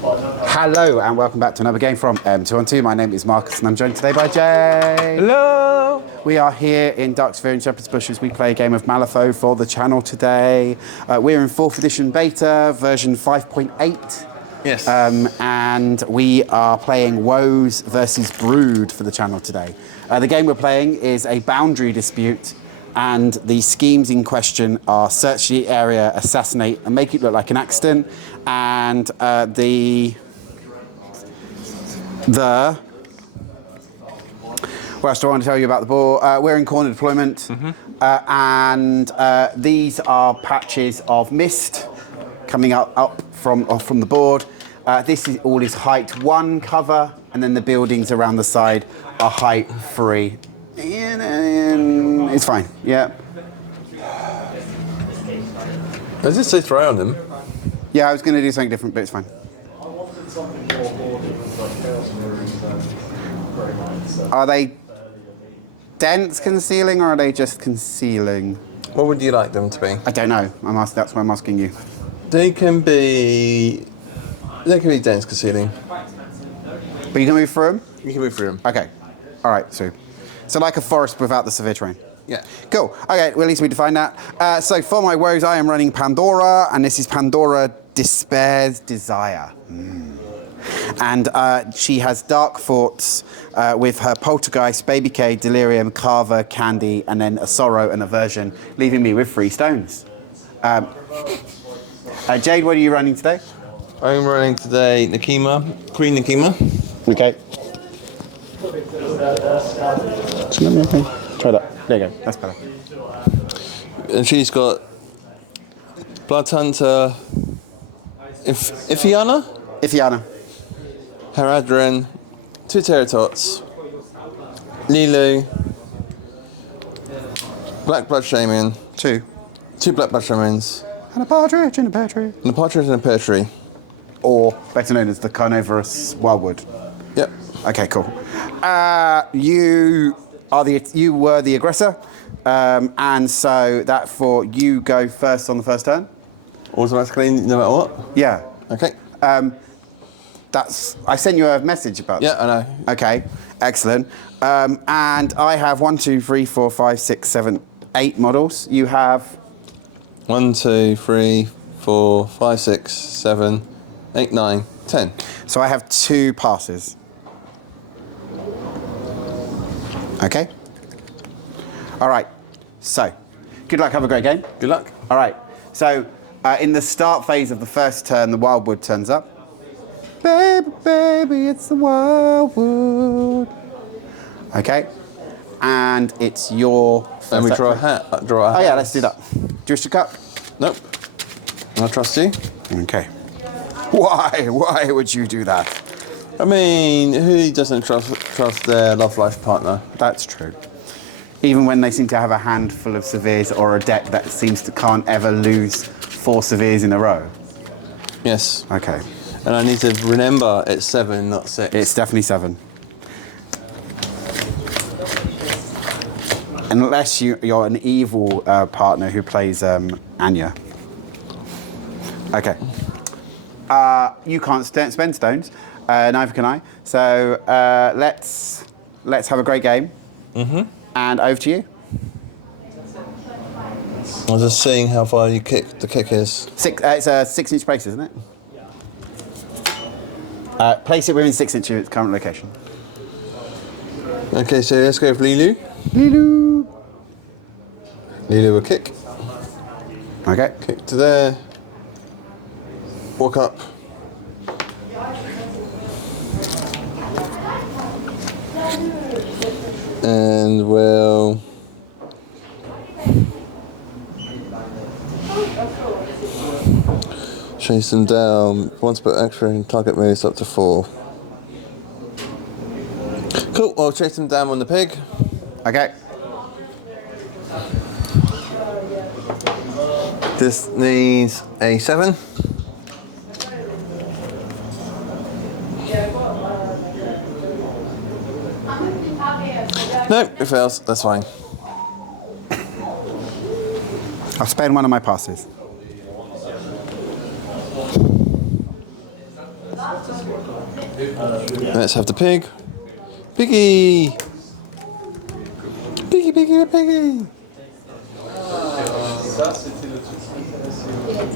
Hello and welcome back to another game from M212. My name is Marcus and I'm joined today by Jay. Hello! We are here in Darksphere in Shepherd's Bush as we play a game of Malifaux for the channel today. We're in 4th edition beta, version 5.8. Yes. And we are playing Woes versus Brood for the channel today. The game we're playing is a boundary dispute, and the schemes in question are search the area, assassinate, and make it look like an accident. And what else do I want to tell you about the board? We're in corner deployment, and these are patches of mist coming up from the board. This is all is height 1 cover, and then the buildings around the side are height 3. It's fine, yeah. Does it say throw on them? Yeah, I was going to do something different, but it's fine. Are they dense concealing, or are they just concealing? What would you like them to be? I don't know. That's why I'm asking you. They can be dense concealing. But you can move through them? You can move through them. Okay. All right, so like a forest without the severe terrain. Yeah. Cool. Okay, well, at least we defined that. So for my woes, I am running Pandora, and this is Pandora Despair's Desire. And she has Dark Thoughts with her Poltergeist, Baby K, Delirium, Carver, Candy, and then a Sorrow and Aversion, leaving me with 3 stones. Jade, what are you running today? I'm running today Queen Nakima. Okay. Try that. There you go. That's better. And she's got Blood Hunter, Ifiana, Haradrin, 2 Terratots, Lilu, Black Blood Shaman, 2 Black Blood Shamans, And a partridge in a pear tree. and a partridge in a pear tree. Or better known as the carnivorous wildwood. Yep. Okay, cool. You were the aggressor, and so therefore you go first on the first turn. Automatically, no matter what. Yeah. Okay. I sent you a message about Yeah, that. I know. Okay, excellent. And I have 1, 2, 3, 4, 5, 6, 7, 8 models. You have 1, 2, 3, 4, 5, 6, 7, 8, 9, 10. So I have 2 passes. Okay. All right. So, good luck. Have a great game. Good luck. All right. So, in the start phase of the first turn, the wildwood turns up. Baby, baby, it's the wildwood. Okay. And it's your first Let me draw a action. hat. Draw a hat. Oh yeah, let's do that. Do you wish to cut? Nope. I trust you. Okay. Why? Why would you do that? I mean, who doesn't trust their love life partner? That's true. Even when they seem to have a handful of severes or a deck that can't ever lose 4 severes in a row. Yes. Okay. And I need to remember it's 7, not 6. It's definitely 7. Unless you're an evil partner who plays Anya. Okay. You can't spend stones. Neither can I. So let's have a great game. And over to you. I was just seeing how far the kick is. It's a 6-inch place, isn't it? Place it within 6 inches of its current location. Okay, so let's go with Lilu. Lilu. Lilu will kick. Okay. Kick to there. Walk up. And we'll chase them down. Once per action, target moves up to 4. Cool, I'll chase them down on the pig. Okay. This needs a 7. No, it fails. That's fine. I'll spend one of my passes. Let's have the pig. Piggy! Piggy, piggy, piggy!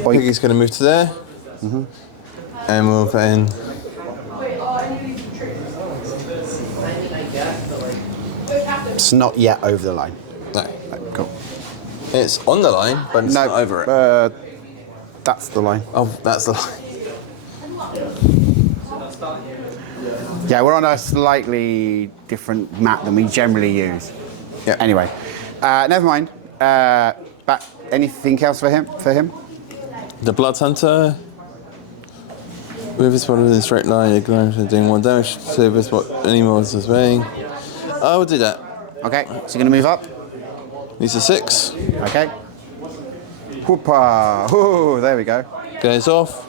Piggy's going to move to there. And we'll then... It's not yet over the line. No. Right, cool. It's on the line, but it's not over it. That's the line. Oh, that's the line. Yeah, we're on a slightly different map than we generally use. Yeah. Anyway, never mind. Back. Anything else for him? The Blood Hunter. With his one in a straight line, doing 1 damage to this what any monsters weighing. I will do that. Okay, so you're gonna move up. These are 6. Okay. Whoopa! Oh, there we go. Goes off.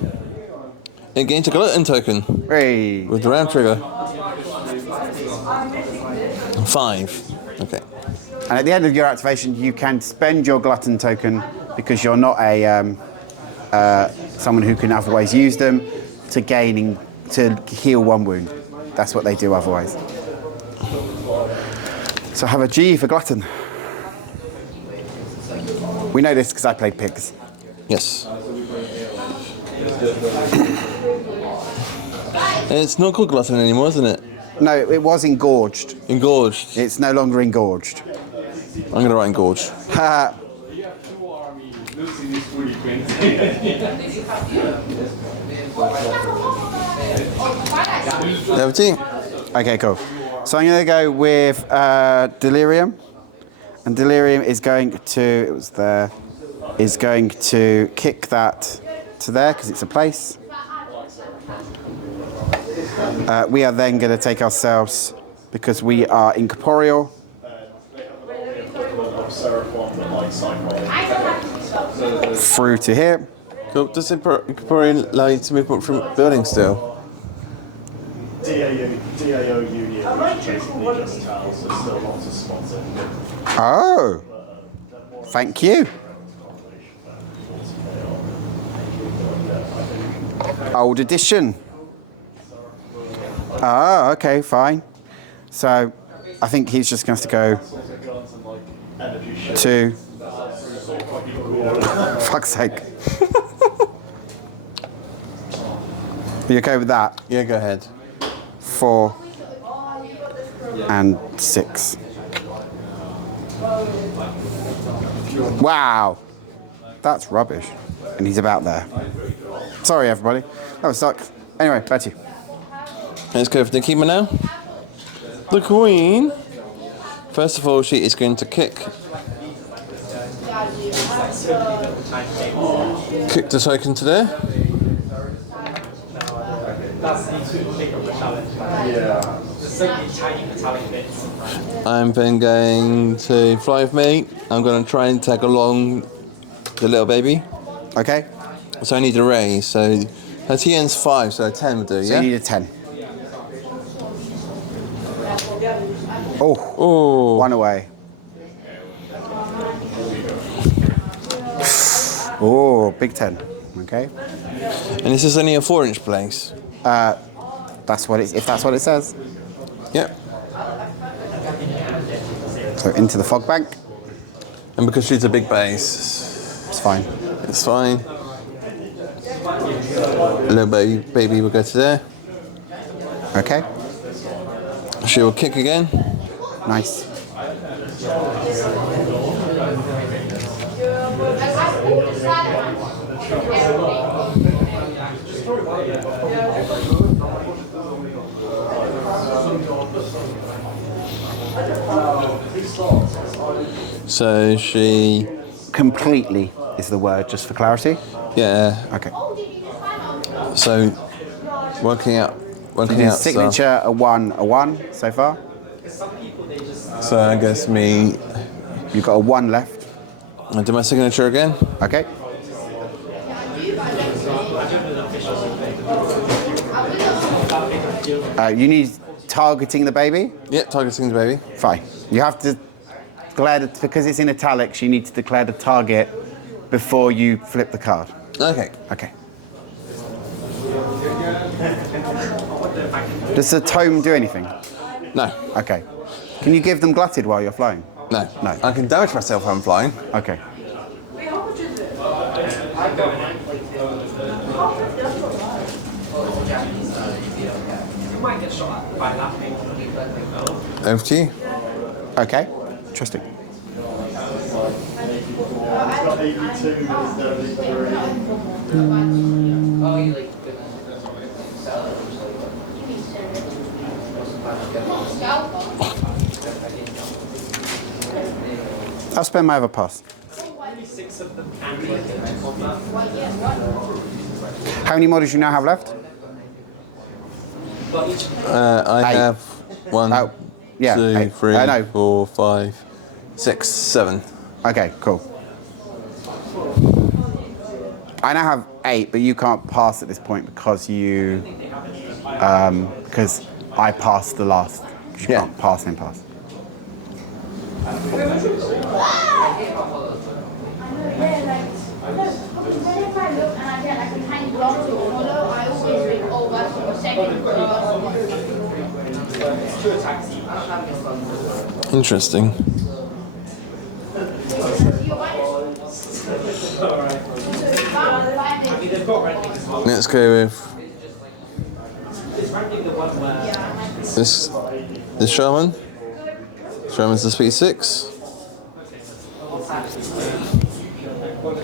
It gains a glutton token Hey. with the round trigger. 5. Okay. And at the end of your activation, you can spend your glutton token because you're not a someone who can otherwise use them to heal 1 wound. That's what they do otherwise. So have a G for glutton. We know this because I played pigs. Yes. It's not called glutton anymore, isn't it? No, it was engorged. Engorged. It's no longer engorged. I'm going to write engorged. Ha! Okay, cool. So I'm going to go with Delirium. And Delirium is going to, is going to kick that to there because it's a place. We are then going to take ourselves, because we are incorporeal, through to here. Cool. Does incorporeal allow you to move from building still? DAO Union, which basically just tells us still lots of spots in. Oh, thank you. Old edition. Ah, okay, fine. So, I think he's just going to have to go to... Fuck's sake. Are you okay with that? Yeah, go ahead. 4 and 6. Wow, that's rubbish. And he's about there. Sorry, everybody. That was sucks. Anyway, back to you. Let's go for the keeper now. The Queen. First of all, she is going to kick the token to there. I'm then going to fly with me. I'm going to try and tag along the little baby. Okay. So I need a raise. So her TN's 5, so a 10 would do, So yeah? you need a 10. Oh. Oh. 1 away. Oh, big 10. Okay. And this is only a 4-inch place. That's what it. If that's what it says. Yep. So into the fog bank. And because she's a big base, It's fine. it's fine. Little baby will go to there. Okay. She will kick again. Nice. So she... Completely is the word, just for clarity. Yeah. Okay. So working out Signature a 1 so far. So I guess me... You've got a 1 left. I do my signature again. Okay. You need targeting the baby. Yep, targeting the baby. Fine. You have to declare because it's in italics. You need to declare the target before you flip the card. Okay. Okay. Does the tome do anything? No. Okay. Can you give them glutted while you're flying? No. No. I can damage myself while I'm flying. Okay. Over to you. Okay. Interesting. I'll spend my other pass. How many models do you now have left? I have 1, Oh, yeah, 2, 8. 3, I know. 4, 5, 6, 7. Okay, cool. I now have 8, but you can't pass at this point because you, because I passed the last. You Yeah. can't pass and pass. Interesting. Let's go with this shaman. Shaman's the speed 6.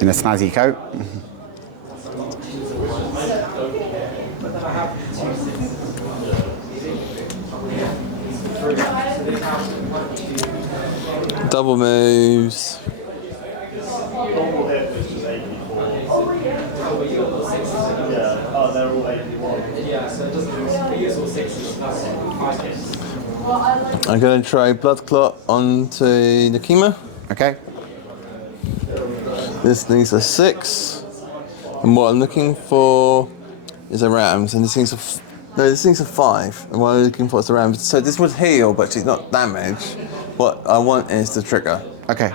In a snazzy coat. Double moves. Normal hit was just 84. Yeah, oh, they're all 81. Yeah, so it doesn't he is all 6s plus 5 hits. I'm going to try Blood Clot onto Nakima. Okay. This needs a 6. And what I'm looking for is a Rams. And this needs a... this needs a 5. And what I'm looking for is a Rams. So this would heal, but she's not damaged. What I want is the trigger. Okay.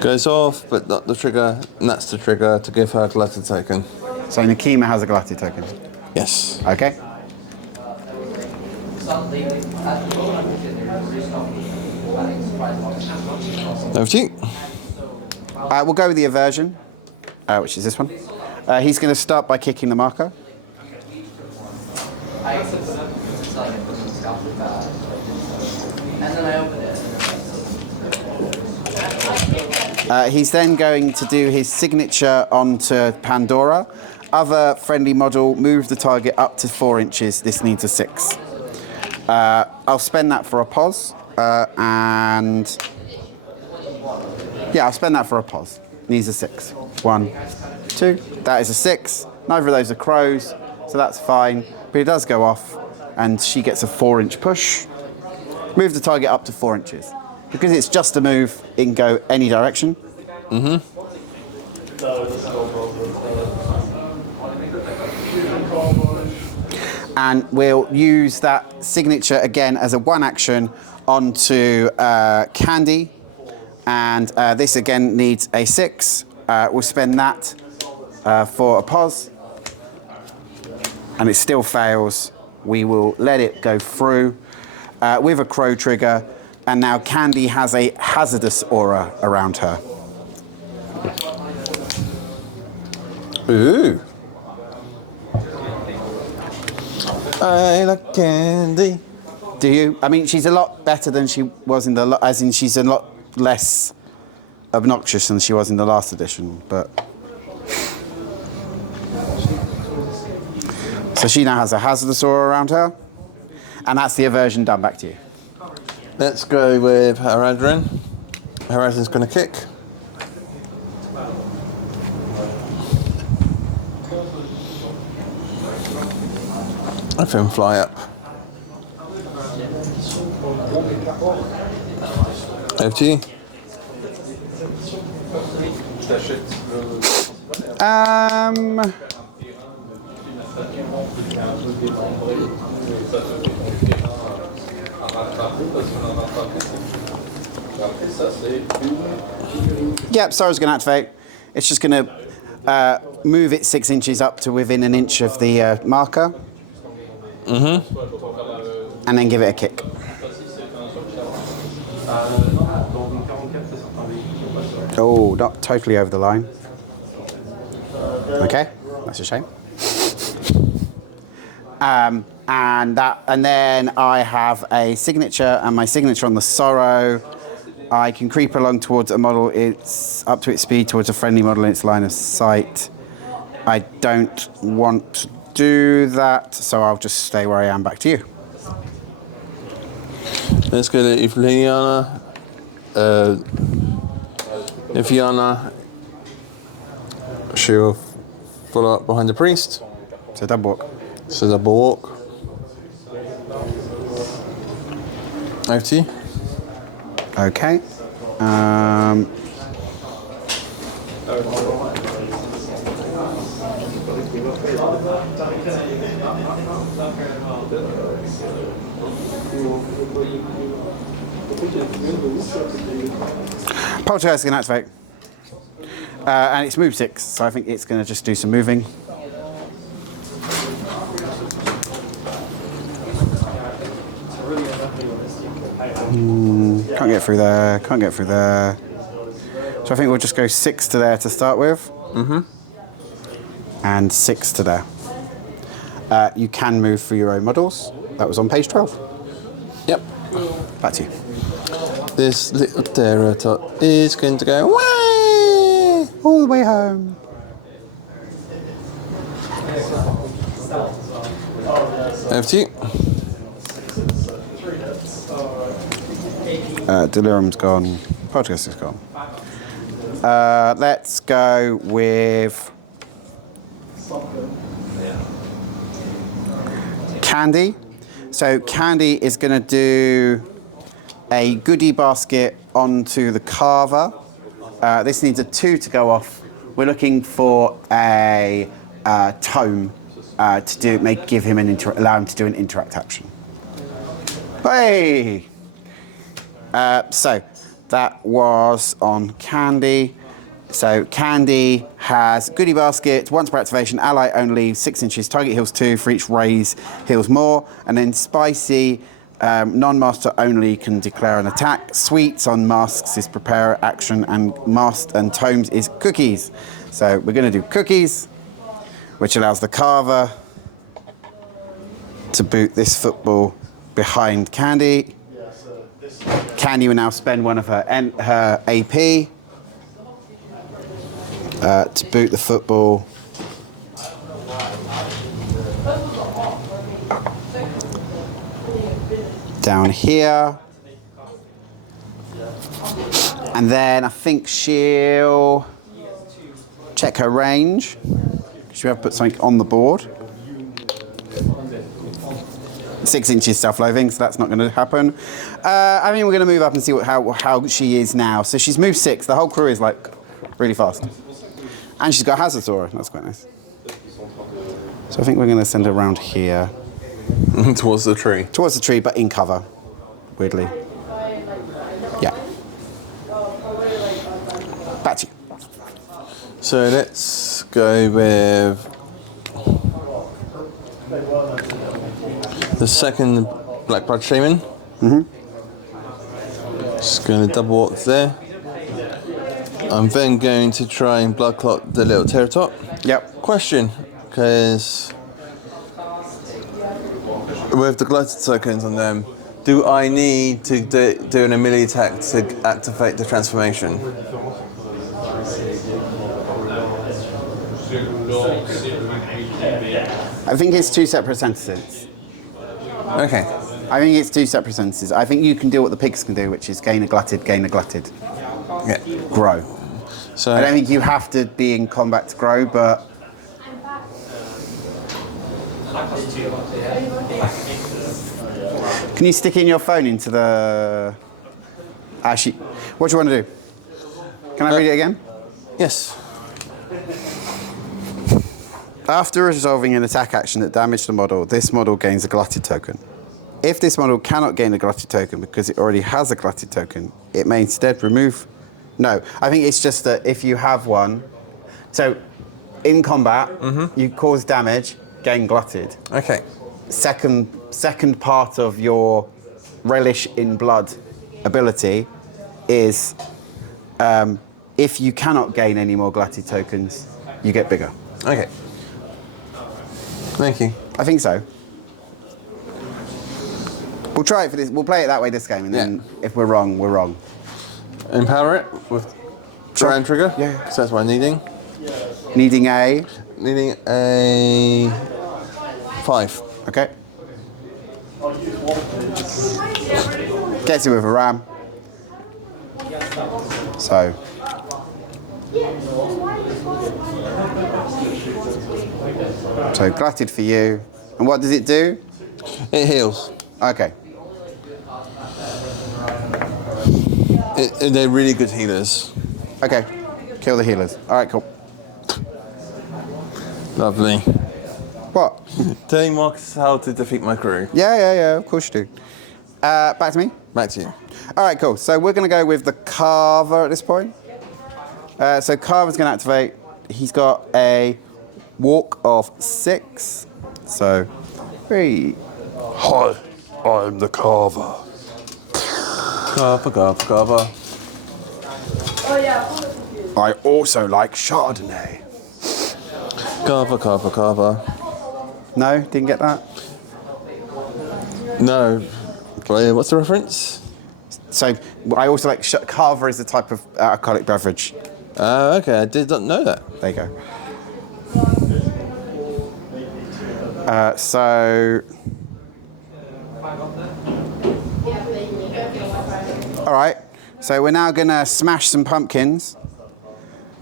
Goes off, but not the trigger. And that's the trigger to give her a glutted token. So Nakima has a glutted token. Yes. Okay. Over to you. We'll go with the aversion, which is this one. He's going to start by kicking the marker. He's then going to do his signature onto Pandora. Other friendly model, move the target up to 4 inches. This needs a 6. I'll spend that for a pause. And yeah, I'll spend that for a pause. Needs a 6. 1, 2. That is a 6. Neither of those are crows, so that's fine. But it does go off, and she gets a 4-inch push. Move the target up to 4 inches. Because it's just a move, it can go any direction. Mm-hmm. And we'll use that signature again as a 1 action onto Candy. And this again needs a 6. We'll spend that for a pause. And it still fails. We will let it go through with a crow trigger. And now Candy has a hazardous aura around her. Ooh. I like candy. Do you? I mean, she's a lot better than she was in the... As in, she's a lot less obnoxious than she was in the last edition, but... So she now has a hazardous aura around her. And that's the aversion done. Back to you. Let's go with Haradrin. Haradrin's going to kick. I can fly up. Over to you. Yep, Sora's going to activate. It's just going to move it 6 inches up to within an inch of the marker. And then give it a kick. Oh, not totally over the line. Okay, that's a shame. And then I have a signature, and my signature on the sorrow. I can creep along towards a model. It's up to its speed towards a friendly model in its line of sight. I don't want to do that, so I'll just stay where I am. Back to you. Let's go to Ifliana. Ifliana, she'll follow up behind the priest. So double walk. So double walk. Over to you. Okay. Poltergeist is going to activate. And it's move 6, so I think it's going to just do some moving. Can't get through there, can't get through there. So I think we'll just go 6 to there to start with. And 6 to there. You can move through your own models. That was on page 12. Yep. Back to you. This little Terratot is going to go away All the way home. Over to you. Delirium's gone. Poltergeist is gone. Let's go with Candy. So Candy is going to do a goodie basket onto the carver. This needs a 2 to go off. We're looking for a tome to give him allow him to do an interact action. Hey! So that was on Candy. So Candy has goodie basket, once per activation, ally only, 6 inches, target heals 2, for each raise heals more. And then Spicy, non-master only, can declare an attack. Sweets on masks is prepare action, and masked and tomes is cookies. So we're going to do cookies, which allows the carver to boot this football behind Candy. Candy will now spend one of her AP to boot the football down here. And then I think she'll check her range. She'll have to put something on the board. 6 inches self-loathing, so that's not going to happen. I mean, we're going to move up and see how she is now. So she's moved 6. The whole crew is like really fast. And she's got Hazard's Aura. That's quite nice. So I think we're going to send her around here. Towards the tree. Towards the tree, but in cover. Weirdly. Yeah. Back to you. So let's go with the second Black Blood Shaman. Just going to double walk there. I'm then going to try and blood clot the little Terratot. Yep. Question, because with the glutted tokens on them, do I need to do an melee attack to activate the transformation? I think it's 2 separate sentences. Okay. I think it's 2 separate sentences. I think you can do what the pigs can do, which is gain a glutted, Yeah. grow. So I don't think you have to be in combat to grow, but can you stick in your phone into the... Actually, what do you want to do? Can I read it again? yes. After resolving an attack action that damaged the model, this model gains a glutted token. If this model cannot gain a glutted token because it already has a glutted token, it may instead remove... No, I think it's just that if you have one... So in combat, you cause damage, gain glutted. Okay. Second part of your relish in blood ability is if you cannot gain any more glutted tokens, you get bigger. Okay. Thank you. I think so. We'll try it for this. We'll play it that way this game, and then if we're wrong, we're wrong. Empower it with Grand Trigger. Yeah. So that's what I'm needing. Needing a. Needing a 5. Okay. Gets it with a ram. So. So glutted for you. And what does it do? It heals. Okay. They're really good healers. Okay. Kill the healers. All right, cool. Lovely. What? Telling Marcus how to defeat my crew. Yeah. Of course you do. Back to me. Back to you. All right, cool. So we're going to go with the Carver at this point. So Carver's going to activate. He's got a walk of 6. So 3. Hi, I'm the Carver. Carver. I also like Chardonnay. Carver. No, didn't get that. No. What's the reference? So I also like Carver is a type of alcoholic beverage. Okay, I did not know that. There you go. So. All right. So we're now gonna smash some pumpkins.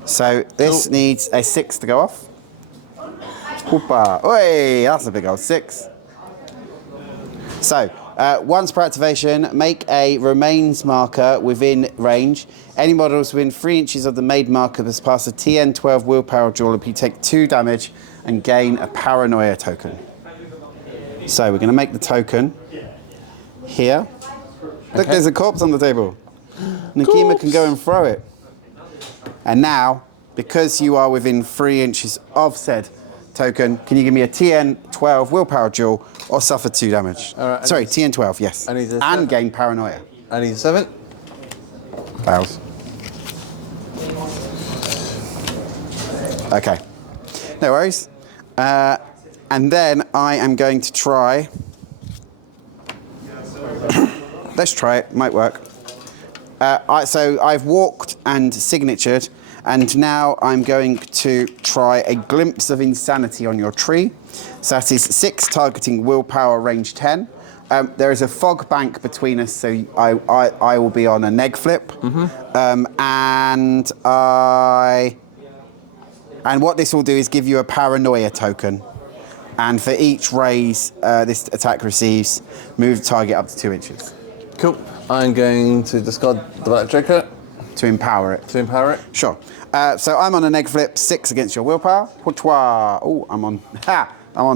So this needs a 6 to go off. Hoopa. Oi, that's a big old 6. So, once per activation, make a remains marker within range. Any models within 3 inches of the made marker must pass a TN12 willpower draw. You take 2 damage and gain a paranoia token. So we're going to make the token here. Look, there's a corpse on the table. Nakima can go and throw it. And now, because you are within 3 inches of said token, can you give me a TN12 willpower duel or suffer 2 damage? All right, Sorry, TN12, yes. And gain paranoia. I need a 7. Fails. Okay. No worries. And then I am going to try. Let's try it. Might work. So I've walked and signatured, and now I'm going to try a glimpse of insanity on your tree. So that is 6, targeting willpower, range 10. There is a fog bank between us, so I will be on a neg flip. And what this will do is give you a paranoia token. And for each raise this attack receives, move the target up to 2 inches. Cool. I'm going to discard the Black Joker. To empower it. To empower it? Sure. So I'm on a neg flip, 6 against your willpower. Oh, I'm on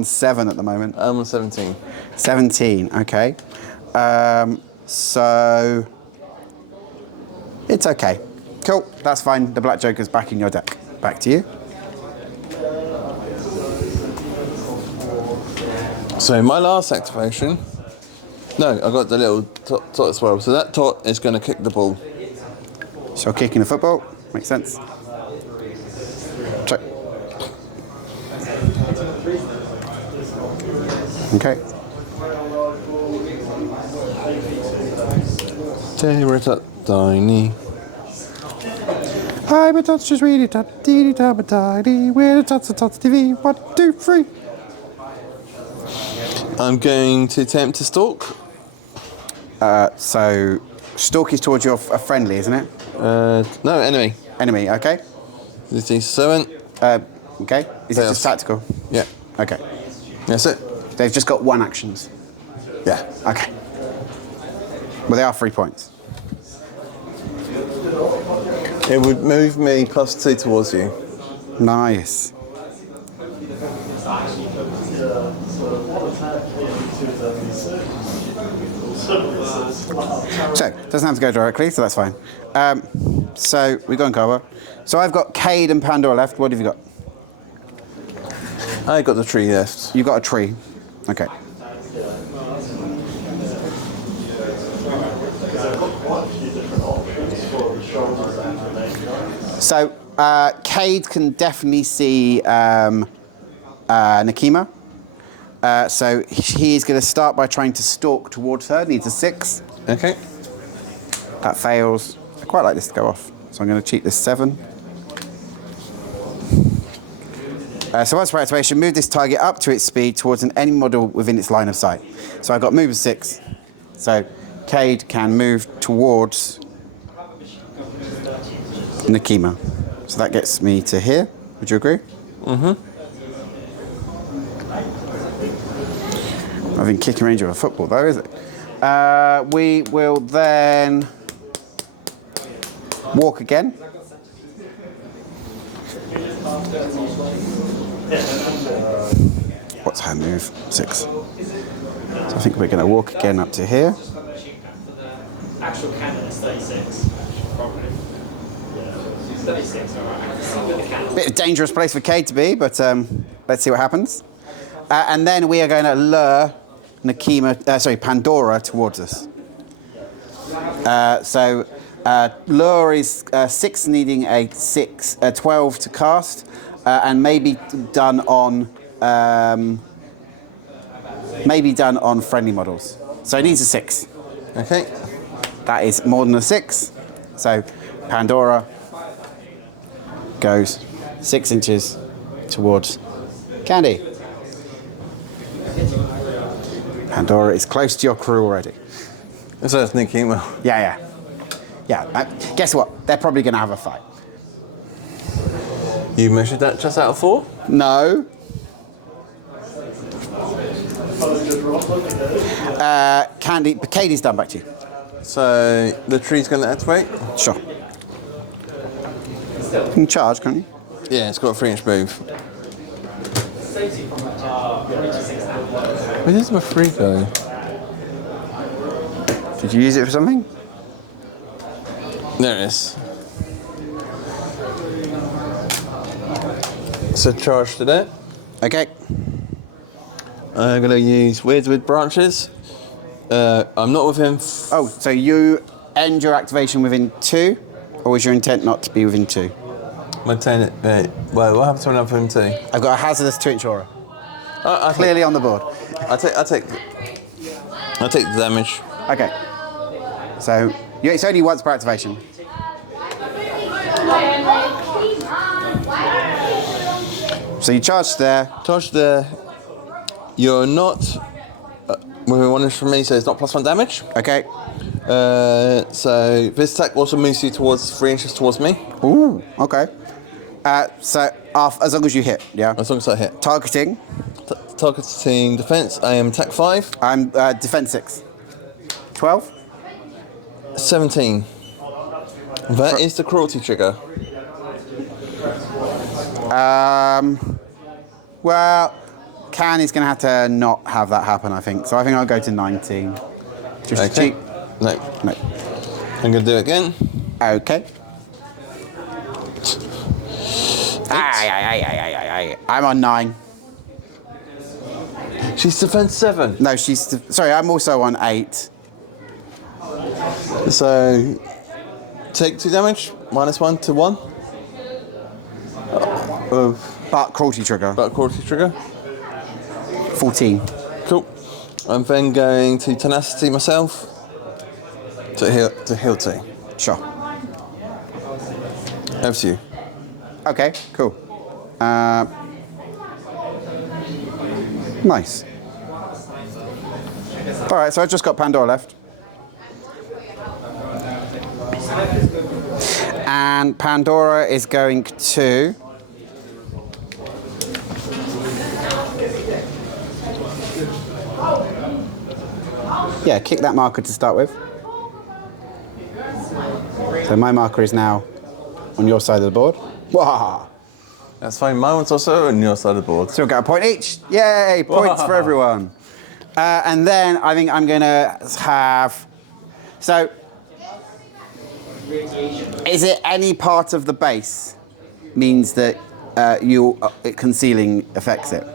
7 at the moment. I'm on 17. 17, okay. So it's okay. Cool, that's fine. The Black Joker's back in your deck. Back to you. So my last activation. No, I got the little tot as well. So that tot is going to kick the ball. So kicking the football makes sense. Check. Okay. Tiny. Hi, but that's just really tiny, tiny. Where the tots TV. 1, 2, 3. I'm going to attempt to stalk. So stalk is towards your friendly, isn't it? No, enemy. Enemy, okay. This is 7. Okay. Is it just tactical? Yeah. Okay. That's it. They've just got 1 actions. Yeah. Okay. Well, they are 3 points. It would move me +2 towards you. Nice. So, doesn't have to go directly, so that's fine. So, we've gone cover. So I've got Cade and Pandora left. What have you got? I got the tree left. You got a tree. Okay. So Cade can definitely see Nakima. So he's going to start by trying to stalk towards her. Needs a 6. Okay. That fails. I quite like this to go off, so I'm going to cheat this 7. So once for activation, move this target up to its speed towards an enemy model within its line of sight. So I've got move of 6. So Cade can move towards Nakima. So that gets me to here. Would you agree? Mm-hmm. I've been kicking range of a football though, is it? We will then walk again. What's her move? 6. So I think we're going to walk again up to here. Actual cannon is 36. Probably. 36, alright. Bit of a dangerous place for Cade to be, but let's see what happens. And then we are going to lure Pandora towards us. So lure is 6, needing a 12 to cast, and maybe done on friendly models. So it needs a 6. Okay. That is more than a 6. So Pandora goes 6 inches towards Candy. Pandora is close to your crew already. So that's Nakima. Yeah. Guess what? They're probably going to have a fight. You measured that just out of 4? No. Katie's done, back to you. So the tree's going to activate? Sure. You can charge, can't you? Yeah, it's got a 3-inch move. Where does my 3 go? Did you use it for something? There it is. So charge to that. Okay. I'm going to use Weirds with Branches. I'm not within... Oh, so you end your activation within 2, or was your intent not to be within 2? My 10... well, what happens when I'm within 2? I've got a hazardous 2-inch aura. I Clearly on the board. I take the damage. Okay. So it's only once per activation. So you charge there. Charge there. You're not within 1 inch from me, so it's not +1 damage. Okay. So this attack also moves you towards 3 inches towards me. Ooh. Okay. So as long as you hit, yeah. As long as I hit. Targeting. Targeting defense. I am attack 5. I'm defense 6. 12. 17. That is the cruelty trigger. Well, Can is going to have to not have that happen, I think. So I think I'll go to 19. Just Okay. cheap. No. No. I'm going to do it again. Okay. Aye. I'm on 9. She's defense 7. No, sorry, I'm also on 8. So take 2 damage. -1 to 1. But cruelty trigger. But cruelty trigger. 14. Cool. I'm then going to tenacity myself to heal 2. Sure. Over to you. Okay, cool. Nice. All right, so I just got Pandora left. And Pandora is going to... Yeah, kick that marker to start with. So my marker is now on your side of the board. Wah! That's fine. My one's also on your side of the board. So we'll get a point each. Yay! Points for everyone. And then I think I'm going to have... So, is it any part of the base means that concealing affects it?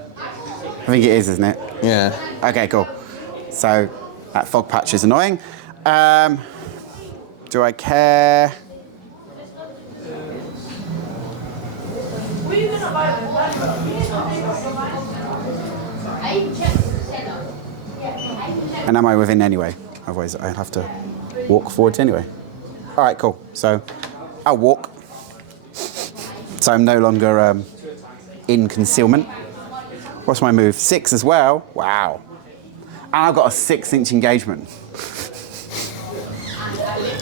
I think it is, isn't it? Yeah. Okay, cool. So that fog patch is annoying. Do I care? And am I within anyway? Otherwise, I'd have to walk forwards anyway. All right, cool. So I'll walk. So I'm no longer in concealment. What's my move? 6 as well. Wow. And I've got a 6-inch engagement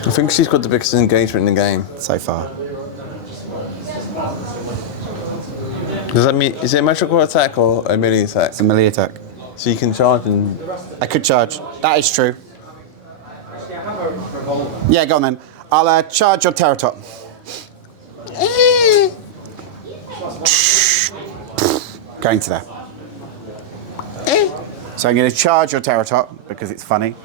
I think she's got the biggest engagement in the game. so far. Does that mean, is it a magical attack or a melee attack? It's a melee attack. So you can charge and... I could charge. That is true. Yeah, go on then. I'll charge your Terratop. Going to there. So I'm going to charge your Terratop because it's funny.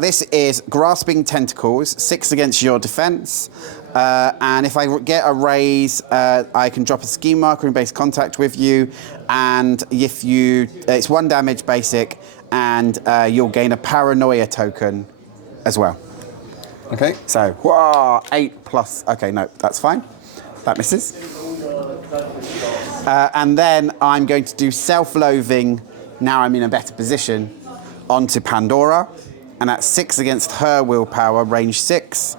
This is Grasping Tentacles, 6 against your defense. And if I get a raise, I can drop a scheme marker in base contact with you. And if you, it's 1 damage basic, and you'll gain a paranoia token as well. Okay. So, whoa, 8 plus, okay, no, that's fine. That misses. And then I'm going to do self-loathing, now I'm in a better position, onto Pandora. And that's 6 against her willpower, range 6.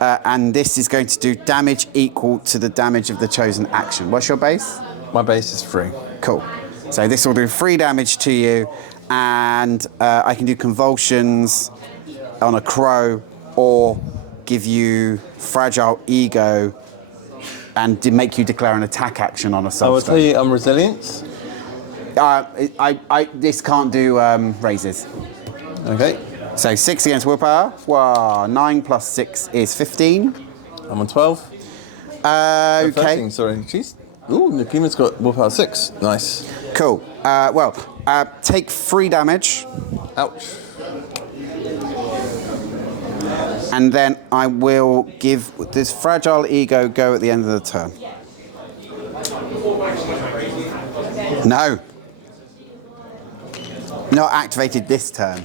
And this is going to do damage equal to the damage of the chosen action. What's your base? My base is 3. Cool. So this will do 3 damage to you, and I can do convulsions on a crow, or give you fragile ego, and make you declare an attack action on a I will substone. tell you, I'm resilience. This can't do raises. Okay. So 6 against willpower. Wow, 9 plus 6 is 15. I'm on 12. Okay. 13, sorry. Jeez. Ooh, Nakima's got willpower 6. Nice. Cool. Take 3 damage. Ouch. And then I will give this fragile ego go at the end of the turn. No. Not activated this turn.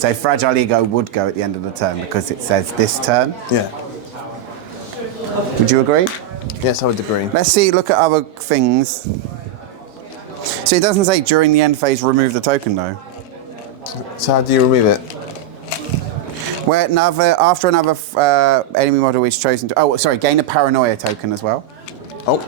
So fragile ego would go at the end of the turn because it says this turn. Yeah. Would you agree? Yes, I would agree. Let's see, look at other things. So it doesn't say during the end phase remove the token though. So how do you remove it? Where after another enemy model is chosen to... gain a paranoia token as well. Oh,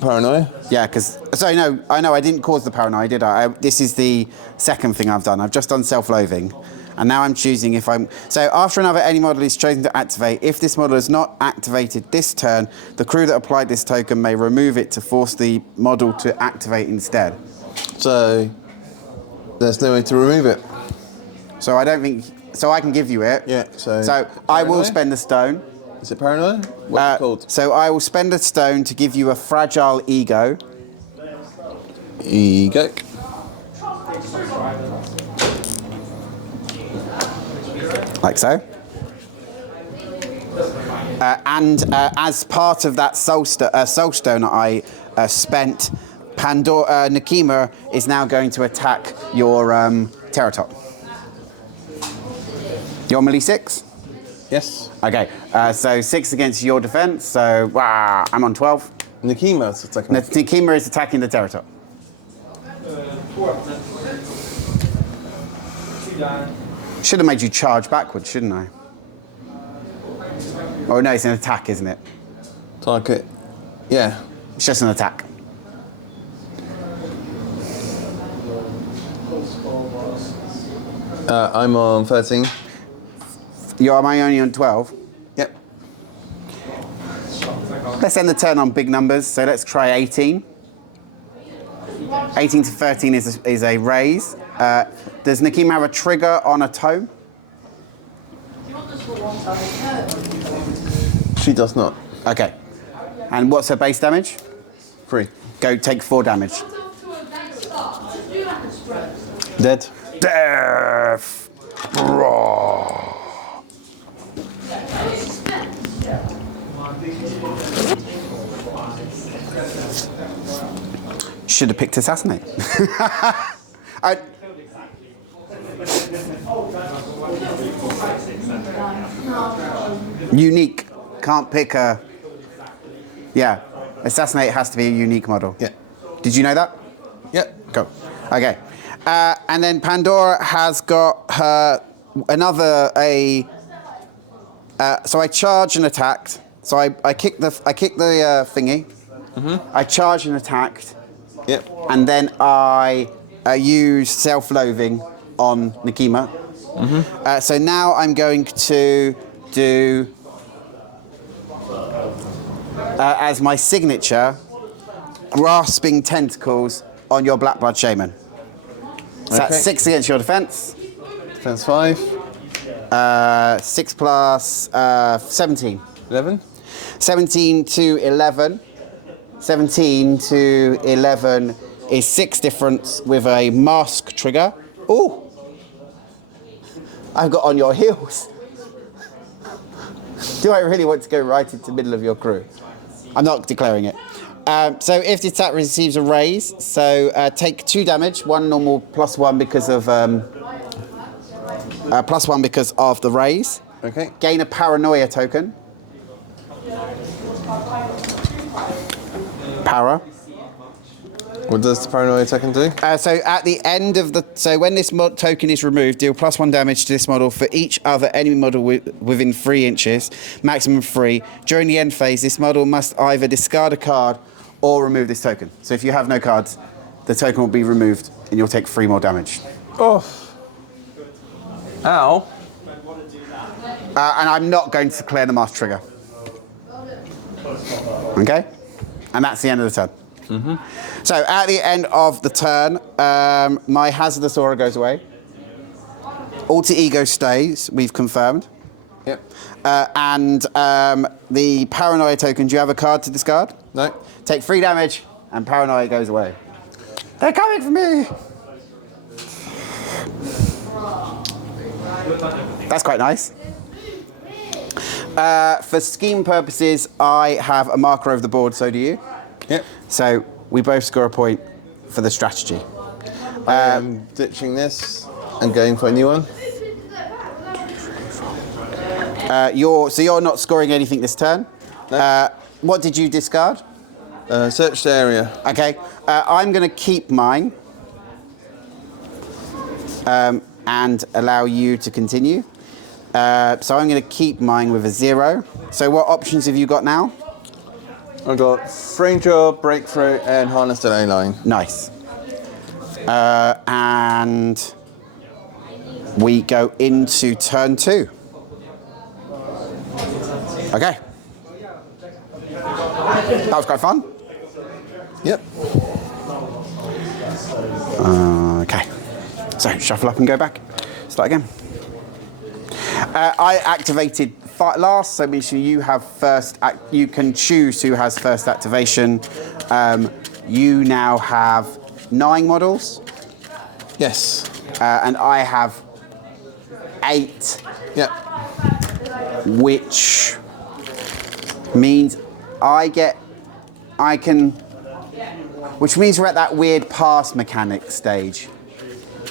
paranoia? Yeah, because... Sorry, no, I didn't cause the paranoia, did I? This is the second thing I've done. I've just done self-loathing. And now I'm choosing if I'm... So after another enemy model is chosen to activate, if this model is not activated this turn, the crew that applied this token may remove it to force the model to activate instead. So there's no way to remove it. So I don't think... So I can give you it. Yeah, so... So I will spend a stone. Is it paranoia? What's it called? So I will spend a stone to give you a fragile ego. Ego. Like so. As part of that soul stone I spent, Nakima is now going to attack your Terratop. Your melee 6? Yes. Okay, so 6 against your defense, so I'm on 12. Nakima's attacking. Nakima is attacking the Terratop. Should have made you charge backwards, shouldn't I? Oh no, it's an attack, isn't it? Target. Yeah. It's just an attack. I'm on 13. Am I only on 12? Yep. Let's end the turn on big numbers, so let's try 18. 18 to 13 is a raise. Does Nakima have a trigger on a tome? She does not. Okay. And what's her base damage? 3. Go take 4 damage. Dead. Death. Roar. Should have picked assassinate. Unique. Can't pick a. Yeah. Assassinate has to be a unique model. Yeah. Did you know that? Yep. Cool. Okay. And then Pandora has got her so I charged and attacked. So I kicked the thingy. I charged and attacked. Yep. And then I used self-loathing on Nikima. So now I'm going to do as my signature, grasping tentacles on your Black Blood Shaman. So that's 6 against your defense. Defense 5. 6 plus 17. 11. 17 to 11. 17 to 11 is 6 difference with a mask trigger. Ooh! I've got on your heels. Do I really want to go right into the middle of your crew? I'm not declaring it. So if the attack receives a raise, so take 2 damage, 1 normal plus 1 because of the raise. Okay. Gain a paranoia token. Para. What does the paranoia token do? So at the end of when this token is removed, deal +1 damage to this model for each other enemy model within 3 inches, maximum 3. During the end phase, this model must either discard a card or remove this token. So if you have no cards, the token will be removed and you'll take 3 more damage. Oh. Ow. And I'm not going to declare the mask trigger. Okay? And that's the end of the turn. So at the end of the turn, my hazardous aura goes away. Alter ego stays, we've confirmed. Yep. And the paranoia token, do you have a card to discard? No. Take 3 damage and paranoia goes away. They're coming for me! That's quite nice. For scheme purposes, I have a marker over the board, so do you. Yep. So we both score a point for the strategy. I'm ditching this and going for a new one. You're not scoring anything this turn. No. What did you discard? Searched area. Okay. I'm going to keep mine and allow you to continue. So I'm going to keep mine with a 0. So what options have you got now? I've got frame draw, breakthrough, and harness delay line. Nice. And we go into turn 2. Okay. That was quite fun. Yep. Okay. So shuffle up and go back. Start again. I activated last, so means you have first. You can choose who has first activation. You now have 9 models. Yes. And I have 8. Yep. Which means which means we're at that weird pass mechanic stage.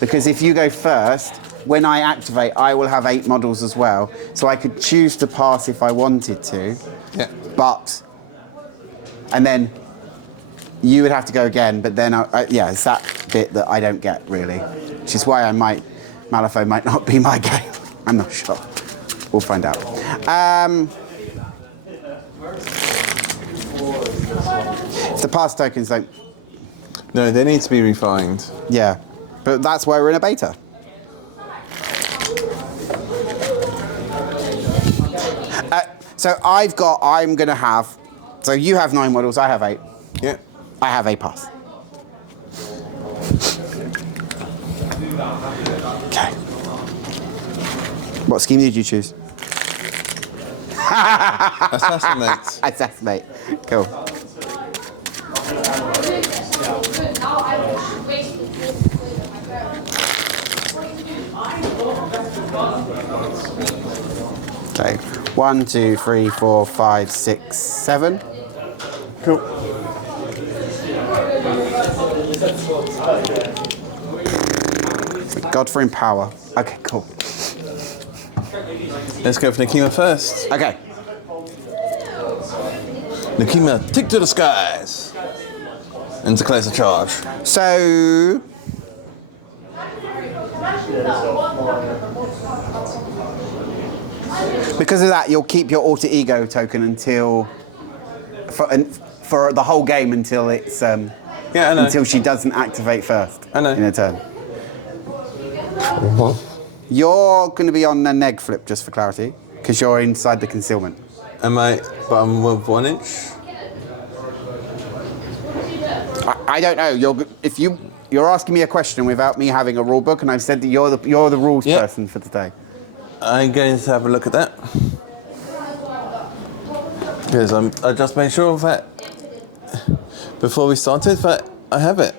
Because if you go first, when I activate, I will have 8 models as well. So I could choose to pass if I wanted to. Yeah. And then you would have to go again, but then, it's that bit that I don't get, really. Which is why Malifaux might not be my game. I'm not sure. We'll find out. If the pass tokens don't... No, they need to be refined. Yeah, but that's why we're in a beta. So you have 9 models, I have 8. Yeah. I have a pass. Okay. What scheme did you choose? Assassinate. Assassinate. Cool. Okay. 1, 2, 3, 4, 5, 6, 7. Cool. Godfrey and power. Okay, cool. Let's go for Nakima first. Okay. Nakima, take to the skies. And declares a charge. So. Because of that, you'll keep your alter ego token until. For the whole game until it's. Yeah, I know. Until she doesn't activate first. I know. In her turn. You're going to be on the neg flip, just for clarity, because you're inside the concealment. Am I? But I'm 1 inch. I don't know. You're asking me a question without me having a rule book, and I've said that you're the rules person for today. I'm going to have a look at that. Because I just made sure that before we started that I have it.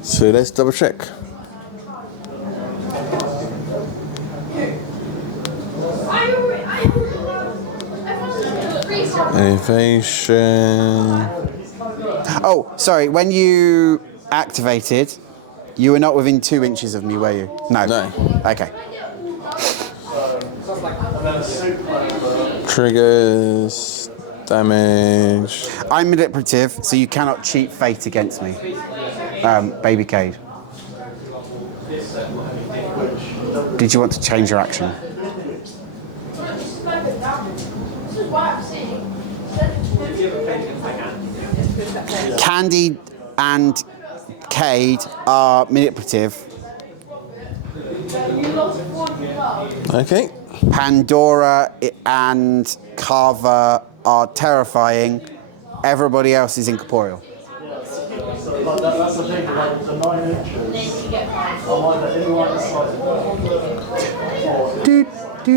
So let's double check. Evasion. Oh, sorry. When you activated, you were not within 2 inches of me, were you? No. No. Okay. Triggers, damage. I'm manipulative, so you cannot cheat fate against me. Baby Cade. Did you want to change your action? Candy and Cade are manipulative. Okay. Pandora and Carver are terrifying. Everybody else is incorporeal. That's the thing, like the 9 inches. I'm either in line of sight The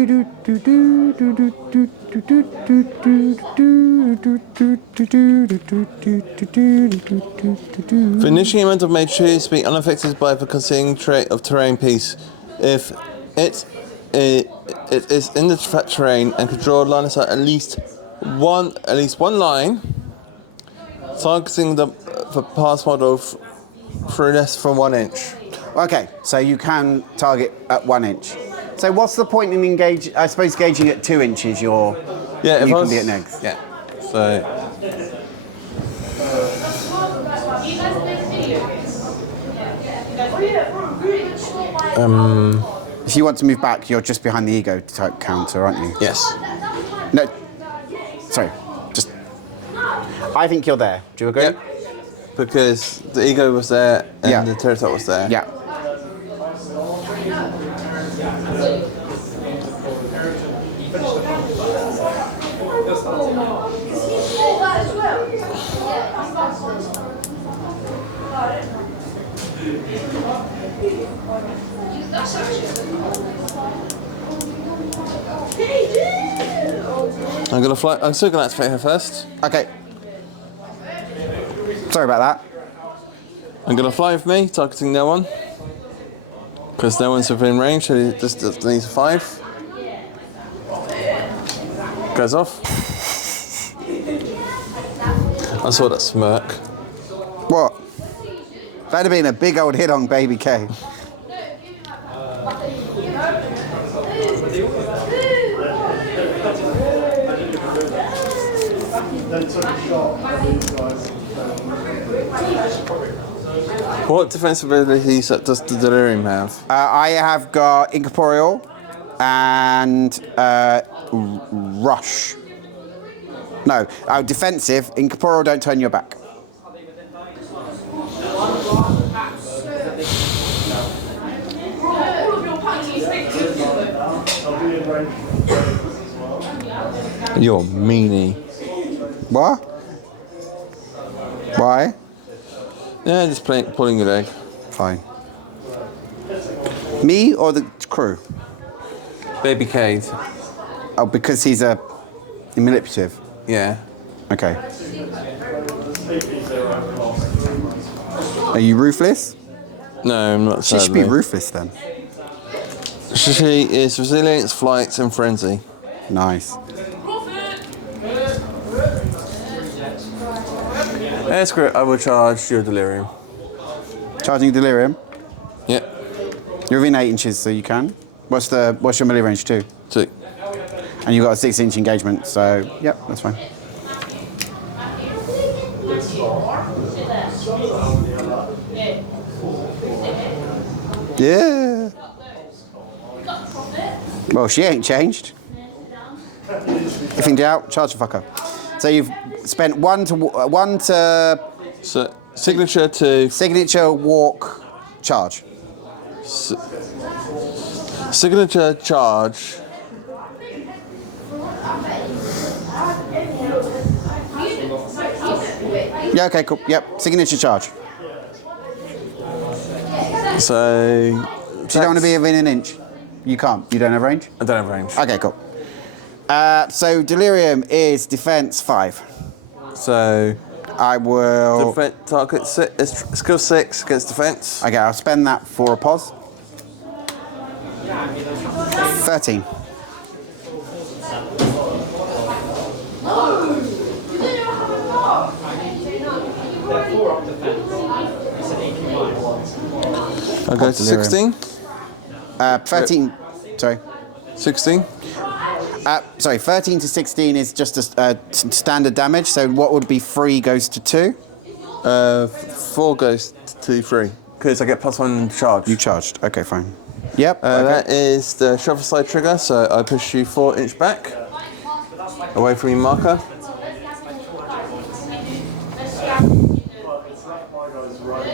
initiating element of may choose to be unaffected by the concealing trait of terrain piece. If it is in the terrain and can draw a line of sight at least one line, targeting the pass model through less than 1 inch. Okay, so you can target at 1 inch. So what's the point in engage? I suppose gauging at 2 inches, Yeah, if you I can was, be at negs. Yeah. So. If you want to move back, you're just behind the ego type counter, aren't you? Yes. No. Sorry. Just. I think you're there. Do you agree? Yep. Because the ego was there and the Pterosaur was there. Yeah. I'm gonna fly. I'm still gonna activate her first. Okay. Sorry about that. I'm gonna fly with me, targeting no one. Because no one's within range, so it just needs a 5. Goes off. I saw that smirk. What? That'd have been a big old hit on Baby K. What defensive abilities does the Delirium have? I have got Incorporeal and Rush. No, defensive. Incorporeal, don't turn your back. You're meanie. What? Why? Yeah, just pulling your leg. Fine. Me or the crew? Baby Cade. Oh, because he's a manipulative. Yeah. Okay. Are you ruthless? No, I'm not. She should be ruthless then. She is resilience, flight, and frenzy. Nice. Yeah, screw it. I will charge your delirium. Charging delirium. Yep. You're within 8 inches, so you can. What's your melee range too? 2. And you've got a 6-inch engagement, so yep, that's fine. Yeah. Well, she ain't changed. If in doubt, charge the fucker. So you've spent one to So signature to signature, walk, charge. signature charge. Yeah. Okay. Cool. Yep. Signature charge. So So you don't want to be within an inch. You can't. You don't have range. I don't have range. Okay. Cool. So delirium is defense 5. So I will. target skill 6 against defense. Okay, I'll spend that for a pause. 13. I'll go to 16. 13. Sorry. 16. Sorry, 13 to 16 is just a standard damage. So what would be 3 goes to 2? 4 goes to 3 because I get +1 charge. You charged. Okay, fine. Yep. Okay. That is the shovel slide trigger, so I push you 4 inch back away from your marker.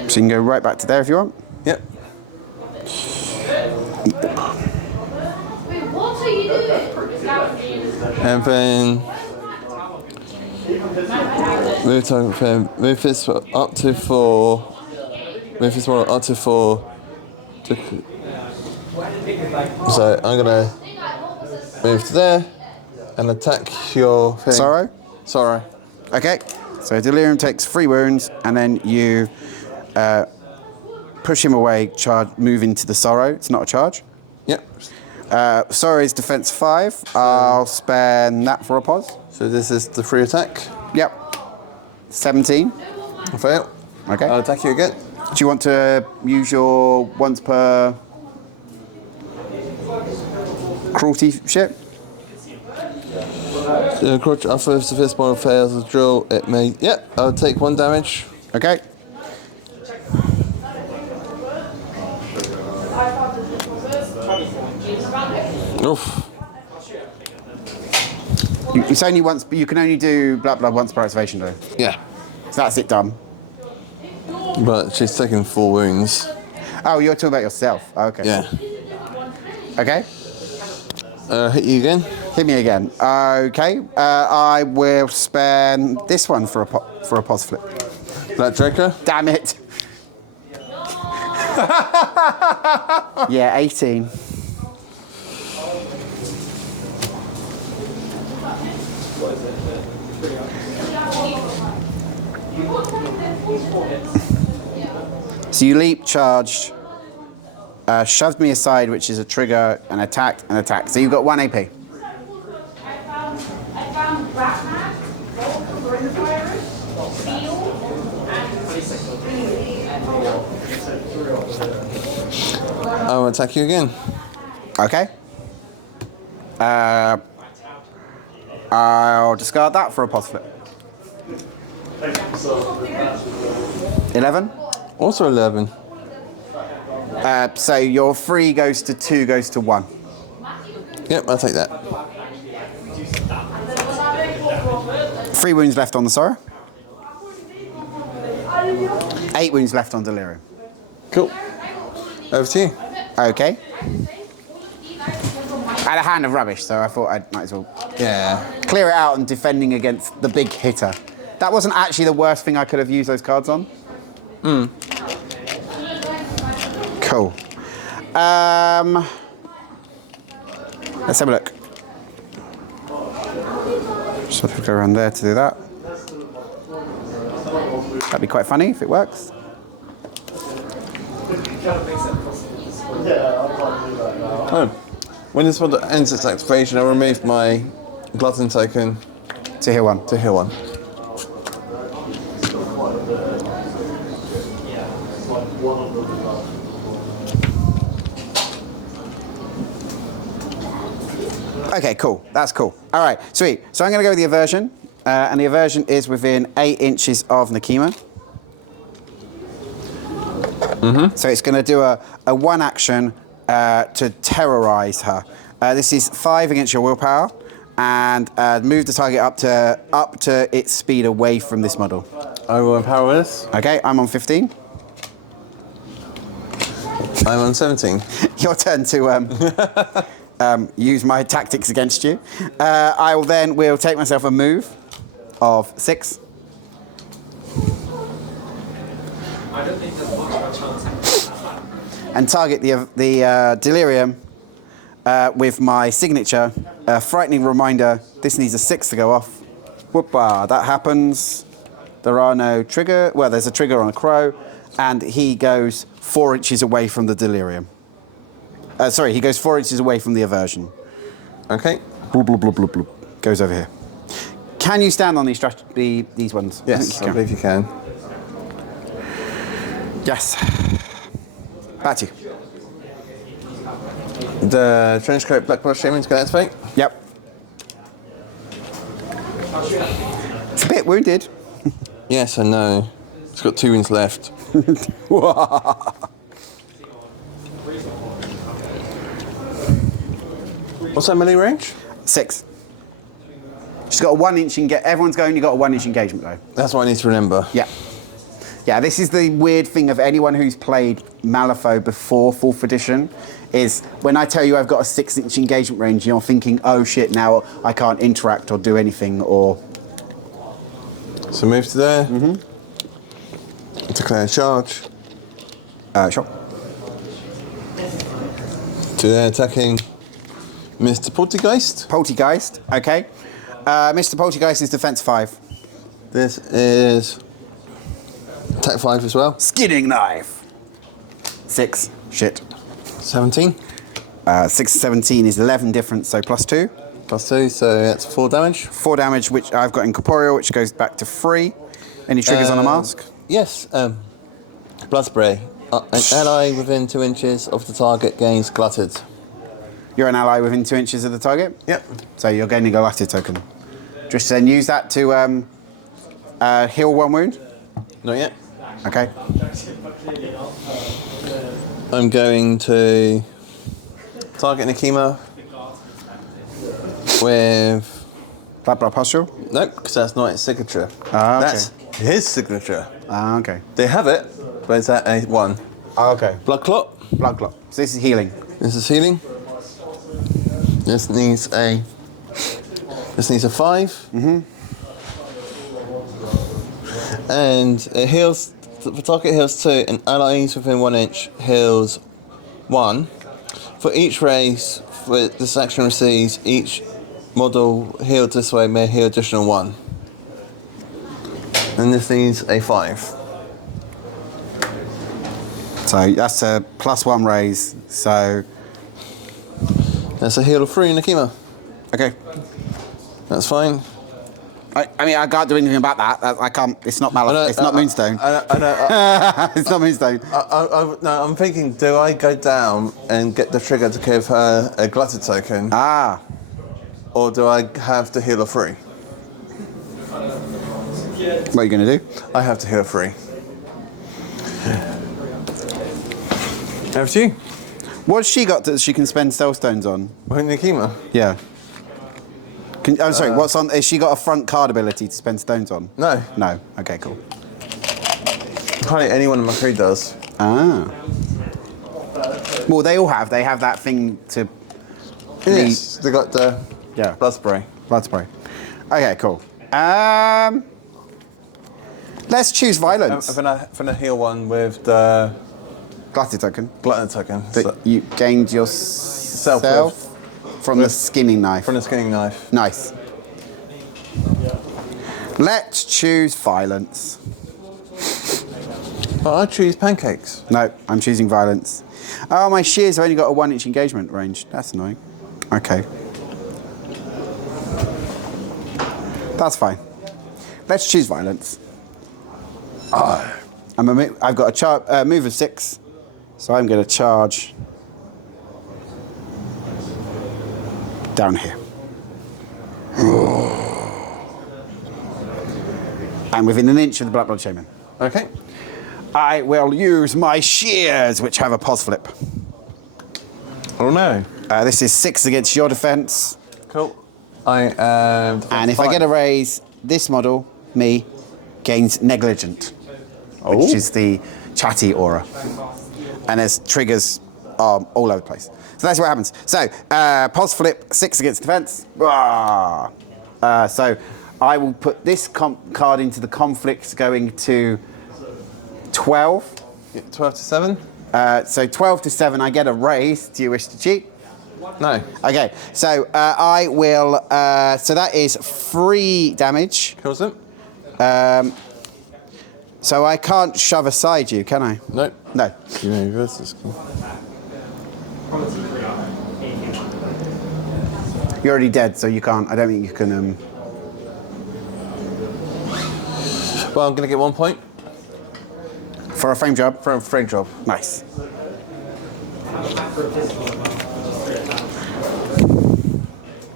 So you can go right back to there if you want. Yep. What are you doing? And then move this up to 4. Move this one up to 4. So I'm gonna move to there and attack your thing. Sorrow? Sorrow. Okay. So delirium takes 3 wounds, and then you push him away. Move into the sorrow. It's not a charge. Yep. Sorrow is defense 5. I'll spend that for a pause. So this is the free attack. Yep. 17. I fail. Okay. I'll attack you again. Do you want to use your once per cruelty shit? After the first model fails the drill, it may. Yep. I'll take 1 damage. Okay. Oof. It's only once, but you can only do black blood once per activation, though. Yeah. So that's it done. But she's taken 4 wounds. Oh, you're talking about yourself. Okay. Yeah. Okay. Hit you again. Hit me again. Okay. I will spend this one for a pause flip. Black Draco. Damn it. Yeah, 18. So you leap, charged, shoved me aside, which is a trigger, and attacked, and attacked. So you've got 1 AP. I found Batman, coronavirus, Seal, and I'll attack you again. Okay. I'll discard that for a pause flip. 11. Also 11. So your 3 goes to 2 goes to 1. Yep, I'll take that. 3 wounds left on the sorrow. 8 wounds left on delirium. Cool. Over to you. Okay. I had a hand of rubbish, so I thought I might as well Yeah. clear it out and defending against the big hitter. That wasn't actually the worst thing I could have used those cards on. Cool. Let's have a look. Just have to go around there to do that. That'd be quite funny if it works. Oh. When this one ends its activation, I'll remove my glutton token To heal 1. to heal 1. Okay, cool. That's cool. All right, sweet. So I'm going to go with the aversion, and the aversion is within 8 inches of Nakima. So it's going to do a one action to terrorize her. This is 5 against your willpower, and move the target up to its speed away from this model. I will empower this. Okay, I'm on 15. I'm on 17. Your turn to use my tactics against you. I will take myself a move of 6. I don't think there's much of a chance. And target the delirium with my signature. Frightening reminder, this needs a 6 to go off. Whoopah, that happens. There are no trigger. Well, there's a trigger on a crow, and he goes 4 inches away from the delirium. Sorry, he goes 4 inches away from the aversion. Okay. Bloop, bloop, bloop, bloop, bloop. Goes over here. Can you stand on these these ones? Yes, I believe you can. Yes. Back to you. The trench coat black brush shaman's going to activate. Yep. It's a bit wounded. Yes, I know. It's got 2 wounds left. What's that melee range? 6. She's got a 1 inch everyone's going, you've got a 1 inch engagement though. That's what I need to remember. Yeah. Yeah, this is the weird thing of anyone who's played Malifaux before 4th edition, is when I tell you I've got a 6 inch engagement range, you're thinking, oh shit, now I can't interact or do anything, or... So move to there. Declare a charge. Sure. To there, attacking Mr. Poltergeist. Poltergeist, okay. Mr. Poltergeist is defense 5. This is attack 5 as well. Skinning knife. 6. Shit. 17. 6 to 17 is 11 difference, so plus 2. Plus 2, so that's 4 damage. 4 damage, which I've got incorporeal, which goes back to 3. Any triggers on a mask? Yes. Blood spray. An ally within 2 inches of the target gains glutted. You're an ally within 2 inches of the target? Yep. So you're gaining a glutted token. Just then use that to heal 1 wound. Not yet. Okay. I'm going to target Nakima with... Blood pustule? Nope, because that's not its signature. Ah, okay. That's his signature. Ah, okay. They have it, but it's at a 1. Ah, okay. Blood clot. Blood clot. So this is healing. This is healing. This needs a 5. And it heals. The target heals 2, and allies within 1 inch heals 1. For each race, this action receives, each model healed this way may heal additional 1. And this needs a 5. So that's a +1 raise. So That's a heal of 3 in Nakima. okay. That's fine. I mean, I can't do anything about that. I can't. It's not Malifaux. It's not Moonstone. I know. It's not Moonstone. No, I'm thinking, do I go down and get the trigger to give her a glutted token, Ah. or do I have to heal a 3? What are you going to do? I have to heal a 3. Over to you. What's she got that she can spend spell stones on? Well, Nakima. Yeah. I'm sorry, what's on? Has she got a front card ability to spend stones on? No. No. Okay, cool. Probably anyone in my crew does. Ah. Well, they all have. They have that thing to. Yes. They got the Yeah. blood spray. Blood spray. Okay, cool. Let's choose violence. I'm gonna heal 1 with the Glutted token. glutted token. That So- you gained yourself from the skinning knife. from the skinning knife. Nice. Let's choose violence. Oh, I choose pancakes. No, I'm choosing violence. Oh, my shears have only got a 1 inch engagement range. That's annoying. Okay. That's fine. Let's choose violence. I've got a move of 6, so I'm going to charge down here. And within an inch of the Black Blood Shaman. Okay. I will use my shears, which have a pos flip. Oh no. This is 6 against your defense. Cool. I am. And if I get a raise, this model, me, gains negligent, which is the chatty aura. And there's triggers all over the place. So that's what happens. So, pos flip, 6 against defense. So I will put this card into the conflict going to 12. Yeah, 12 to 7? So 12 to 7, I get a raise. Do you wish to cheat? No. Okay, so I will. So that is 3 damage. Kills him? So I can't shove aside you, can I? No. No. You know, this is cool. You're already dead, so you can't. I don't think you can. Well, I'm going to get 1 point For a frame job? for a frame job. Nice.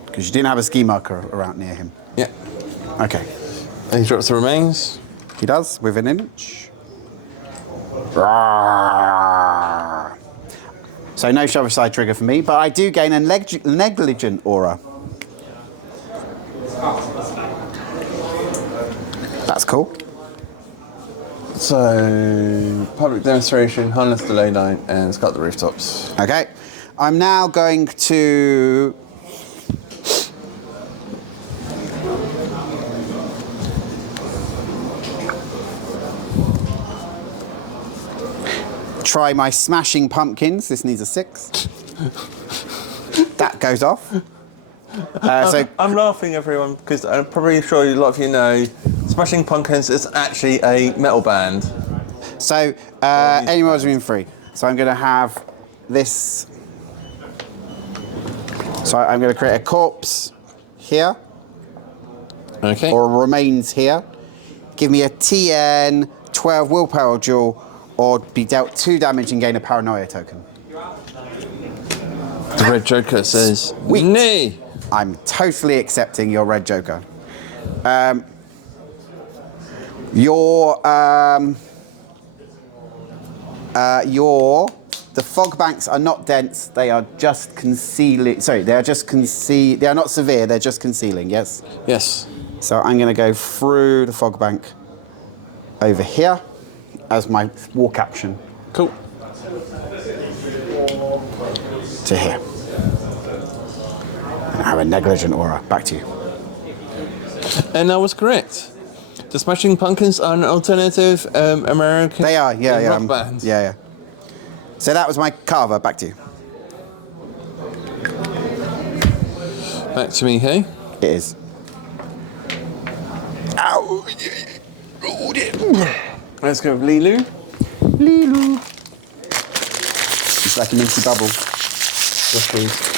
Because you didn't have a ski marker around near him. Yeah. Okay. And he drops the remains. He does, within an inch. So no shove aside trigger for me, but I do gain a negligent aura. That's cool. So, public demonstration, harness the ley line, and scut the rooftops. Okay. I'm now going to try my smashing pumpkins. This needs a 6. That goes off. So I'm laughing, everyone, because I'm probably sure a lot of you know Smashing Pumpkins is actually a metal band. So any mods are free. So I'm going to have this. So I'm going to create a corpse here, Okay. or remains here. Give me a TN 12 willpower jewel, or be dealt 2 damage and gain a paranoia token. The Red Joker says, Wheat. "Nay." I'm totally accepting your red joker. The fog banks are not dense. They are just concealing. Sorry, they are just conceal. They are not severe. They're just concealing. Yes. Yes. So I'm going to go through the fog bank over here as my walk action Cool. to here. And I have a negligent aura. Back to you. And I was correct. The Smashing Pumpkins are an alternative American They are. Yeah. rock band. Yeah. So that was my carver. Back to you. Back to me, hey? It is. Ow! Oh, dear. Let's go with Lilu. Lilu. It's like a minty bubble. Yes, please.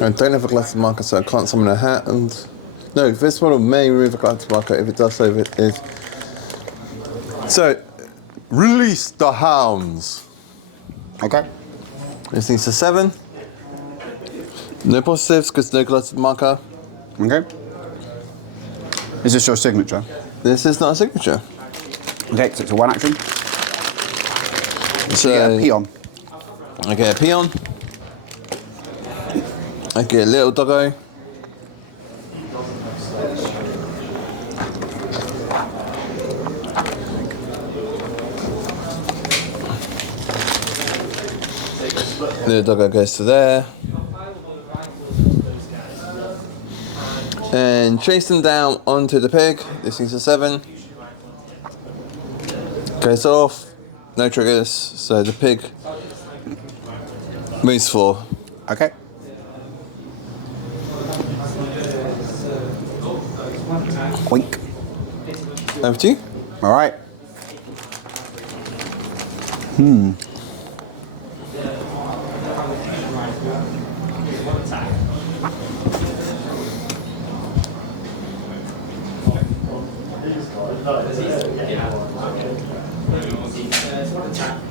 I don't have a galactic marker, so I can't summon a hat. And no, this model may remove a galactic marker. If it does so, it is. So, release the hounds. Okay. This needs a 7. No positives because no galactic marker. Okay. Is this your signature? This is not a signature. Okay, so it's a 1 action. So You get a peon. I get a peon. I get a little doggo. Little doggo goes to there. And chase them down onto the pig. This is a 7. Goes off. No triggers. So the pig moves 4. Okay. Oink. Over to you. All right.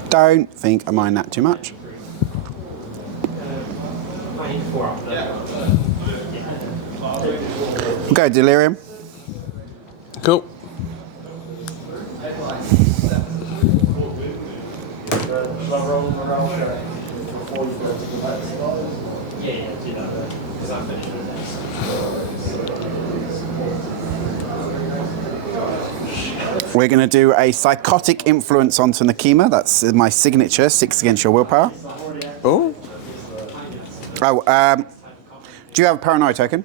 Don't think I mind that too much. We'll go delirium. Cool. We're going to do a psychotic influence onto Nakima. That's my signature, 6 against your willpower. Oh. Oh, do you have a paranoid token?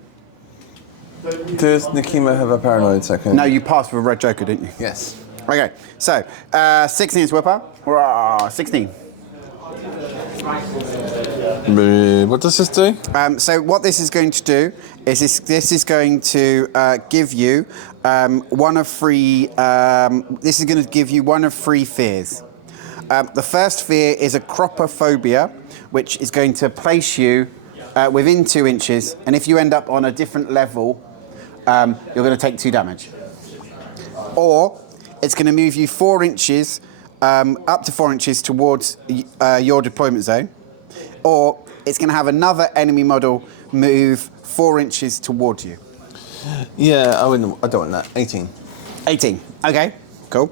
Does Nakima have a paranoid second? No, you passed with a red joker, didn't you? Yes. Okay, so 16 against willpower. Hurrah, 16. What does this do? So what this is going to do is this is going to give you one of three. This is going to give you one of three fears. The first fear is acropophobia, which is going to place you within 2 inches, and if you end up on a different level, you're going to take 2 damage. Or it's going to move you 4 inches, up to 4 inches towards your deployment zone. Or it's going to have another enemy model move 4 inches towards you. Yeah, I wouldn't. I don't want that. 18. 18. Okay, cool.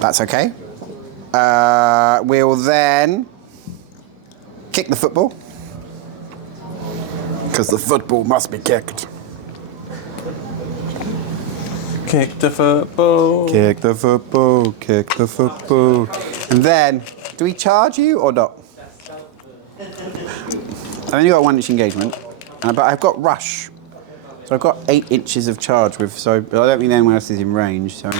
That's okay. We'll then kick the football. Because the football must be kicked. Kick the football. Kick the football, kick the football. And then, do we charge you or not? I've only got 1 inch engagement, but I've got rush. So I've got 8 inches of charge with, but I don't think anyone else is in range, so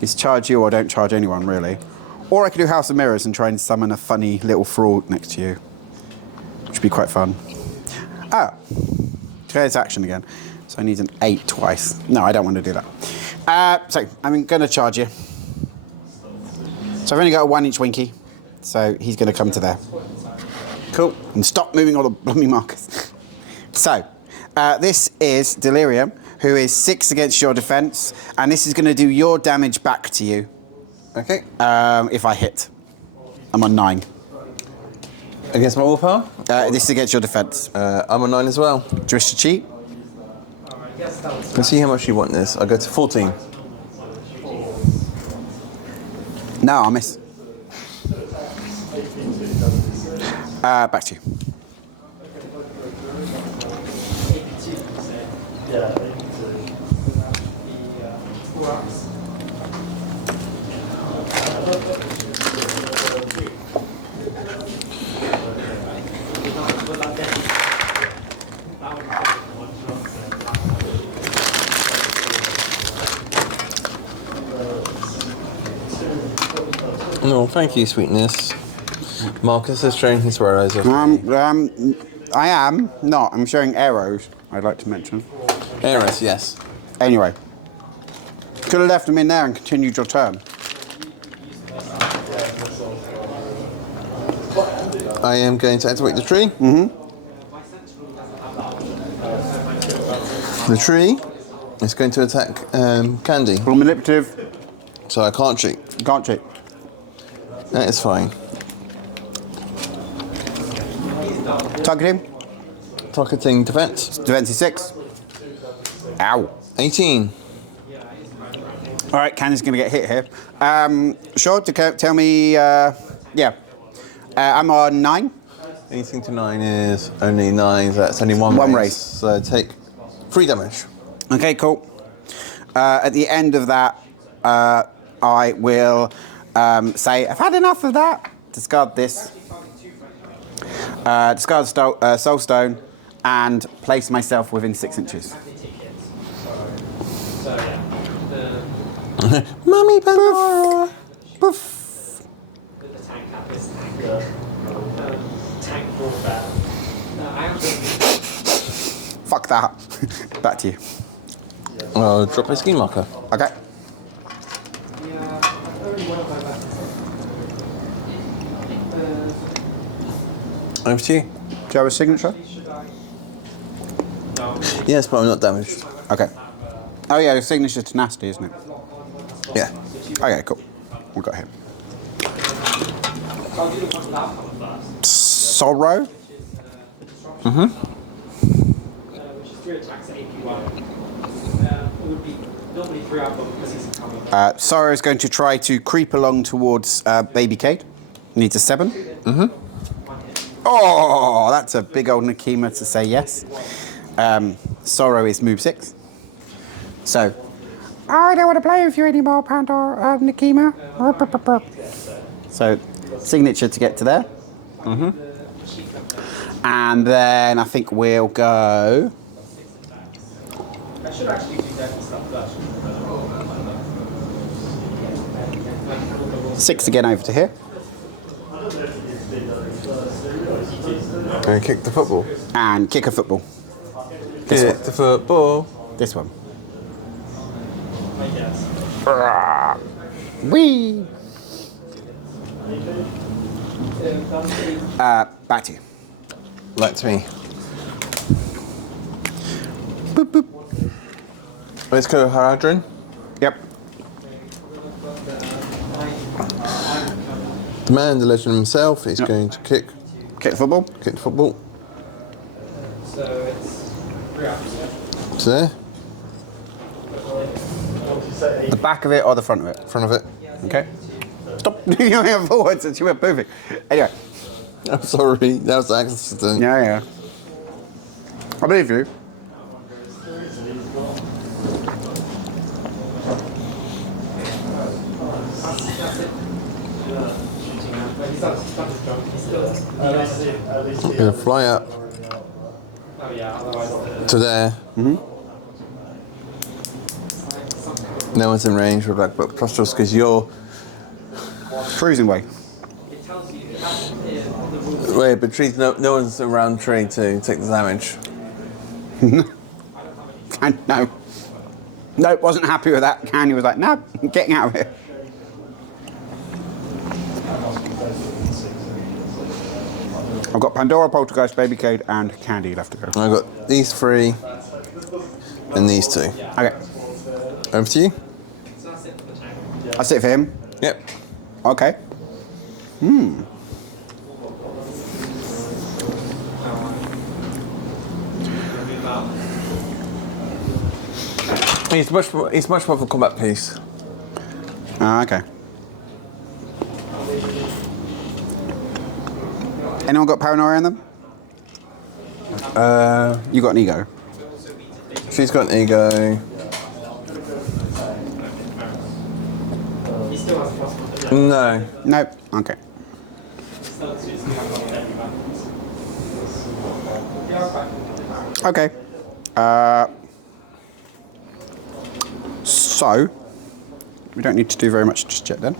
it's charge you or don't charge anyone really. Or I could do House of Mirrors and try and summon a funny little fraud next to you, which would be quite fun. Oh, there's action again. So I need an 8 twice. No, I don't want to do that. So I'm going to charge you. So I've only got a 1 inch winky, so he's going to come to there. Cool. And stop moving all the blooming markers. So this is Delirium, who is 6 against your defense, and this is going to do your damage back to you. Okay. If I hit. I'm on 9. Against my willpower? This is against your defense. I'm on 9 as well. Do you wish to cheat? Let's see how much you want this. I go to 14. No, I'll miss. Back to you. No, thank you, sweetness. Marcus is showing his arrows. I am not. I'm showing arrows, I'd like to mention. Arrows, yes. Anyway. Could have left them in there and continued your turn. I am going to activate the tree. The tree is going to attack Candy, Full manipulative. so I can't cheat. Can't cheat. That is fine. Target him. Targeting defense. Defense is 6. Ow. 18. All right, Candy's going to get hit here. Sure, tell me, yeah. I'm on 9. 18 to 9 is only 9, so that's only one One raise. raise. So take 3 damage. Okay, cool. At the end of that, I will say, I've had enough of that. Discard this. Discard Soul Stone and place myself within 6 inches. Mummy Pandora! Poof. Tank warfare. Fuck that. Back to you. I'll drop a ski marker. Okay. Over to you. Do you have a signature? Yes, but I'm not damaged. Okay. Oh yeah, your signature's tenacity, isn't it? Yeah. Okay, cool. We got him. Sorrow. Which is 3 attacks at AP1. It would be normally 3 out, but because he's covered. Sorrow is going to try to creep along towards Baby Cade. Needs a 7. Oh, that's a big old Nakima to say yes. Sorrow is move 6. So, I don't want to play with you anymore, Pandora, Nakima. So, signature to get to there. And then I think we'll go I should actually do that stuff first. 6 again over to here. And kick the football. And kick a football. Kick the football. This one. Whee! Back to you. Back to me. Boop, boop. Let's go Haradrin. Yep. The man, the legend himself, is going to kick Kick the football. the football. So it's 3 out. To there, The back of it or the front of it? front of it. Okay. Stop moving forwards and she went moving. Anyway. I'm sorry, that was an accident. Yeah. I believe you. I'm going to fly up Oh yeah, otherwise to there. No one's in range with Black Book plus because you're. Cruising way. it tells you it has on the rules. Wait, but trees, no one's around tree to take the damage. And no. No, wasn't happy with that. Candy was like, no, I'm getting out of here. I've got Pandora, Poltergeist, Baby Cade, and Candy left to go. I've got these 3 and these 2. Okay. Over to you. So that's it for the tank. That's it for him. Yep. Okay. He's much more of a combat piece. Okay. Anyone got paranoia in them? You got an ego. She's got an ego. He still has plus 1. No. No. Okay. Okay. So we don't need to do very much just yet then.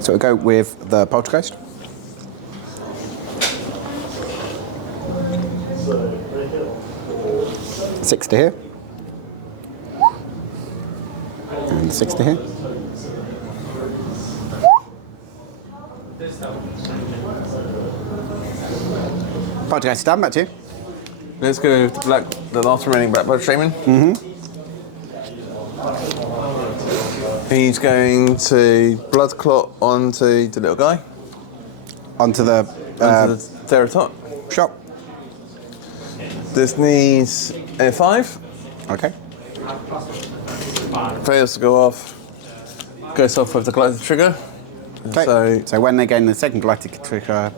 So we'll go with the Poltergeist. Six to here. And 6 to here. Poltergeist done, back to you. Let's go to the last remaining Black Blood Shaman. He's going to blood clot onto the little guy. Onto the Onto the Theratop. shop. This needs a 5. Okay. Fails to go off. Goes off with the Glyph trigger. Okay. So when they gain the second galactic trigger,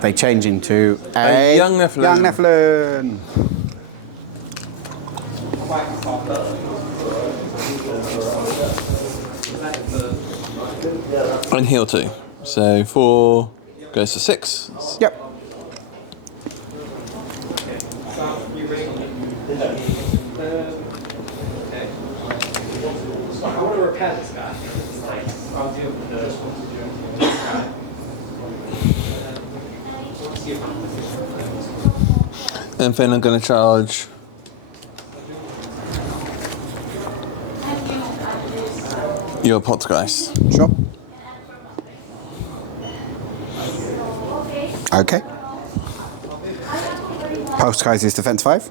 they change into A young Nephilim. Young Nephilim. And heal 2. So 4 goes to 6. Yep. I want to repair this guy. I'll deal with this guy. And then I'm going to charge your Poltergeist. Sure. Okay. Poltergeist is defense 5.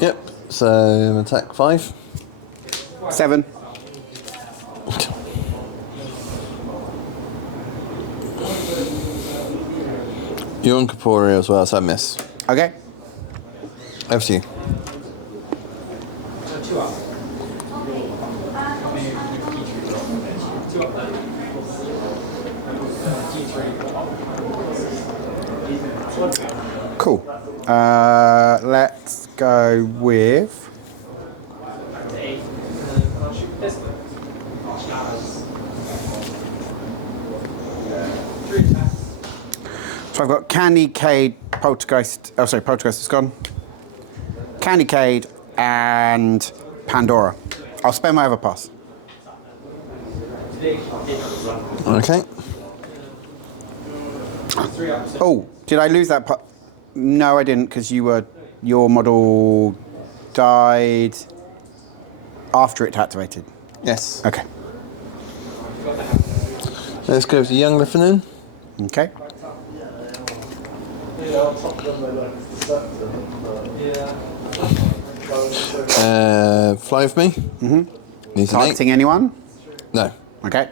Yep. So attack 5. 7. You're on Corporeal as well, so I miss. Okay. Over to you. 2 up. 2 up then. Cool. Let's go with. So I've got Candy Cade, Poltergeist. Oh, sorry, Poltergeist is gone. Candy Cade and Pandora. I'll spend my overpass. Okay. Oh, did I lose that part? No, I didn't, because your model died after it activated. Yes. Okay. Let's go to Young Lieutenant. Okay. Fly with me. Mm-hmm. Needs an 8. Targeting anyone? No. Okay.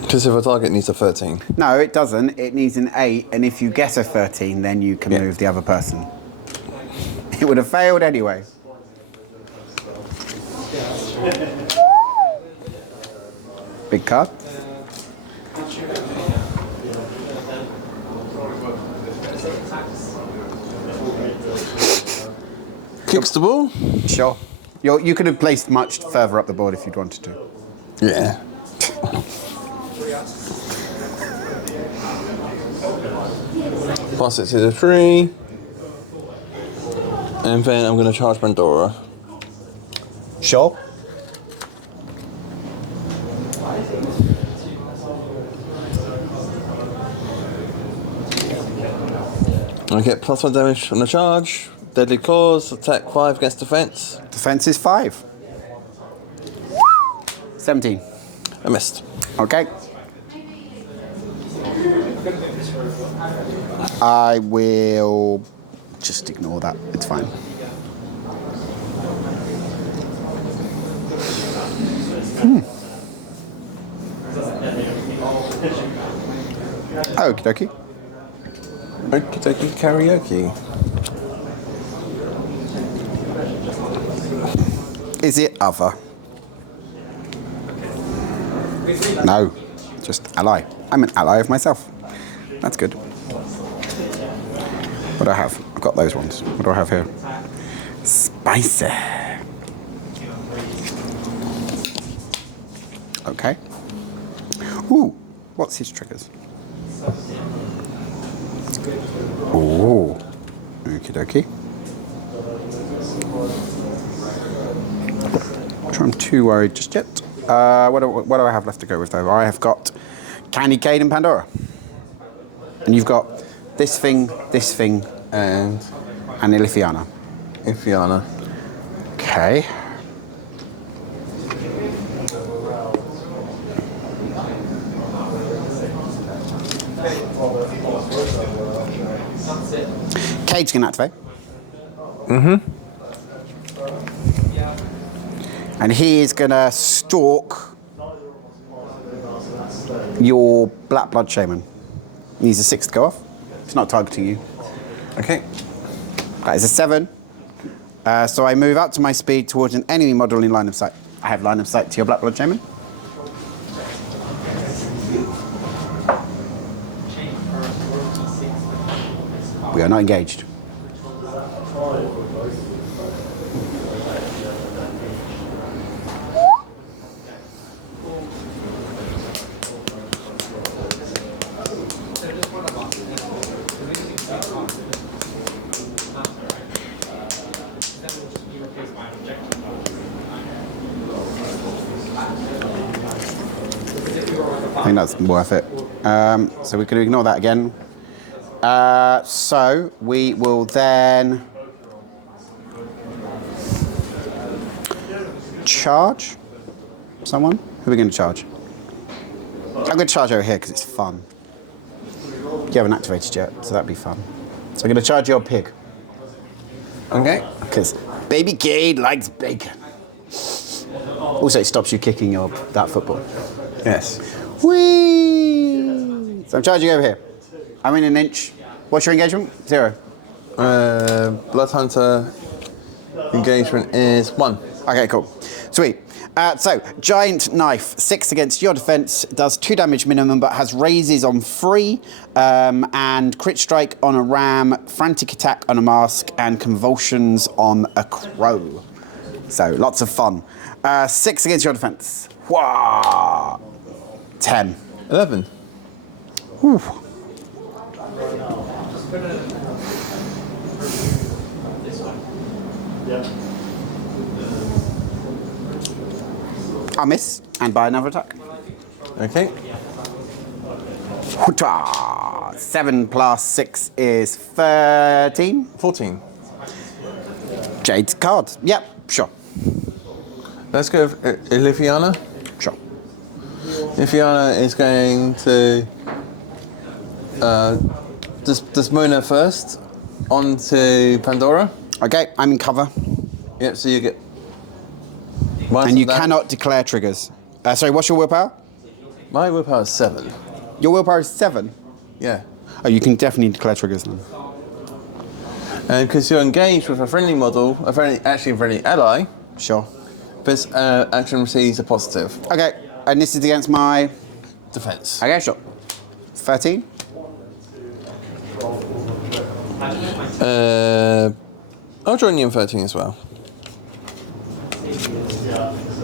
Because if a target needs a 13. No, it doesn't. It needs an 8, and if you get a 13, then you can move the other person. It would have failed anyway. Big card. Kicks the ball. Sure. You could have placed much further up the board if you'd wanted to. Yeah. Pass it to the 3. And then I'm going to charge Pandora. Sure. I get +1 damage on the charge. Deadly Claws, attack 5 against defense. Defense is 5. 17. I missed. Okay. I will just ignore that. It's fine. Okie dokie. Okie dokie karaoke. Is it other? No, just ally. I'm an ally of myself. That's good. What do I have? I've got those ones. What do I have here? Spicy. Okay. Ooh, what's his triggers? Ooh. Okie dokie. I'm too worried just yet. What do I have left to go with though? I have got Candy Cade and Pandora. And you've got this thing, And Ilithiana. Ifiana. Okay. Cade's gonna activate. And he is gonna stalk your Black Blood Shaman. He needs a 6 to go off. It's not targeting you. Okay. That is a 7. So I move up to my speed towards an enemy model in line of sight. I have line of sight to your Black Blood Shaman. We are not engaged. I think that's worth it. So we can ignore that again. So we will then charge someone. Who are we going to charge? I'm going to charge over here because it's fun. You haven't activated yet, so that'd be fun. So I'm going to charge your pig. Okay. Because baby Cade likes bacon. Also, it stops you kicking that football. Yes. Whee! So I'm charging over here. I'm in an inch. What's your engagement? 0. Blood Hunter engagement is 1. Okay, cool. Sweet. So, giant knife, 6 against your defense, does 2 damage minimum, but has raises on 3, and crit strike on a ram, frantic attack on a mask, and convulsions on a crow. So, lots of fun. 6 against your defense. Wah! 10. 11. Whew. I'll miss and buy another attack. Okay. Hoo-ta! 7 plus 6 is 13. 14. Jade's card. Yep, sure. Let's go with Ilifiana. Sure. Ilifiana is going to does Mona first onto Pandora. Okay, I'm in cover. Yep, so you get And you cannot declare triggers. Sorry, what's your willpower? My willpower is 7. Your willpower is 7. Yeah. Oh, you can definitely declare triggers then. And because you're engaged with a friendly model, a friendly ally, Sure. this action receives a positive Okay, and this is against my... defense. Okay, sure. 13. I'll join you in 13 as well.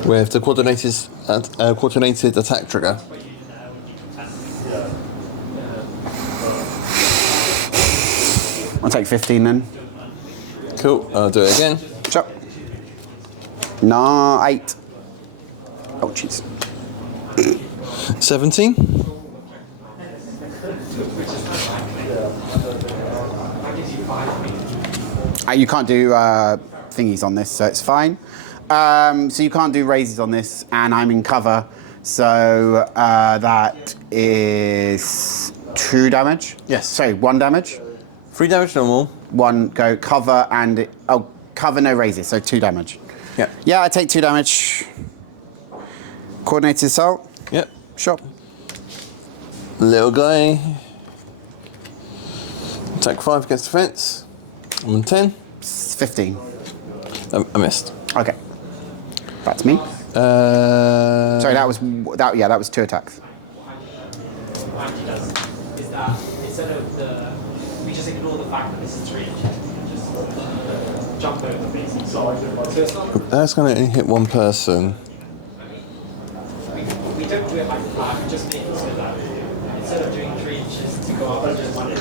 With the coordinated attack trigger. I'll take 15 then. Cool, I'll do it again. Sure. Nah, 8. Oh, jeez. 17. You can't do thingies on this, so it's fine. So you can't do raises on this, and I'm in cover, so that is 2 damage. Yes. Sorry, 1 damage. 3 damage normal. 1 go cover and cover no raises, so 2 damage. Yep. Yeah, I take 2 damage. Coordinated assault. Yep. Sure. Little guy. Attack 5 against defense. I'm on 10. 15. I missed. Okay. That's me. Sorry, that was 2 attacks. What Angie does is that instead of we just ignore the fact that this is 3 inches. Just jump over basically. So it's not. That's going to hit one person. We don't do it like that. We just make it so that instead of doing 3 inches to go up, we just want to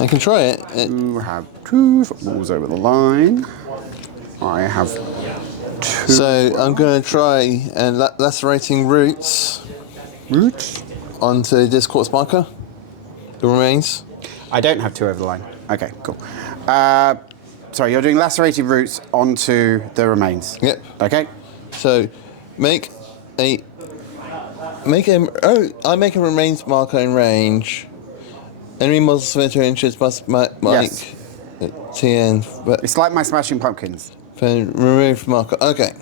I can try it. You have 2 footballs over the line. I have 2. So I'm going to try and lacerating roots onto this quartz marker. The remains. I don't have 2 over the line. Okay, cool. Sorry, you're doing lacerated roots onto the remains. Yep. Okay. So I make a remains marker in range. Enemy models within 2 inches must make Yes. TN. But It's like my smashing pumpkins. remove marker. Okay.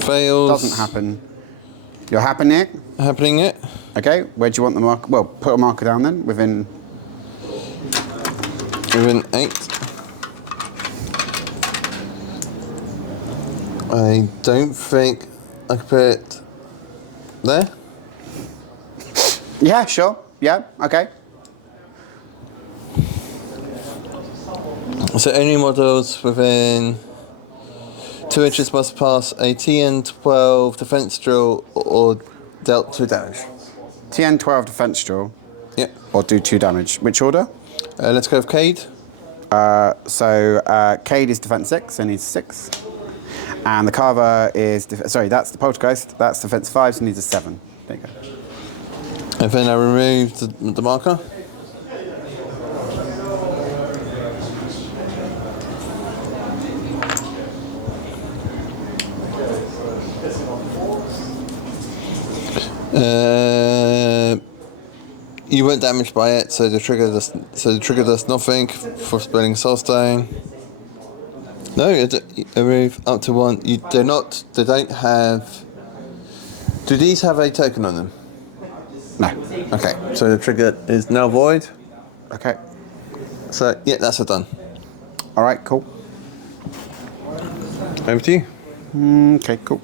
Fails. Doesn't happen. You're happening it. Happening it. Okay. Where do you want the marker? Well, put a marker down then. Within. Within 8. I don't think I could put it there. Yeah. Sure. Yeah. Okay. So only models within 2 inches must pass a TN12 defense drill or dealt 2 damage. TN12 defense drill. Yep. Or do 2 damage. Which order? Let's go with Cade. So Cade is defense 6 and he's 6. And the Carver is... sorry, that's the Poltergeist. That's defense 5, so he needs a 7. There you go. And then I remove the marker. You weren't damaged by it, so the trigger does nothing for spelling Soul Stone. No, you remove up to one. They don't have. Do these have a token on them? No. Okay, so the trigger is now void. Okay. So yeah, that's a done. All right. Cool. Over to you. Okay. Cool.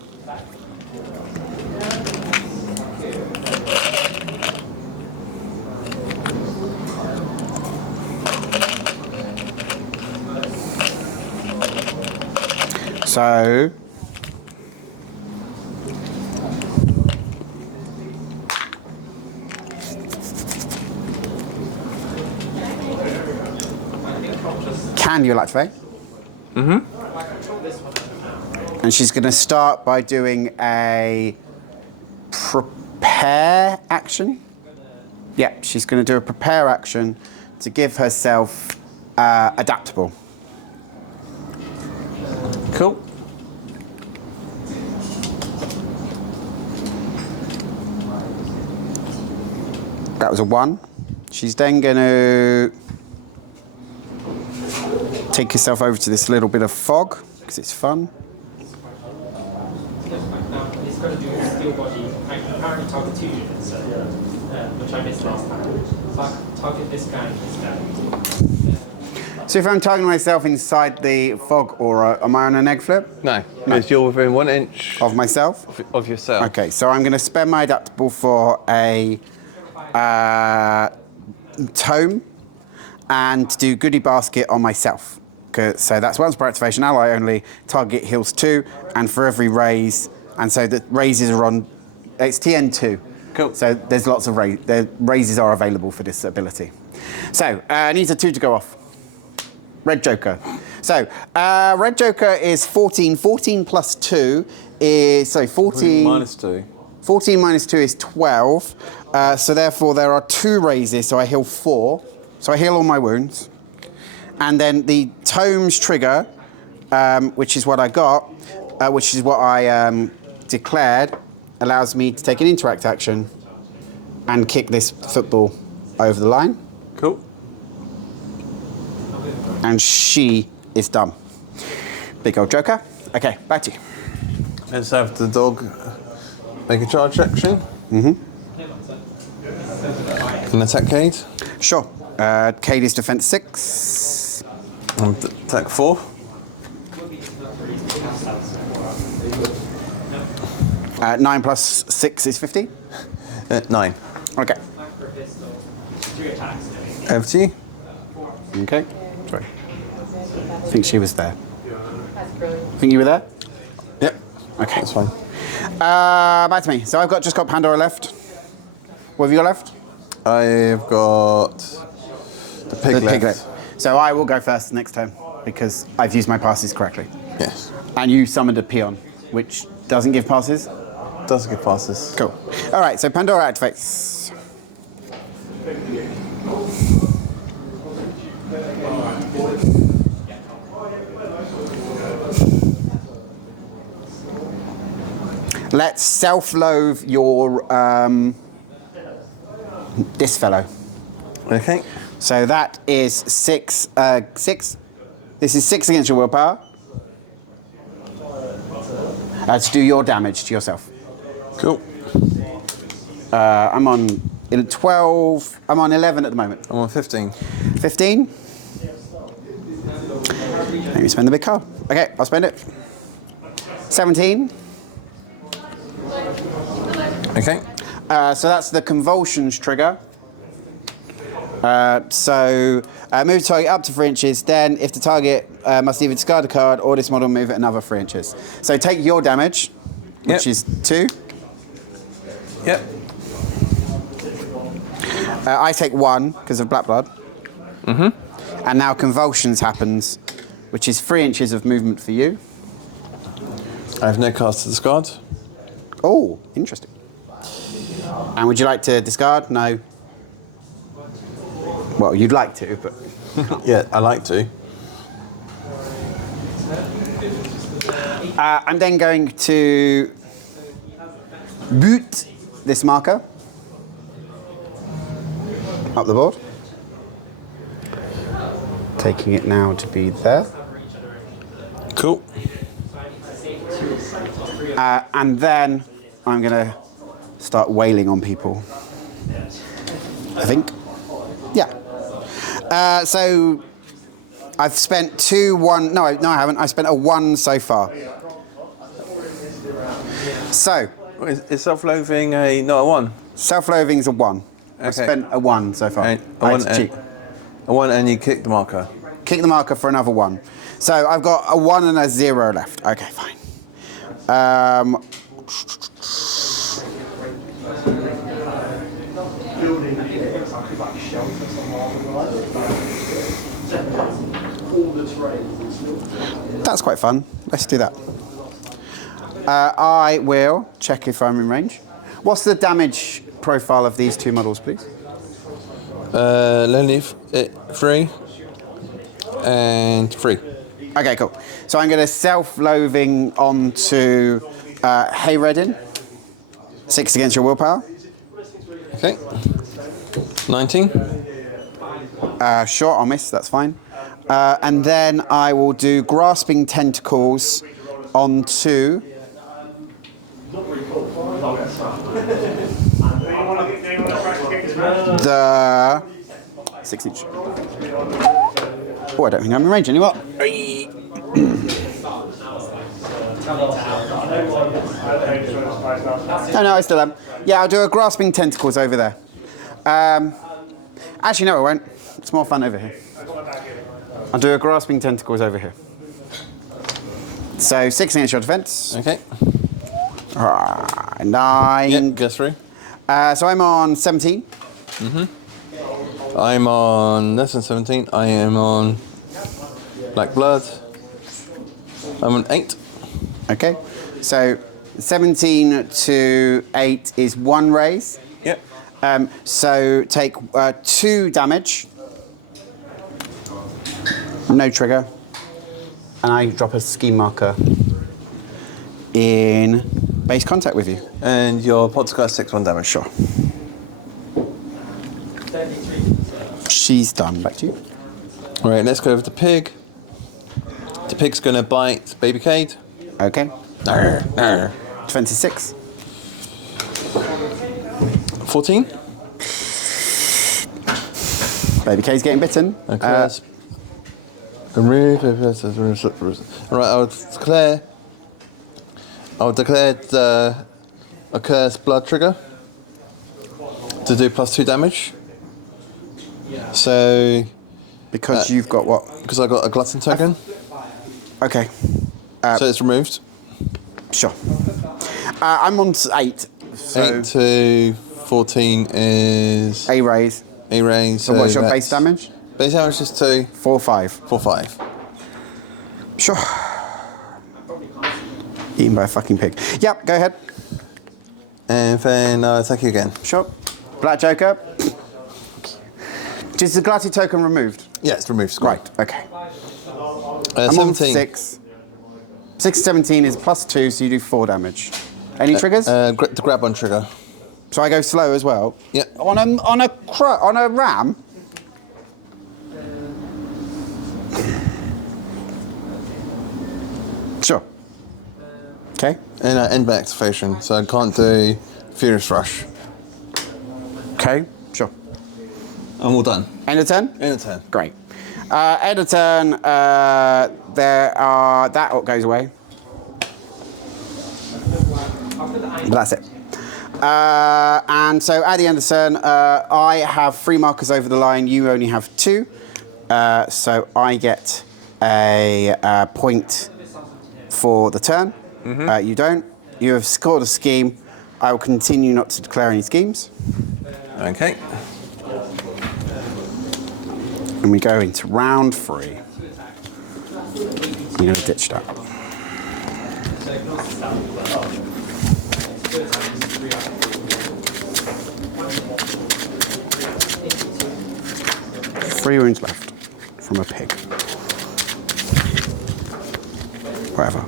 So. Can you activate? Mm-hmm. And she's going to start by doing a prepare action. Yeah, she's going to do a prepare action to give herself adaptable. Cool. That was a 1. She's then going to take herself over to this little bit of fog, because it's fun. He's got to do steel body. Apparently target 2 units, which I missed last time. So I target this guy and this guy. So if I'm targeting myself inside the fog aura, am I on an egg flip? No, because you're within 1 inch Of myself? of yourself. Okay, so I'm going to spend my adaptable for a tome and do goodie basket on myself. So that's once per activation, ally only, target heals 2, and for every raise, and so the raises are on, it's TN2. Cool. So there's lots of raises are available for this ability. So needs a 2 to go off. Red Joker. So Red Joker is 14. 14 plus 2 is, sorry, 14. Minus 2. 14 minus 2 is 12. So therefore there are 2 raises, so I heal 4. So I heal all my wounds. And then the Tomes trigger, which is what I got, which is what I declared, allows me to take an interact action and kick this football over the line. Cool. And she is done. Big old Joker. Okay, back to you. Let's have the dog make a charge action. Mm-hmm. An attack Cade. Sure. Cade is defense 6. Attack 4. Nine plus 6 is 15. 9. Okay. 3 attacks. Over to you. Okay. Sorry. I think she was there. Think you were there? Yep. Okay. That's fine. Back to me. So I've just got Pandora left. What have you got left? I've got the piglet. So I will go first next turn because I've used my passes correctly. Yes. And you summoned a peon, which doesn't give passes. Does give passes. Cool. All right. So Pandora activates. Let's self-loathe your this fellow. Okay. So that is 6. 6. This is 6 against your willpower. To do your damage to yourself. Cool. I'm on 12. I'm on 11 at the moment. I'm on 15. 15. Let me spend the big card. Okay, I'll spend it. 17. Okay. So that's the convulsions trigger. Move target up to 3 inches. Then, if the target must either discard a card or this model move it another 3 inches. So take your damage, which is 2. Yep. I take 1 because of black blood. Mm-hmm. And now convulsions happens, which is 3 inches of movement for you. I have no cards to discard. Oh, interesting. And would you like to discard? No. Well, you'd like to, but Yeah, I like to. I'm then going to boot this marker up the board. Taking it now to be there. Cool. And then I'm going to start wailing on people. I think. Yeah. So I've spent 2, 1. No, I haven't. I've spent a 1 so far. So Is self-loathing not a 1? self-loathing's a 1. I've Okay. spent a 1 so far. And I had to cheat. A 1 and you kick the marker. Kick the marker for another 1. So I've got a 1 and a 0 left. Okay, fine. That's quite fun. Let's do that. I will check if I'm in range. What's the damage profile of these 2 models, please? Lonely 3 and 3. Okay, cool. So I'm going to self-loathing onto Hayreddin. 6 against your willpower. Okay. 19. Sure, I'll miss. That's fine. And then I will do Grasping Tentacles onto the 6-inch. Oh, I don't think I'm in range anymore. No, I still am. Yeah, I'll do a Grasping Tentacles over there. Actually, no, I won't. It's more fun over here. I'll do a Grasping Tentacles over here. So 6 against your defense. Okay. 9. Yep, guess 3. So I'm on 17. I'm on less than 17. I am on Black Blood. I'm on 8. Okay. So 17 to 8 is 1 raise. Yep. So take 2 damage. No trigger. And I drop a scheme marker in base contact with you. And your Poltergeist 6-1 damage. Sure. She's done. Back to you. All right, let's go over to Pig. The pig's going to bite Baby Cade. Okay. Arr, arr. 26. 14. Baby K's getting bitten. Okay. Alright, I'll declare a cursed blood trigger to do +2 damage. So, Because you've got what? because I got a glutton token, Okay. so it's removed. Sure. I'm on 8. So 8 to 14 is A raise. a raise. So what's your that's- base damage? Base damage is 2, 4, 5. 4, 5. Sure. Eaten by a fucking pig. Yep, go ahead. And then attack you again. Sure. Black Joker. Is the Glutty token removed? Yeah, it's removed. Right, okay. I'm 17. on 6. 6 to 17 is +2, so you do 4 damage. Any triggers? The grab on trigger. So I go slow as well. Yeah. On a ram. Sure. Okay. And end by activation, so I can't do Furious Rush. Okay. Sure. I'm all done. End of turn. End of turn. Great. End of turn. That goes away. That's it. And so at the end of the turn, I have 3 markers over the line. You only have 2. So I get a point for the turn. You don't. You have scored a scheme. I will continue not to declare any schemes. Okay. And we go into round 3. I'm going to ditch that. 3 wounds left from a pig. Whatever.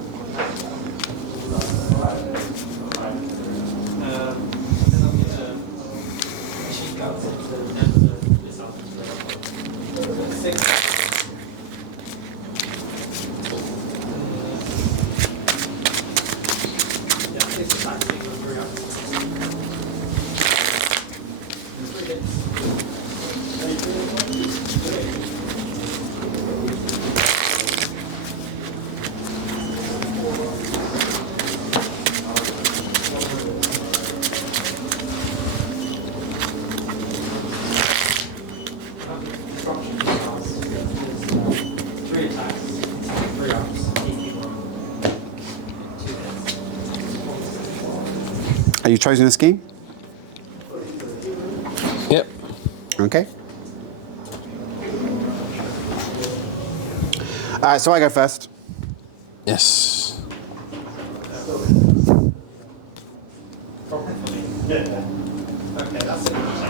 Are you choosing a scheme? Yep. Okay. So I go first. Yes.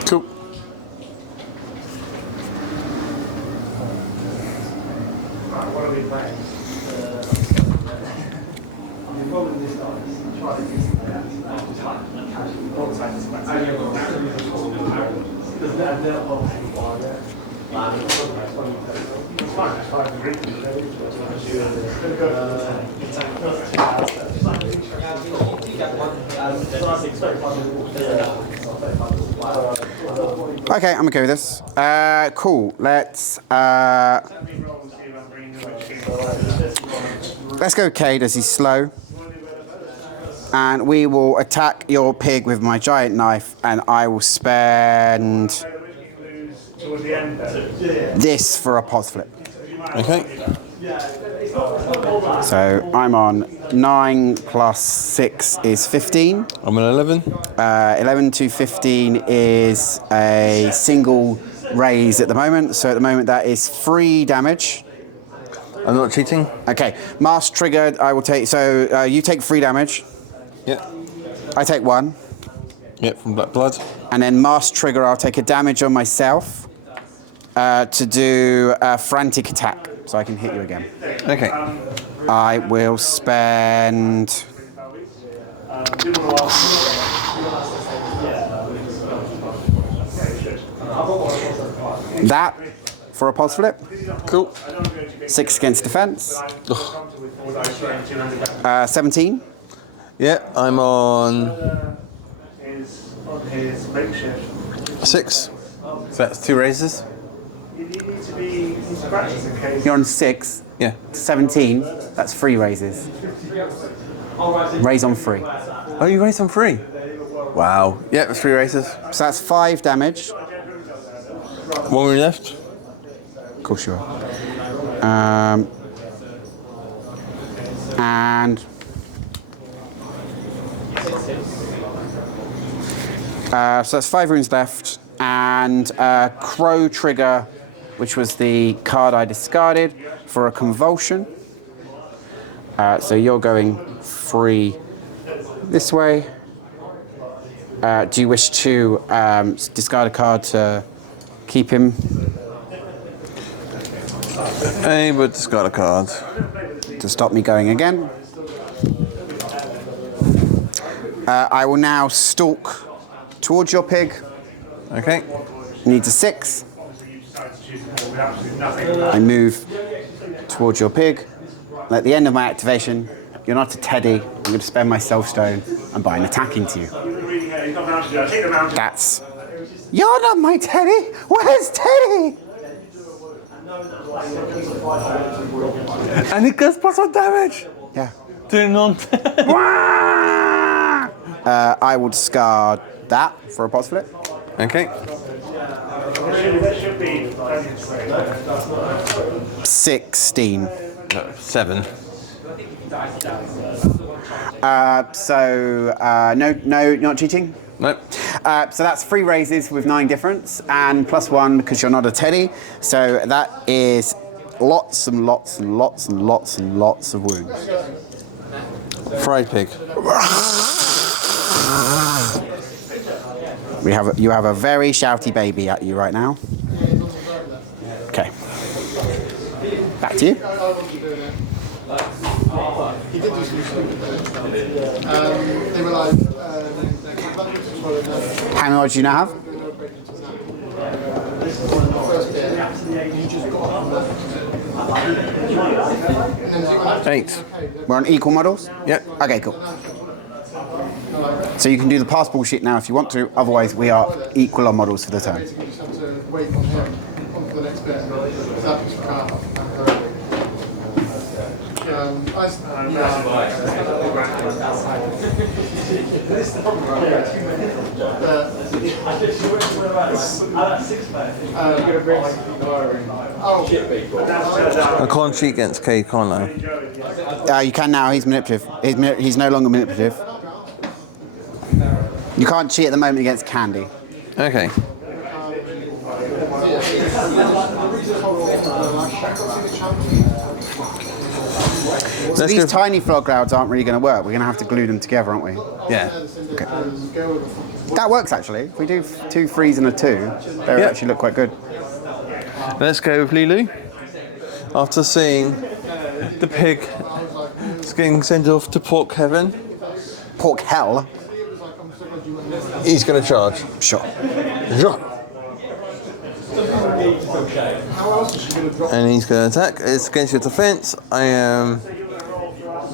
Cool. What are we playing? Okay, I'm okay with this. Cool. Let's go Cade as he's slow. And we will attack your pig with my giant knife, and I will spend this for a pos flip. Okay. So I'm on 9 plus 6 is 15. I'm on 11. 11 to 15 is a single raise at the moment. So at the moment that is 3 damage. I'm not cheating. Okay, mask triggered. I will take. So you take 3 damage. Yep. I take 1. Yep, from Black Blood. And then mask trigger. I'll take a damage on myself to do a frantic attack, so I can hit you again. Okay. I will spend that for a pulse flip. Cool. 6 against defense. 17. Yeah, I'm on 6. So that's 2 raises. You're on 6. Yeah. 17. That's 3 raises. Raise on 3. Oh, you raised on 3? Wow. Yeah, it's 3 raises. So that's 5 damage. 1 wound left. Of course you are. And so that's 5 runes left, and Crow trigger, which was the card I discarded for a convulsion. So you're going free this way. Do you wish to discard a card to keep him? I would discard a card. To stop me going again. I will now stalk towards your pig. Okay. Needs a 6. I move towards your pig. And at the end of my activation, you're not a teddy. I'm going to spend my self stone and buy an attack into you. That's. You're not my teddy. Where's Teddy? And it does +1 damage. Yeah. Doing non. I will discard that for a pos flip. Okay. 16. No, 7. No, not cheating. Nope. So that's 3 raises with 9 difference, and +1 because you're not a teddy. So that is lots and lots and lots and lots and lots of wounds. Fried pig. You have a very shouty baby at you right now. Back to you. He did do some stupid things. They were like, How many odds do you now have? first bit, you just got 8. We're on equal models? Yep. Okay, cool. So you can do the pass bullshit now if you want to, otherwise we are equal on models for the turn. you just have to wait on him on for the next bit. That puts your car up. I can't cheat against K, can't I? You can now, he's manipulative. He's no longer manipulative. You can't cheat at the moment against Candy. Okay. So these tiny frog clouds aren't really going to work. We're going to have to glue them together, aren't we? Yeah. Okay. That works actually. If we do 2 3s and a 2, they Yep. actually look quite good. Let's go with Lulu. After seeing the pig getting sent off to Pork Heaven, Pork hell. he's going to charge. Sure. And he's going to attack. It's against your defense. I am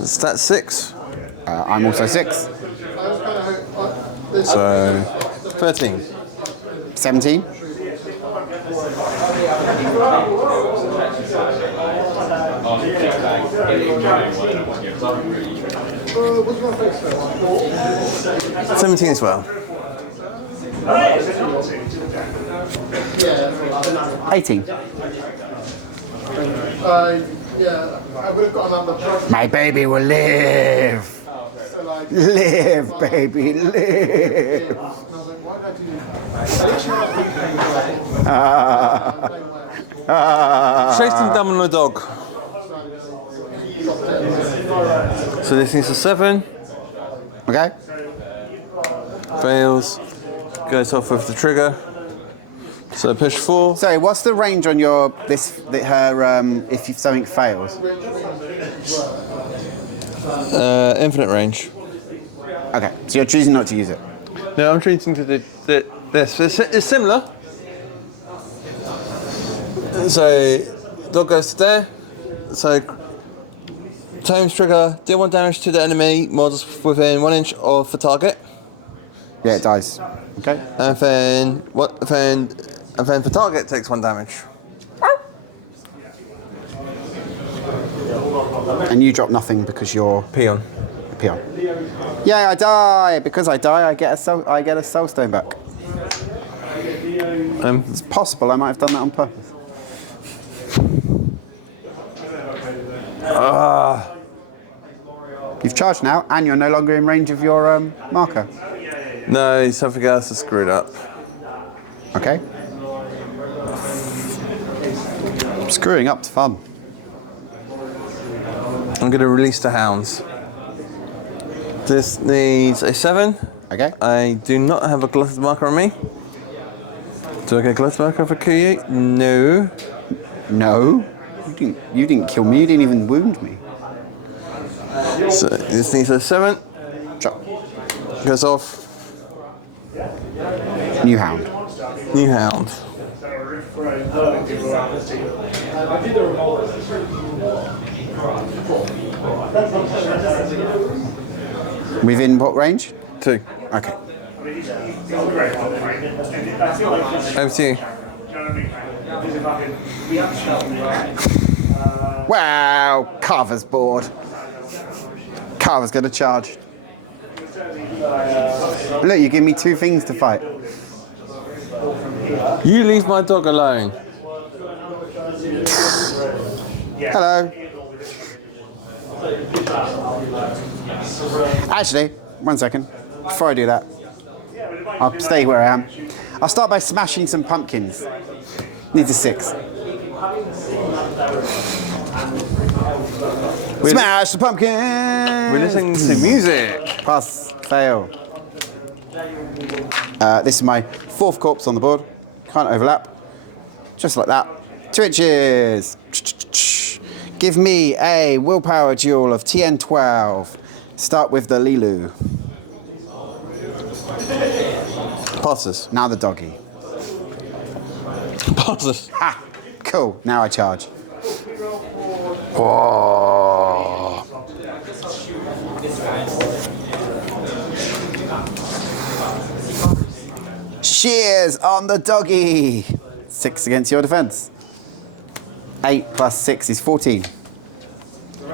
stat 6. I'm also 6. So 13. 17. What's your face first? 17 as well. 18. Yeah, I would have got another. My baby will live. So like, Live, baby, live. and I was like, why did I do? Chased him down on a dog. So this needs a 7. Okay. Fails. Goes off with the trigger. So push 4. Sorry, what's the range on your if something fails? Infinite range. Okay, so you're choosing not to use it. No, I'm treating to this. It's similar. So dog goes to there. So times trigger, deal 1 damage to the enemy models within 1 inch of the target. Yeah, it dies. Okay. And then the target takes 1 damage. And you drop nothing because you're Peon. a peon. Yeah, I die. Because I die, I get a soul stone back. It's possible I might have done that on purpose. You've charged now, and you're no longer in range of your marker. No, something else is screwed up. Okay. Screwing up's fun. I'm going to release the hounds. This needs a 7. Okay. I do not have a glutted marker on me. Do I get a glutted marker for Kuyu? No. No. You didn't kill me. You didn't even wound me. So this needs a 7. Drop. Goes off. New hound. New hound. Within what range? 2. Okay. Over to you. Wow, Carver's bored. Carver's going to charge. Look, you give me 2 things to fight. You leave my dog alone. Hello. Actually, 1 second. Before I do that, I'll stay where I am. I'll start by smashing some pumpkins. Needs a 6. Smash the pumpkin! We're listening to music. Pass, fail. This is my 4th corpse on the board. Can't overlap. Just like that. 2 inches. Give me a willpower duel of TN12. Start with the Lilu. Passes. Now the doggy. Passes. Ah, cool. Now I charge. Oh. Shears on the doggy. 6 against your defense. 8 plus 6 is 14. I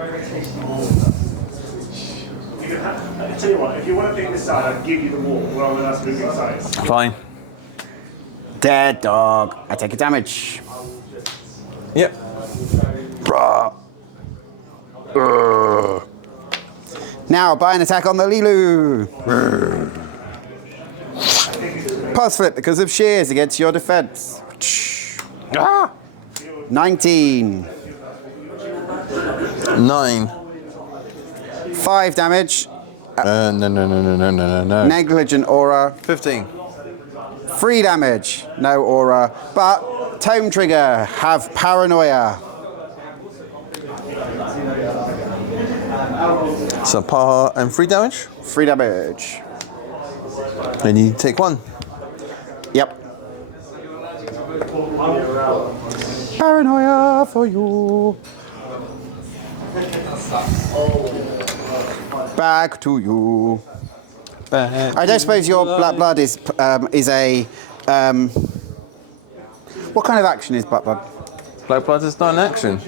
tell you what, if you want to pick this side, I'll give you the wall rather than us moving sides. Fine. Dead dog. I take a damage. Yep. Bruh. Now buy an attack on the Lilu. Pass flip because of shears against your defense. 19. 9. 5 damage. No. Negligent aura. 15. 3 damage. No aura. But tome trigger. Have paranoia. So par and 3 damage. 3 damage. And you take 1. Yep. Paranoia for you. Back to you. I don't suppose your black blood is a what kind of action is black blood? Black blood is not an action.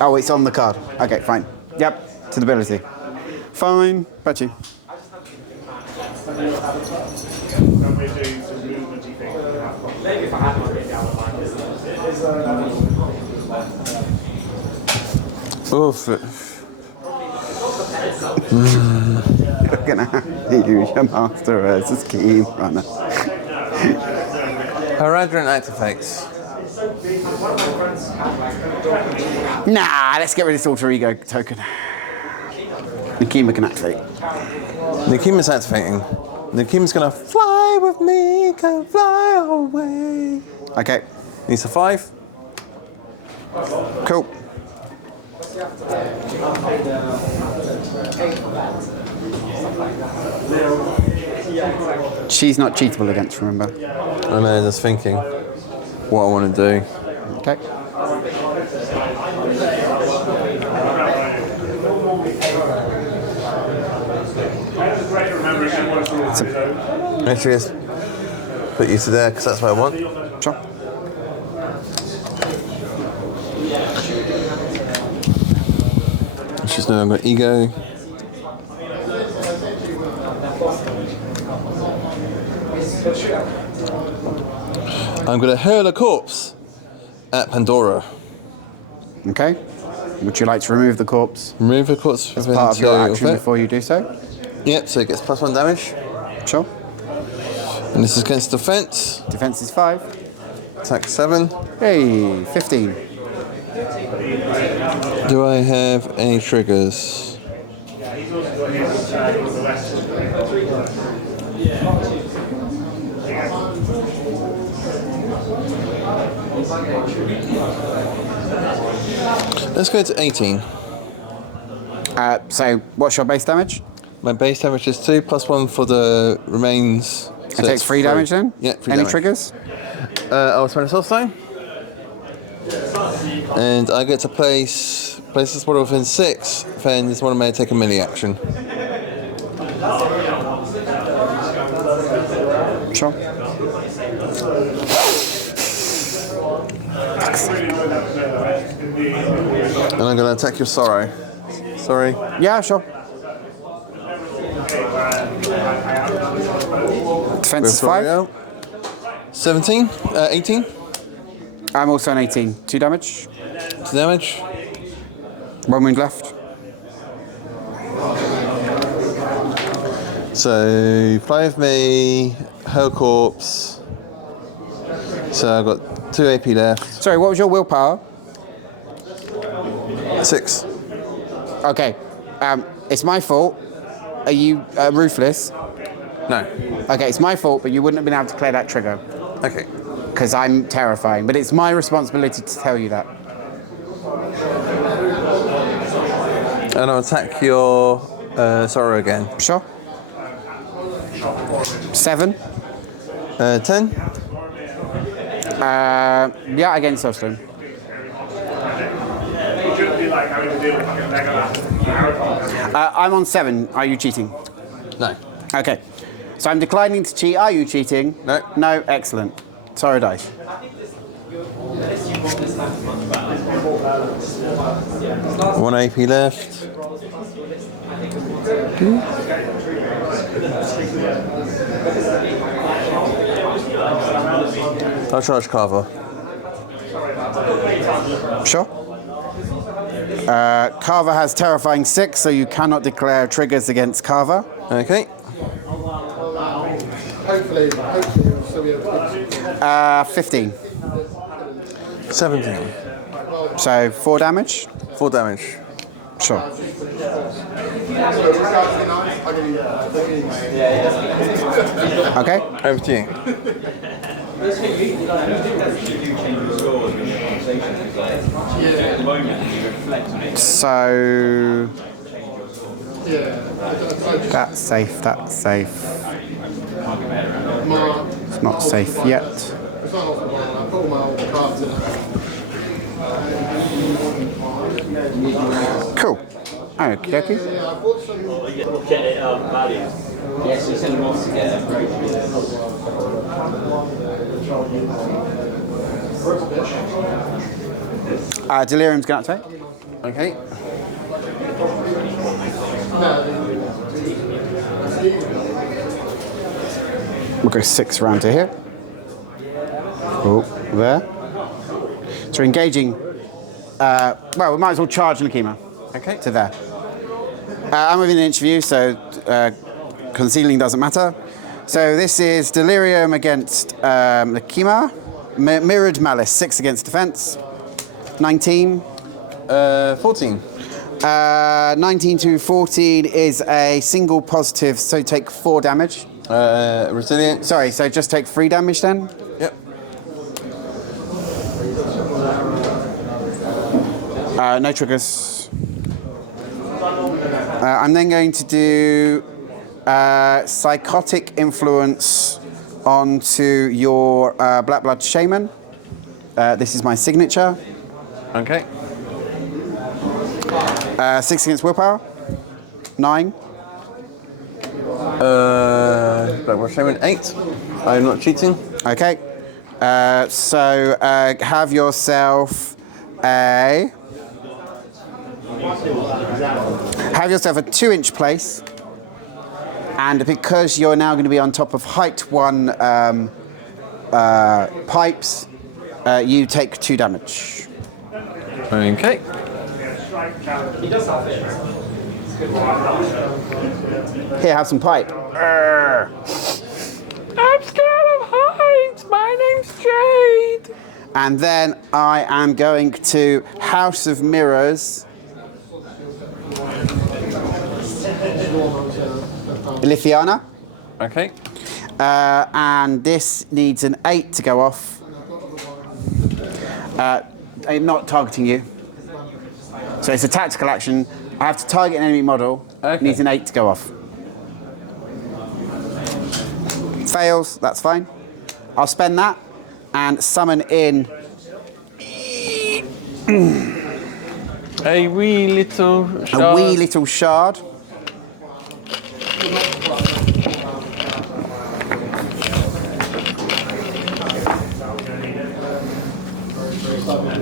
Oh, it's on the card. Okay, fine. Yep, to the ability. Fine, bet you. Maybe if I had my bit down with like this. Oof. You're gonna have to use your master as a scheme runner. Haradron activates. Nah, let's get rid of this alter ego token. Nikima can activate. Nikima's activating. Nikima's gonna fly with me, can fly away. Okay, Needs a 5. cool. She's not cheatable against, remember? I'm just thinking what I want to do. Okay. Actually, yes. Put you to there because that's what I want. Sure. She's no longer ego. I'm going to hurl a corpse at Pandora. Okay. Would you like to remove the corpse Remove the corpse as part of your action before you do so? Yep, so it gets +1 damage. Sure. And this is against defense. Defense is 5. Attack 7. Hey, 15. Do I have any triggers? Let's go to 18. So, what's your base damage? My base damage is 2 +1 for the remains. It takes 3 damage then? Yeah, 3 Any damage. triggers? I'll spend a soul stone. And I get to place this model within 6, then this model may take a melee action. Sure. And I'm going to attack your sorrow. Sorry. Yeah, sure. Defense is 5. 17, 18. I'm also an 18. 2 damage. 2 damage. 1 wound left. So, fly with me, hurl corpse. So I've got 2 AP left. Sorry, what was your willpower? 6. Okay. It's my fault. Are you ruthless? No. Okay, it's my fault, but you wouldn't have been able to clear that trigger. Okay. Because I'm terrifying. But it's my responsibility to tell you that. And I'll attack your Sorrow again. Sure. 7. 10. Yeah, against Soulstone. I'm on 7. Are you cheating? No. Okay. So I'm declining to cheat. Are you cheating? No. No. Excellent. Sorry, dice. 1 AP left. I'll charge Carver. Sure. Carver has terrifying 6, so you cannot declare triggers against Carver. Okay. Hopefully we'll still be able to 15. 17. So 4 damage. 4 damage. Sure. Okay. Over to you. So that's safe. That's safe. It's not safe yet. It's not off the bottom. I put all my old cards in there. Cool. Okie dokie. Yeah, I bought some. Yes, you send them off together. Delirium's going to take. Okay. We'll go 6 round to here. Oh, there. So we're engaging. Well, we might as well charge Nakima. Okay. To there. I'm within an inch of you, so concealing doesn't matter. So this is Delirium against Nakima. Mirrored Malice, 6 against defense. 19. 14. 19 to 14 is a single positive, so take 4 damage. Resilient. Sorry, so just take 3 damage then? Yep. No triggers. I'm then going to do Psychotic Influence onto your Black Blood Shaman. This is my signature. Okay. 6 against Willpower. 9. Black Blood Shaman 8. I'm not cheating. Okay. So have yourself a 2-inch place, and because you're now going to be on top of height 1 pipes, you take 2 damage. Okay. Here, have some pipe. I'm scared of heights. My name's Jade. And then I am going to House of Mirrors. Lithiana. Okay. And this needs an 8 to go off. I'm not targeting you. So it's a tactical action. I have to target an enemy model. Okay. Needs an 8 to go off. Fails, that's fine. I'll spend that and summon in A wee little shard. a wee little shard.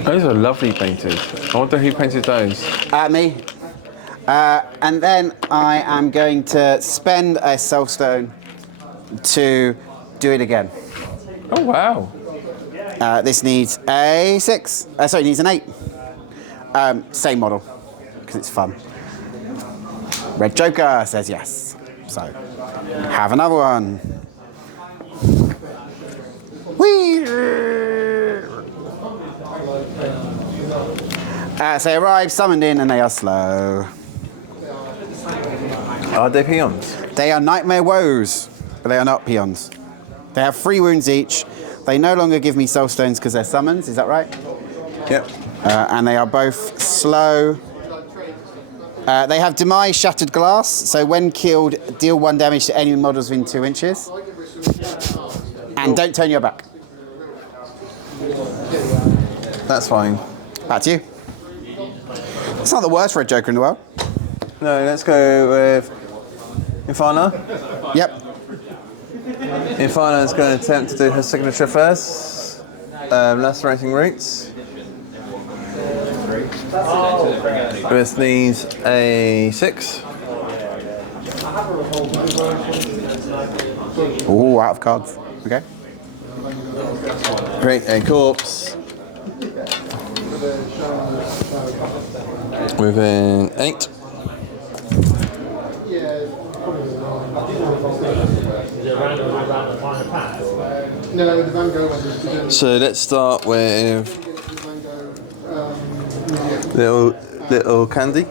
Those are lovely painted. I wonder who painted those. Me. And then I am going to spend a Soulstone to do it again. Oh wow. This needs a 6. Sorry, it needs an 8. Same model, because it's fun. Red Joker says yes. So, have another one. Whee! So they arrive, summoned in, and they are slow. Are they peons? They are Nightmare Woes, but they are not peons. They have 3 wounds each. They no longer give me Soulstones because they're summons, is that right? Yep. And they are both slow They have demise shattered glass, so when killed, deal 1 damage to any models within 2 inches. And don't turn your back. That's fine. Back to you. It's not the worst red joker in the world. No, let's go with Infana. Yep. Infana is going to attempt to do her signature first. Lacerating Roots. This needs a 6. Ooh, out of cards. Okay. Create a corpse. Within 8. No, the Van Gogh one is So let's start with little Candy.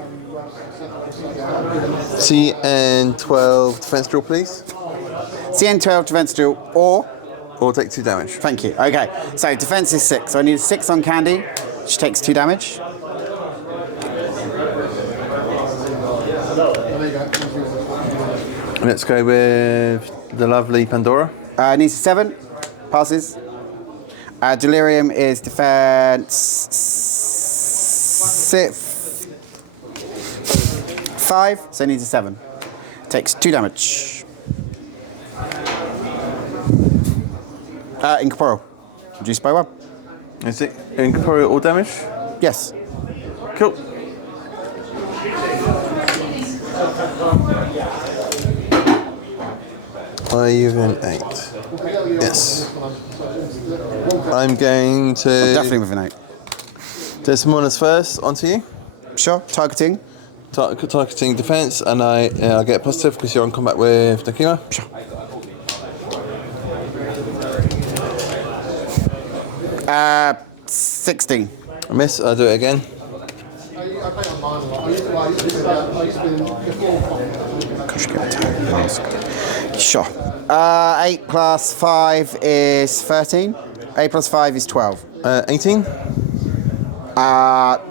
CN12 defense drill, please. CN12 defense drill, or Take 2 damage. thank you. Okay, so defense is 6. So I need a 6 on Candy, which takes 2 damage. Let's go with the lovely Pandora. Needs a 7, passes. Delirium is defense 5, so it needs a 7. Takes 2 damage. Incorporeal. Reduced by 1. Is it incorporeal all damage? Yes. Cool. Within 8. Yes. I'm going to Definitely within 8. do some honors first onto you. Sure. Targeting. Targeting defense, and I'll get positive because you're on combat with Nakima. Sure. 16. I miss. I'll do it again. I play online a lot. I used to be before. Sure. 8 plus 5 is 13. 8 plus 5 is 12. 18.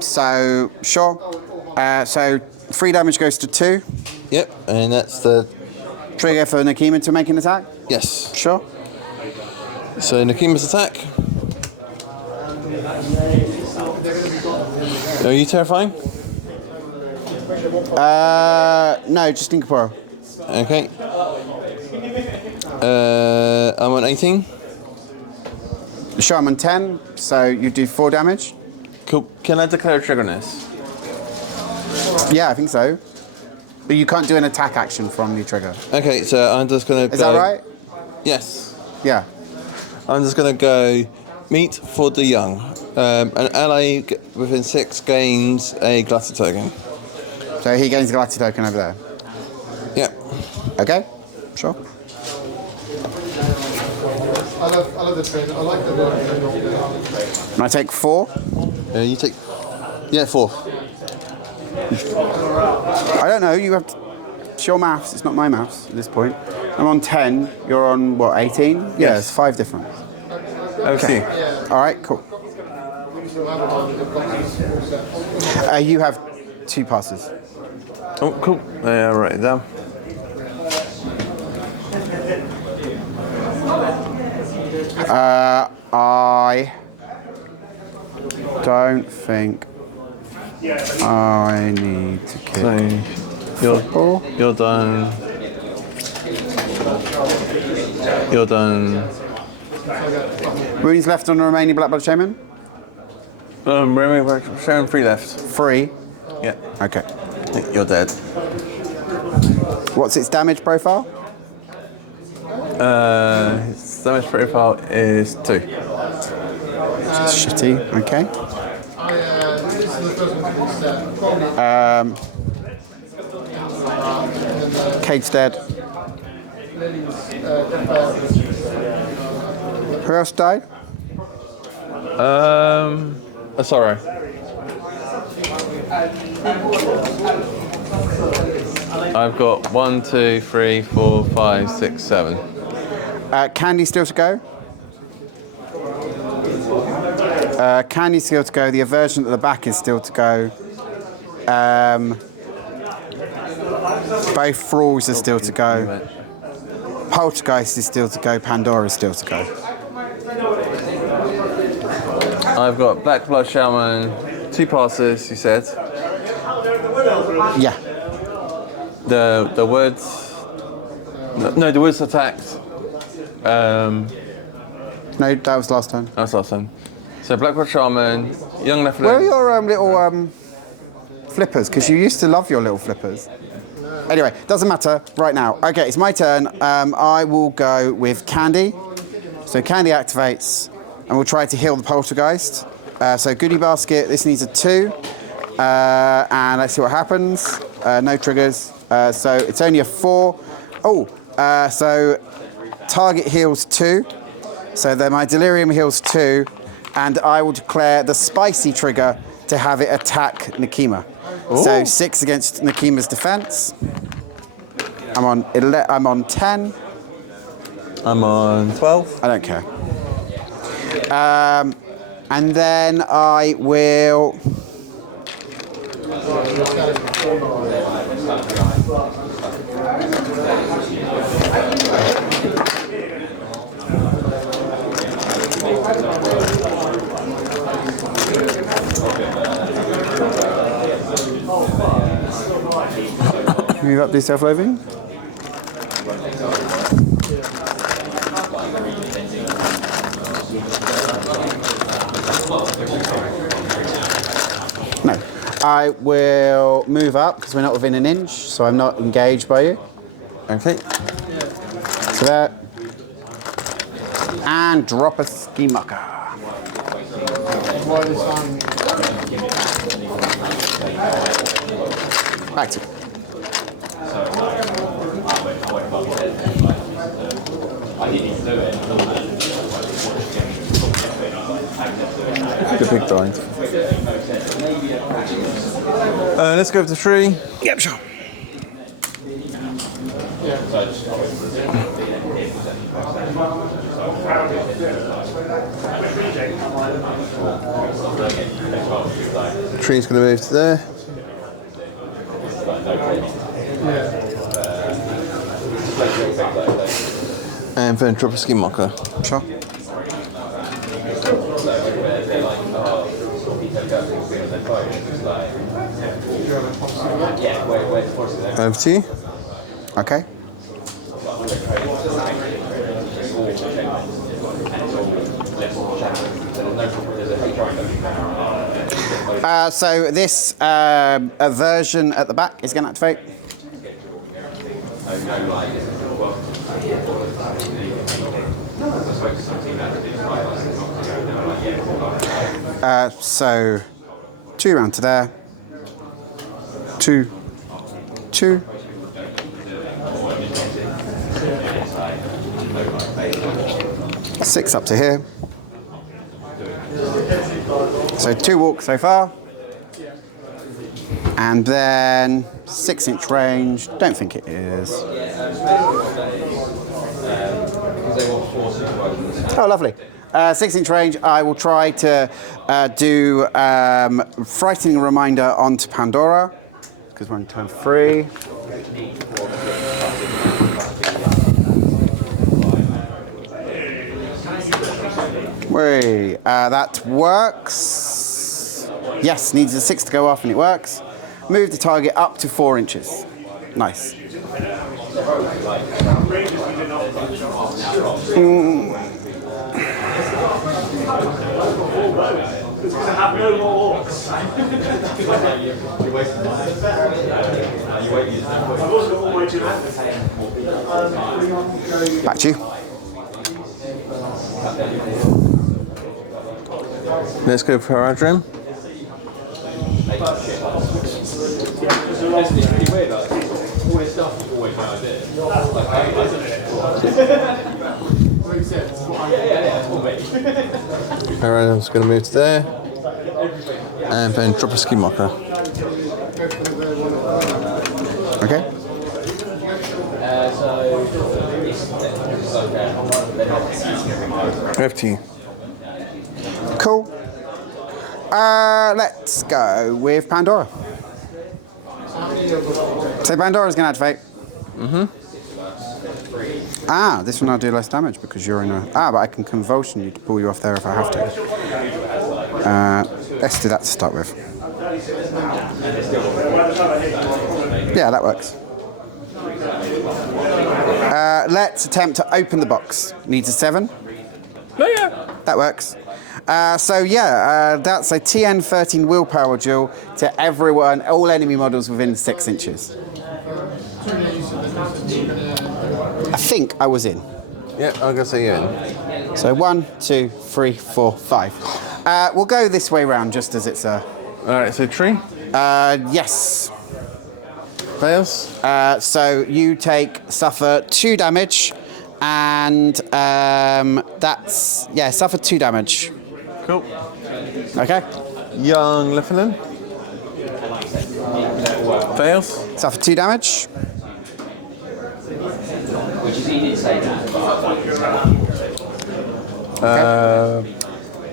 So, sure. So, 3 damage goes to 2. Yep, and that's the Trigger for Nakima to make an attack. yes. Sure. So Nakima's attack. Are you terrifying? No, just incorporeal. Okay. I'm on 18. Sure, I'm on 10, so you do 4 damage. Cool. Can I declare a trigger on this? Yeah, I think so. But you can't do an attack action from the trigger. Okay, so I'm just gonna. Is that right? Yes. Yeah. I'm just gonna go meet for the young. An ally within 6 gains a Glassy token. So he gains a Galactic token over there. Yep. Okay, sure. I love the train. I like the work. And I take 4. You take. Yeah, 4. I don't know, you have to, it's your maths, it's not my maths at this point. I'm on 10, you're on what, 18? Yeah, Yes. it's 5 difference. Okay. All right, cool. You have 2 passes. Oh, cool. I'll write it down. I don't think I need to kick. So you're done. You're done. Wounds left on the remaining Black Blood Shaman? Sharon 3 left. 3. Yeah. Okay. You're dead. What's its damage profile? Its damage profile is 2. Shitty. Okay. This is the first one to set. Probably Kate's dead. Who else died? Sorry. I've got 1, 2, 3, 4, 5, 6, 7. Candy still to go. Candy still to go. The aversion at the back is still to go. Both Thralls are still to go. Poltergeist is still to go. Pandora is still to go. I've got Black Blood Shaman, 2 passes, you said. Yeah. The woods. No, the woods attacked. No, that was last time. That's last time. So Black Blood Shaman, Young Nephilim. Where are your little flippers? Because you used to love your little flippers. Anyway, doesn't matter right now. Okay, it's my turn. I will go with Candy. So Candy activates, and we'll try to heal the Poltergeist. So Goodie Basket, this needs a 2. And let's see what happens. No triggers. So it's only a 4. Oh, so target heals 2. So then my Delirium heals 2. And I will declare the spicy trigger to have it attack Nakima. Ooh. So 6 against Nakima's defense. I'm on 10. I'm on 12. I don't care. And then I will. Move up this self-loathing. No. I will move up because we're not within an inch, so I'm not engaged by you. Okay. So there. And drop a ski mucker. Why this time? Back to you. The big blind. Let's go to 3. Yep, sure. Tree's going to move to there. And then drop a skin marker. Sure. Over to you. Okay. So this aversion at the back is going to activate. So 2 round to there. 2, 2. Six up to here. So 2 walks so far. And then 6-inch range. Don't think it is. Oh, lovely. 6-inch range. I will try to do Frightening Reminder onto Pandora because we're on turn 3. Wait, that works. Yes, needs a 6 to go off and it works. Move the target up to 4 inches. Nice. Have no more orcs. I've also got all my 2 hands. Back to you. Let's go for our dream. Aaron's going to move to there. And then drop a ski marker. Okay. Over to you. Cool. Let's go with Pandora. So Pandora's going to activate. Ah, this one I'll do less damage because you're in a... Ah, but I can convulsion you to pull you off there if I have to. Let's do that to start with. Yeah, that works. Let's attempt to open the box. Needs a 7. Yeah. That works. That's a TN 13 willpower duel to everyone, all enemy models within 6 inches. I think I was in. Yeah, I'm gonna say you in. So 1, 2, 3, 4, 5. We'll go this way round just as it's a... Alright, so tree. Yes. Fails. So you suffer 2 damage, and suffer 2 damage. Cool. Okay. Young Leffelin. Fails. Suffer 2 damage.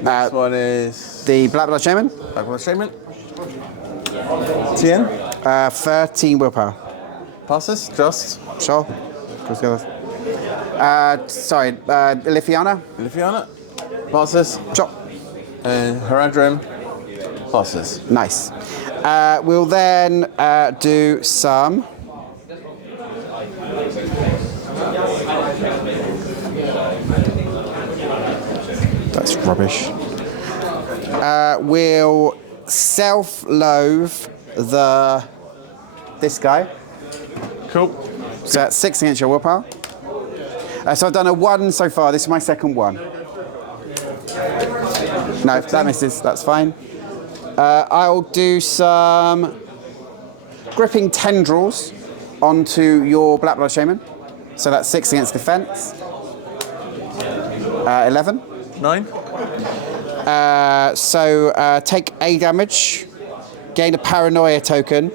Next one is The Black Blood Shaman. Black Blood Shaman. TN. 13 willpower. Passes. Just. Sure. Who's the other? Lithiana. Lifiana. Passes. Sure. And Haradrim. Passes. Nice. We'll then do some... That's rubbish. We'll self-loathe this guy. Cool. So that's 6 against your willpower. So I've done a 1 so far. This is my second 1. No, that misses. That's fine. I'll do some gripping tendrils onto your Black Blood Shaman. So that's 6 against defense. 11. 9. Take A damage. Gain a paranoia token.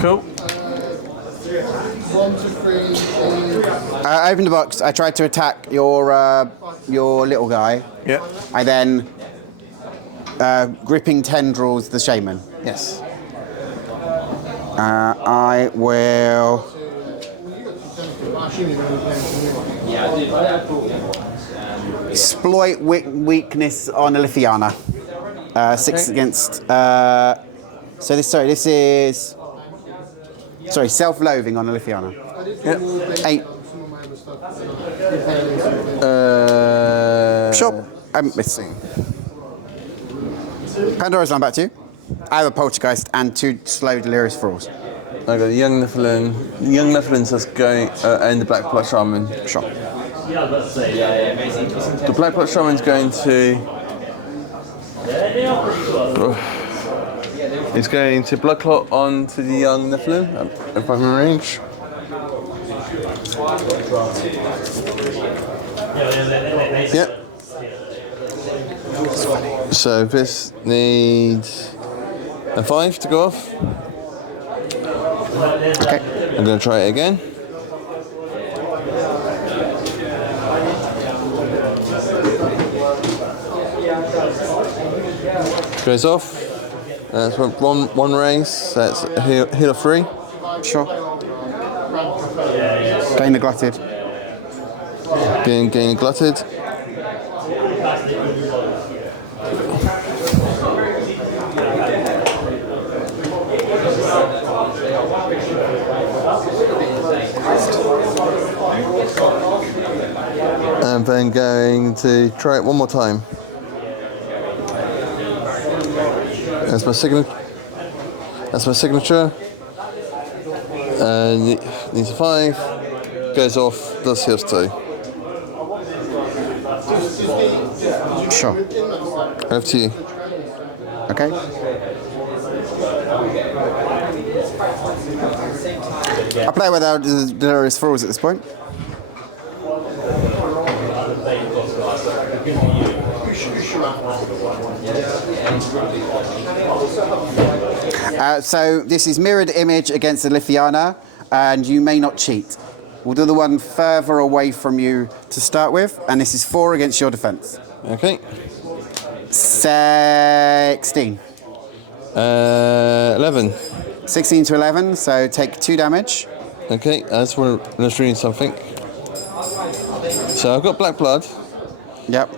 Cool. 1, 2, 3. I opened the box. I tried to attack your little guy. Yeah. I then gripping tendrils the shaman. Yes. I will. Exploit weakness on Lithiana. 6 against. This is. Sorry, self-loathing on Lithiana. Yep. 8. Sure. I'm missing. Pandora's line back to you. I have a poltergeist and 2 slow delirious falls. I got the young Nephilim. The young Nephilim's just going, and the Black Blood Shaman. Sure. The Black Blood Shaman's going to. He's going to Blood Clot onto the young Nephilim, if I'm in range. Yep. So this needs a 5 to go off. Okay. I'm going to try it again. Goes off. That's one race. That's a heal of 3. Sure. Gain the glutted. Gain glutted. And then going to try it one more time. That's my signature. And needs a 5. Goes off. Does heals 2. Sure. Over to you. Okay. I play without the delirious falls at this point. So this is mirrored image against the Lithiana, and you may not cheat. We'll do the one further away from you to start with, and this is 4 against your defense. Okay. 16. 11. 16 to 11, so take 2 damage. Okay, I just want to read something. So I've got black blood. Yep.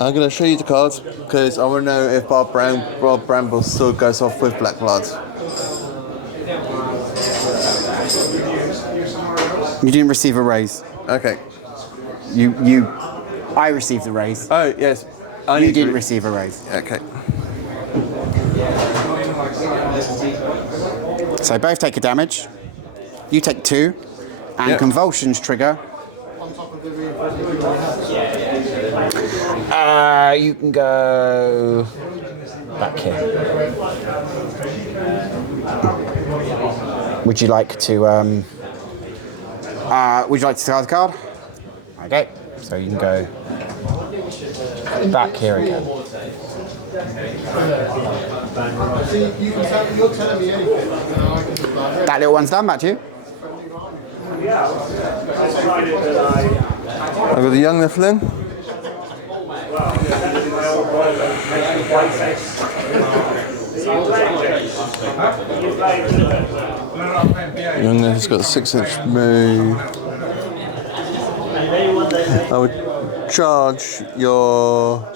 I'm going to show you the cards because I want to know if Bob Bramble still goes off with black blood. You didn't receive a raise. Okay. I received a raise. Oh, yes. You didn't receive a raise. Okay. So both take a damage. You take 2, and Yep. convulsions trigger. On top of the You can go back here. Would you like to discard the card? Okay, so you can go back here again. See, you're telling me anything. I can just like, That little one's done, back to you. I've got the young Nephilim. Young Nephil's got a 6-inch move. I would charge your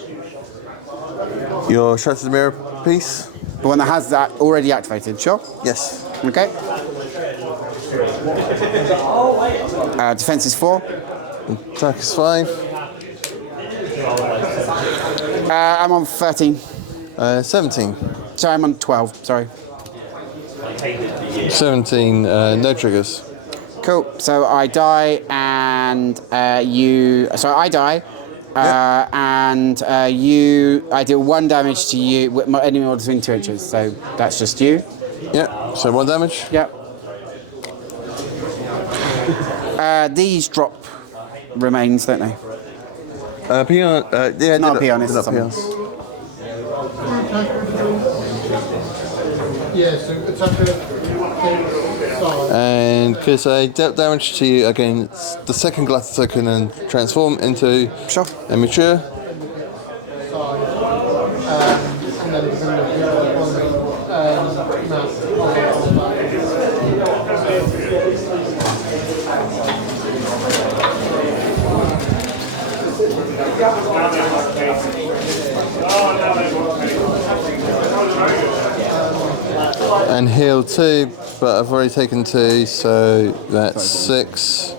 Shattered Mirror piece. The one that has that already activated, sure? Yes. Okay. Defense is 4. Attack is 5. I'm on 13. 17. Sorry, I'm on 12. Sorry. 17. No triggers. Cool. So I die, and you. So I die, and you. I deal 1 damage to you. With my enemy more between 2 inches. So that's just you. Yeah. So 1 damage. Yep. These drop remains, don't they? Peon. Yeah. Not they're peon, it's they're someone. peons. yeah, so attacker. And because I dealt damage to you against the second glutted token and transform into Sure. a mature. And then we're going to do And heal 2, but I've already taken 2, so that's 6.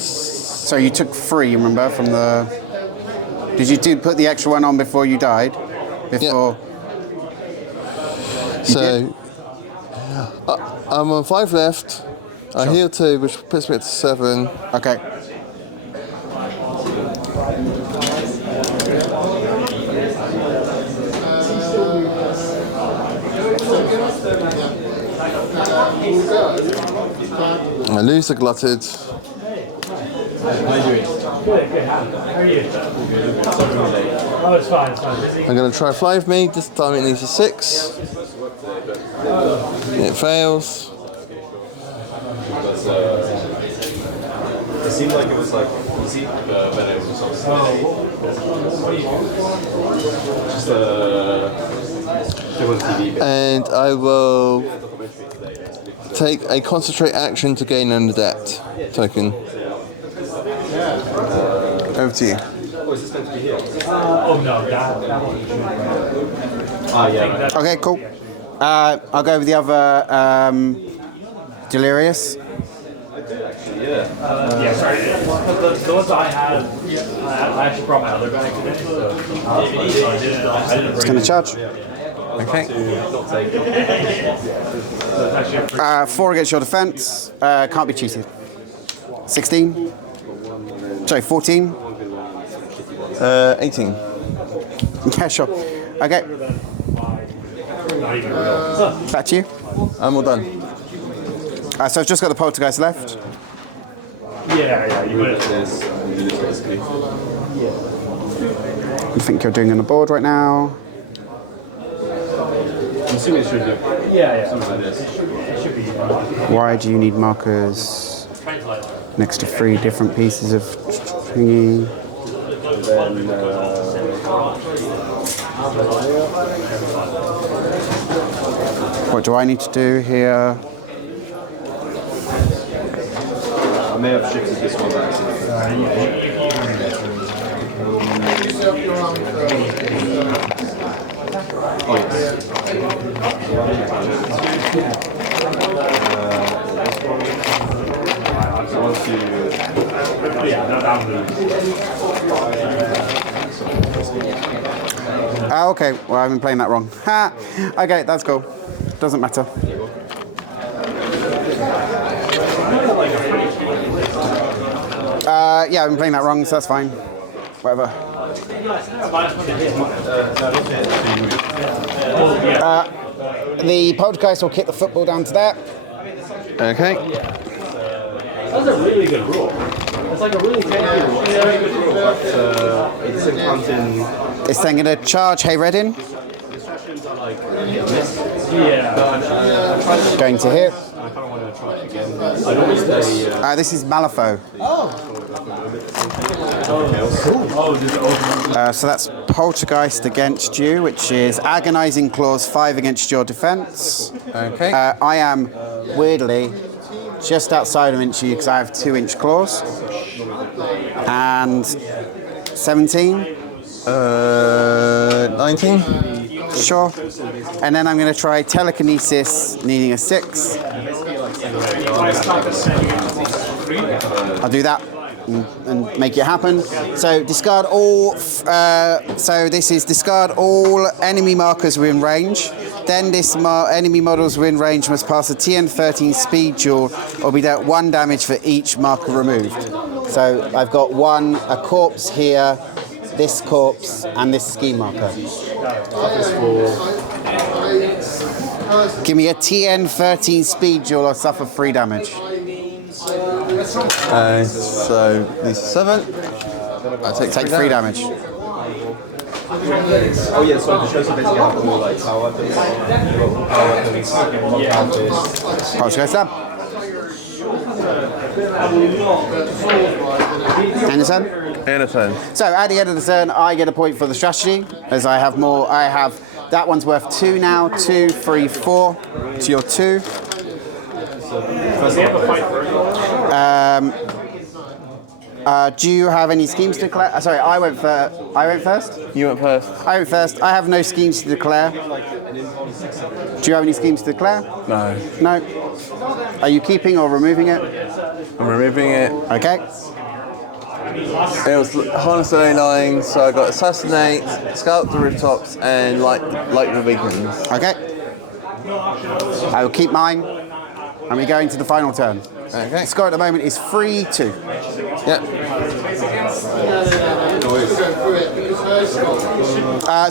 So you took 3, remember, from the. Did you put the extra one on before you died? Before. So I'm on 5 left. I heal 2, which puts me at 7. Okay. I lose the glutted. Oh, it's fine, it's fine. I'm going to try fly with me. This time it needs a 6. It fails. It seemed like it was like, was he Venom or something? Just it was TV. And I will take a concentrate action to gain an adept token. Over to you. Oh, is this meant to be here? Oh no, that one. Ah, yeah. Okay, cool. I'll go with the other Delirious. Yeah, sorry. The ones I had, I actually brought my other bag today, so I didn't It's bring going to charge. Okay. 4 against your defense. Can't be cheated. 16. Sorry, 14. 18. Yeah, sure. Okay. Back to you. I'm all done. So I've just got the poltergeist left. Yeah, you would have. This, basically. I think you're doing on the board right now. I'm assuming it should do. Something like this. Why do you need markers next to 3 different pieces of thingy? Then, What do I need to do here? I may have shifted this one back. Oh, yes. I want to... Oh, okay. Well, I've been playing that wrong. Ha! Okay, that's cool. Doesn't matter. Yeah, I've been playing that wrong, so that's fine. Whatever. The poltergeist will kick the football down to there. Okay. That's a really good rule. It's like a really fancy rule. It's a very good rule, but it doesn't count in... It's then going to charge Hey Reddin. Instructions are like... Yeah. Going to hit. I kind of want to try it again. I always say... This is Malifaux. So that's Poltergeist against you, which is Agonizing Claws 5 against your defense. Okay. I am, weirdly, just outside of inch you because I have 2-inch claws. And 17. 19. Sure. And then I'm going to try Telekinesis, needing a 6. I'll do that and make it happen. So discard all. So this is discard all enemy markers within range. Then this enemy models within range must pass a TN13 speed duel or be dealt 1 damage for each marker removed. So I've got a corpse here, this corpse, and this ski marker. Give me a TN13 speed duel or suffer 3 damage. So these are 7. I take 3 damage. Oh yeah, so the shows you basically have all like power weapons. Power weapons, power fists. Poltergeist stab. End of turn. And a turn. So at the end of the turn, I get a point for the strategy, as I have more. I have that one's worth 2 now. 2, 3, 4 to your 2. Do you have any schemes to declare? Sorry, I went first. You went first. I went first. I have no schemes to declare. Do you have any schemes to declare? No. No. Are you keeping or removing it? I'm removing it. Okay. It was harness the ley lines, so I got assassinate, scout the rooftops, and light the beacons. Okay. I will keep mine. And we go into the final turn. Okay. The score at the moment is 3-2. Yep.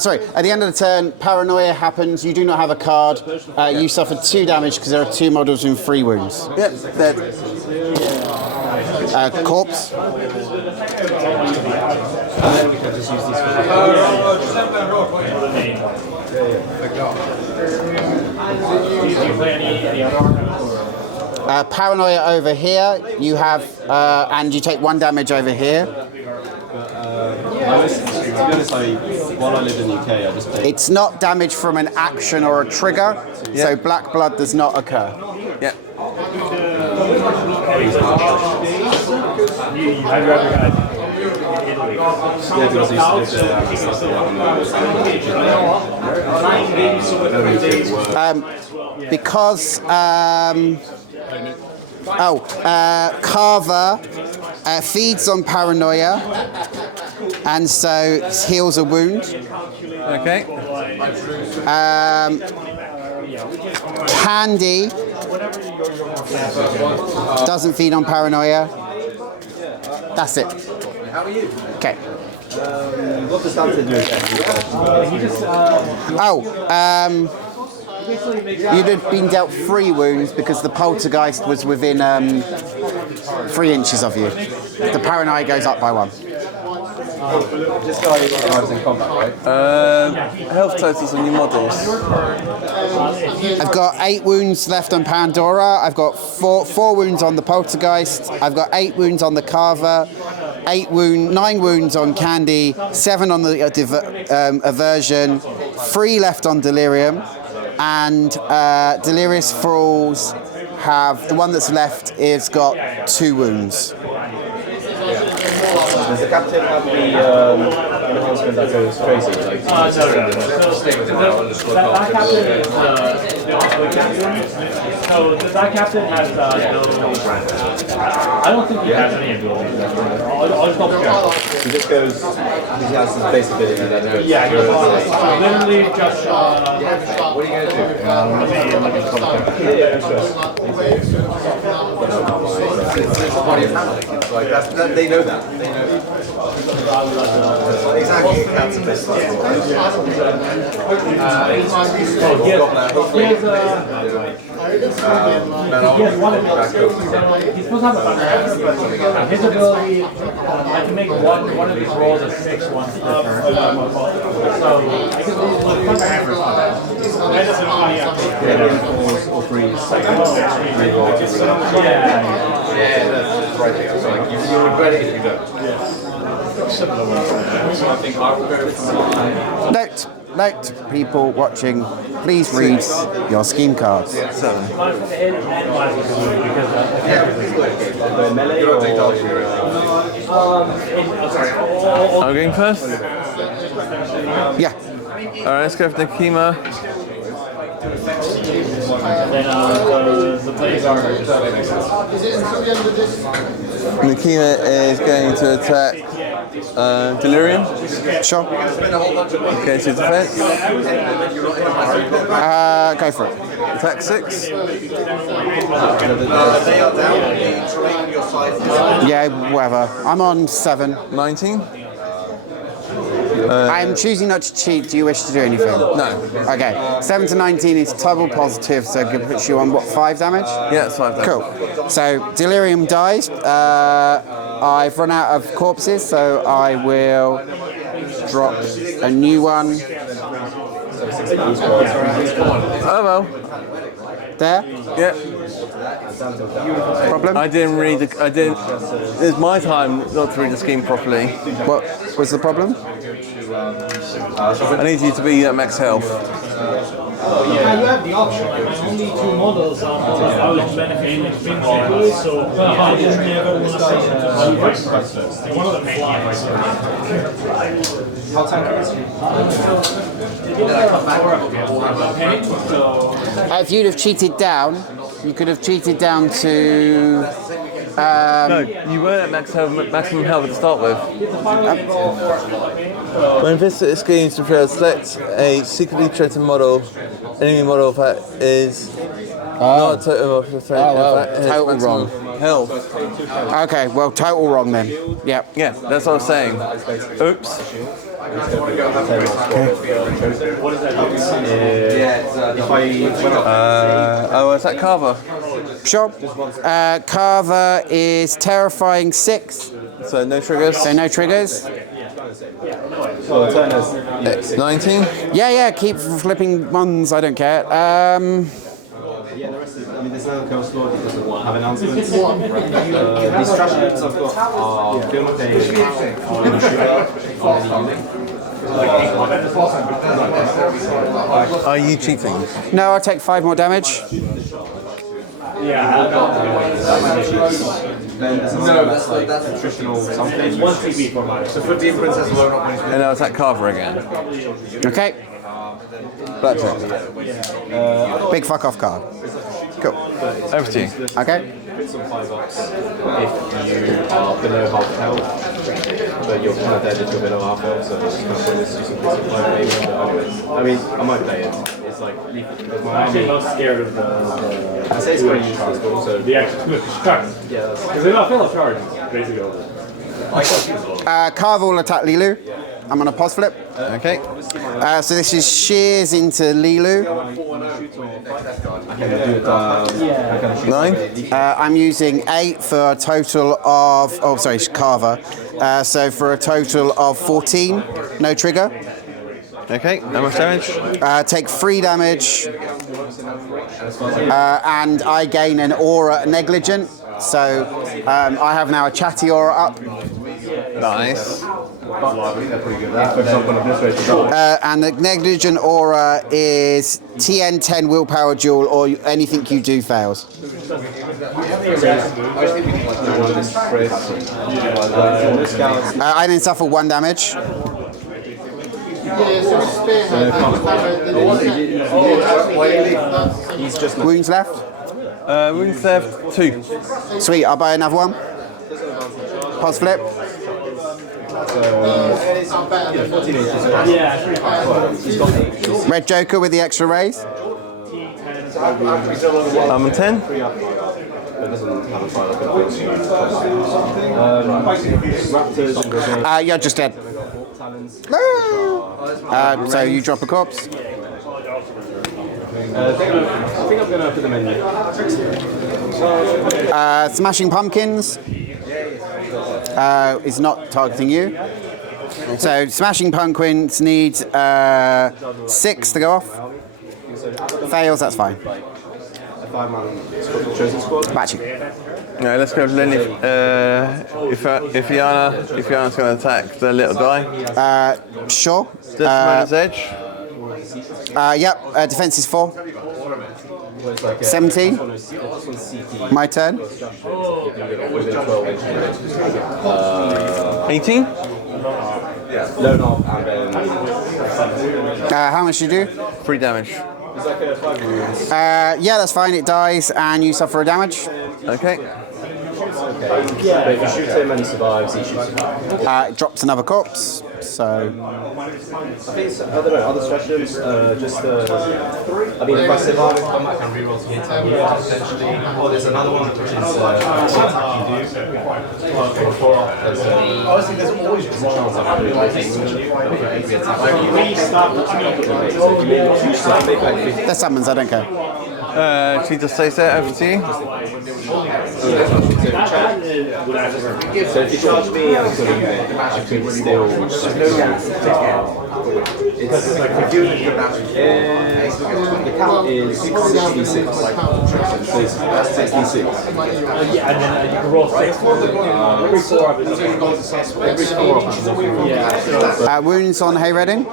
Sorry, at the end of the turn, paranoia happens. You do not have a card. You suffered 2 damage because there are 2 models with 3 wounds. Yep. Dead. Corpse. Paranoia over here. You have, and you take 1 damage over here. To be honest, while I lived in the UK, I just played. It's not damage from an action or a trigger, so black blood does not occur. Yep. I'd rather have Yeah, because I used to live there. Because Carver feeds on paranoia and so heals a wound. Okay. Candy doesn't feed on paranoia. That's it. How are you? Okay. What does Stanton do? You'd have been dealt 3 wounds because the poltergeist was within 3 inches of you. The paranoia goes up by 1. This guy arrives in combat, right? Health totals on your models. I've got 8 wounds left on Pandora. I've got four wounds on the Poltergeist. I've got 8 wounds on the Carver. 9 wounds on Candy. 7 on the Aversion. 3 left on Delirium. And Delirious Thralls have the one that's left is got 2 wounds. Does the captain have the enhancement that goes crazy? Like, That captain is the captain. So that captain has no. I don't think he has any abilities. I'll just double check. he just goes, he has his base ability and then goes. Yeah, he's literally just. What are you going to do? Like they know that. They know. Exactly. That's a best. He's supposed to have a his ability. I can make one of these rolls a 6 once per turn. So I can hammer on that. All three Yeah, that's right there. So like you regret it if you don't. So I think I will go for Note, people watching, please read your scheme cards. I'm going first? Yeah. Alright, let's go for Nakima. then the blaze are. Nakima is going to attack Delirium. Sure. Okay, so defense. Go for it. Attack 6. Yeah, whatever. I'm on 7. 19. I'm choosing not to cheat. Do you wish to do anything? No. Okay. 7 to 19 is double positive, so it puts you on what, 5 damage? Yeah, it's 5 damage. Cool. So Delirium dies. I've run out of corpses, so I will drop a new one. Oh well. There. Yeah. Problem? I didn't read the. I didn't. It's my time not to read the scheme properly. What was the problem? I need you to be at max health. Yeah, you have the option. Like, my only 2 models are I was benefiting from so I just never want to say one of them flies. how tanky is he? If you'd have cheated down, you could have cheated down to. No, you weren't at maximum health to start with. When visitor schemes to select a secretly treated model, enemy model that is not a total of the total wrong. Health. Okay, well, total wrong then. Yep. Yeah, that's what I was saying. Oops. Is that Carver? Sure. Carver is terrifying 6, So no triggers. so no triggers. Well, the turn is 19. Yeah, keep flipping ones, I don't care. yeah, the rest is, I mean, there's no Coast Lord, he doesn't have announcements. These trash units I've got are Film Page, Are you cheating? No, I'll take 5 more damage. Yeah, then there's another that's like attritional something. 1 TB for mine. So 15 Princess alone up when he's And now attack Carver again. Okay. Blackjack. Big fuck off card. Cool. Over to you. Okay. some 5-ups if you are below half health, but you're kind of dead if you're below half health, so it's kind of pointless using some 5 maybe. But anyways, I mean, I might play it. It's like lethal because my army. I'm not scared of the I say it's very useless, but also the actual charge. yeah. Because they're not fill of charge, basically. Carver will attack Lilu. I'm on a pos flip. Okay. So this is shears into Lilu. 9. I'm using 8 for a total of, oh sorry, Carver. So for a total of 14, no trigger. Okay. How much damage? Take 3 damage. And I gain an aura negligent. So I have now a chatty aura up. Nice. And the negligent aura is TN 10 willpower duel, or anything you do fails. I then suffer 1 damage. Wounds left? Wounds left 2. Sweet, I'll buy another one. Pos flip. Red Joker with the extra raise. I'm on 10. You're just dead. So you drop a corpse. I think I'm going to put them in there. Smashing Pumpkins is not targeting you. So Smashing Pumpkins needs 6 to go off. Fails, that's fine. Matching. Yeah, let's go to Lenny. If Yana's going to attack the little guy. Sure. Man's edge. Yep, defense is 4. 17. My turn. 18. How much do you do? 3 damage. Yeah, that's fine. It dies, and you suffer a damage. Okay. But if you shoot him and he survives, he shoots him. It drops another corpse. So. I think, I don't know, other strategies, I mean, if I survive, I might can reroll to hit him, potentially. Or there's another one, which is attack you do. Obviously, there's always a chance I can reroll. They're summons, I don't care. She just stays there, over to you. So if you charge me, I'm going to use it. I can still. The count is 66. So that's 66. Yeah, and then you can roll 6. Wounds on Hayreddin.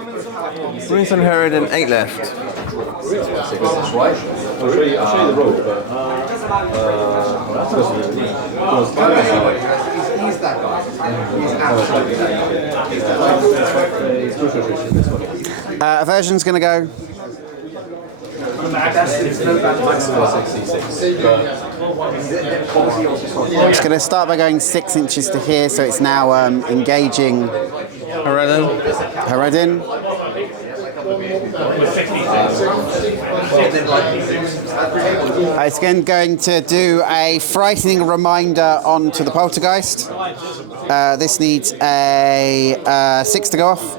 Wounds on Hayreddin, 8 left. I'll show you the roll, but He's that guy. He's Aversion's going to go. It's going to start by going 6 inches to here, so it's now engaging Hayreddin. It's again going to do a frightening reminder onto the poltergeist. This needs a 6 to go off.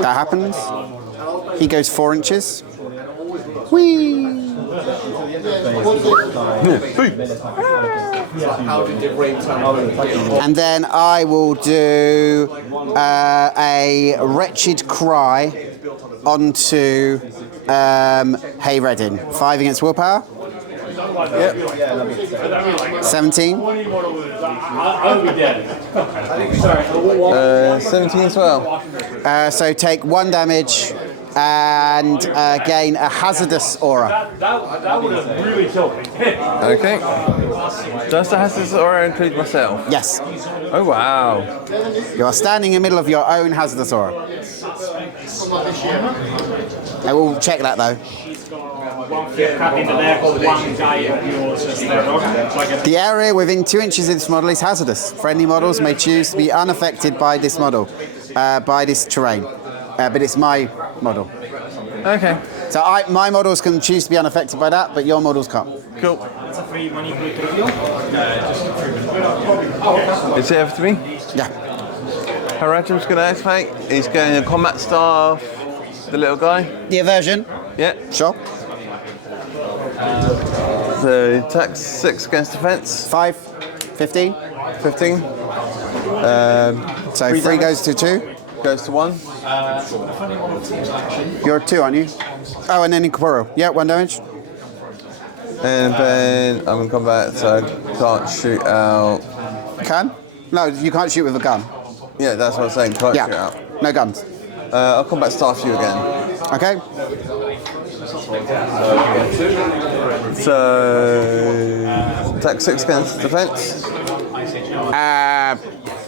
That happens. He goes 4 inches. Whee! And then I will do a wretched cry onto Hayreddin. 5 against willpower. Yep. 17. 17 as well. So take 1 damage and gain a hazardous aura. That would have really killed me. Okay. Does the hazardous aura include myself? Yes. Oh wow. You are standing in the middle of your own hazardous aura. I will check that though. The area within 2 inches of this model is hazardous. Friendly models may choose to be unaffected by this model, by this terrain. But it's my model. Okay. So my models can choose to be unaffected by that, but your models can't. Cool. That's a free manipulator wheel. Just improvement. Is it after me? Yeah. Harajim's going to activate. He's getting a combat staff. The little guy. The aversion. Yeah. Sure. So attack 6 against defense. 5, 15. 15. So 3 goes to 2. Goes to 1. You're 2, aren't you? Oh, and then incorporeal. Yeah, 1 damage. And then I'm in combat, so I can't shoot out. Can? No, you can't shoot with a gun. Yeah, that's what I'm saying. Can't shoot Yeah. out. No guns. I'll combat staff you again. Okay. So attack 6 against defense.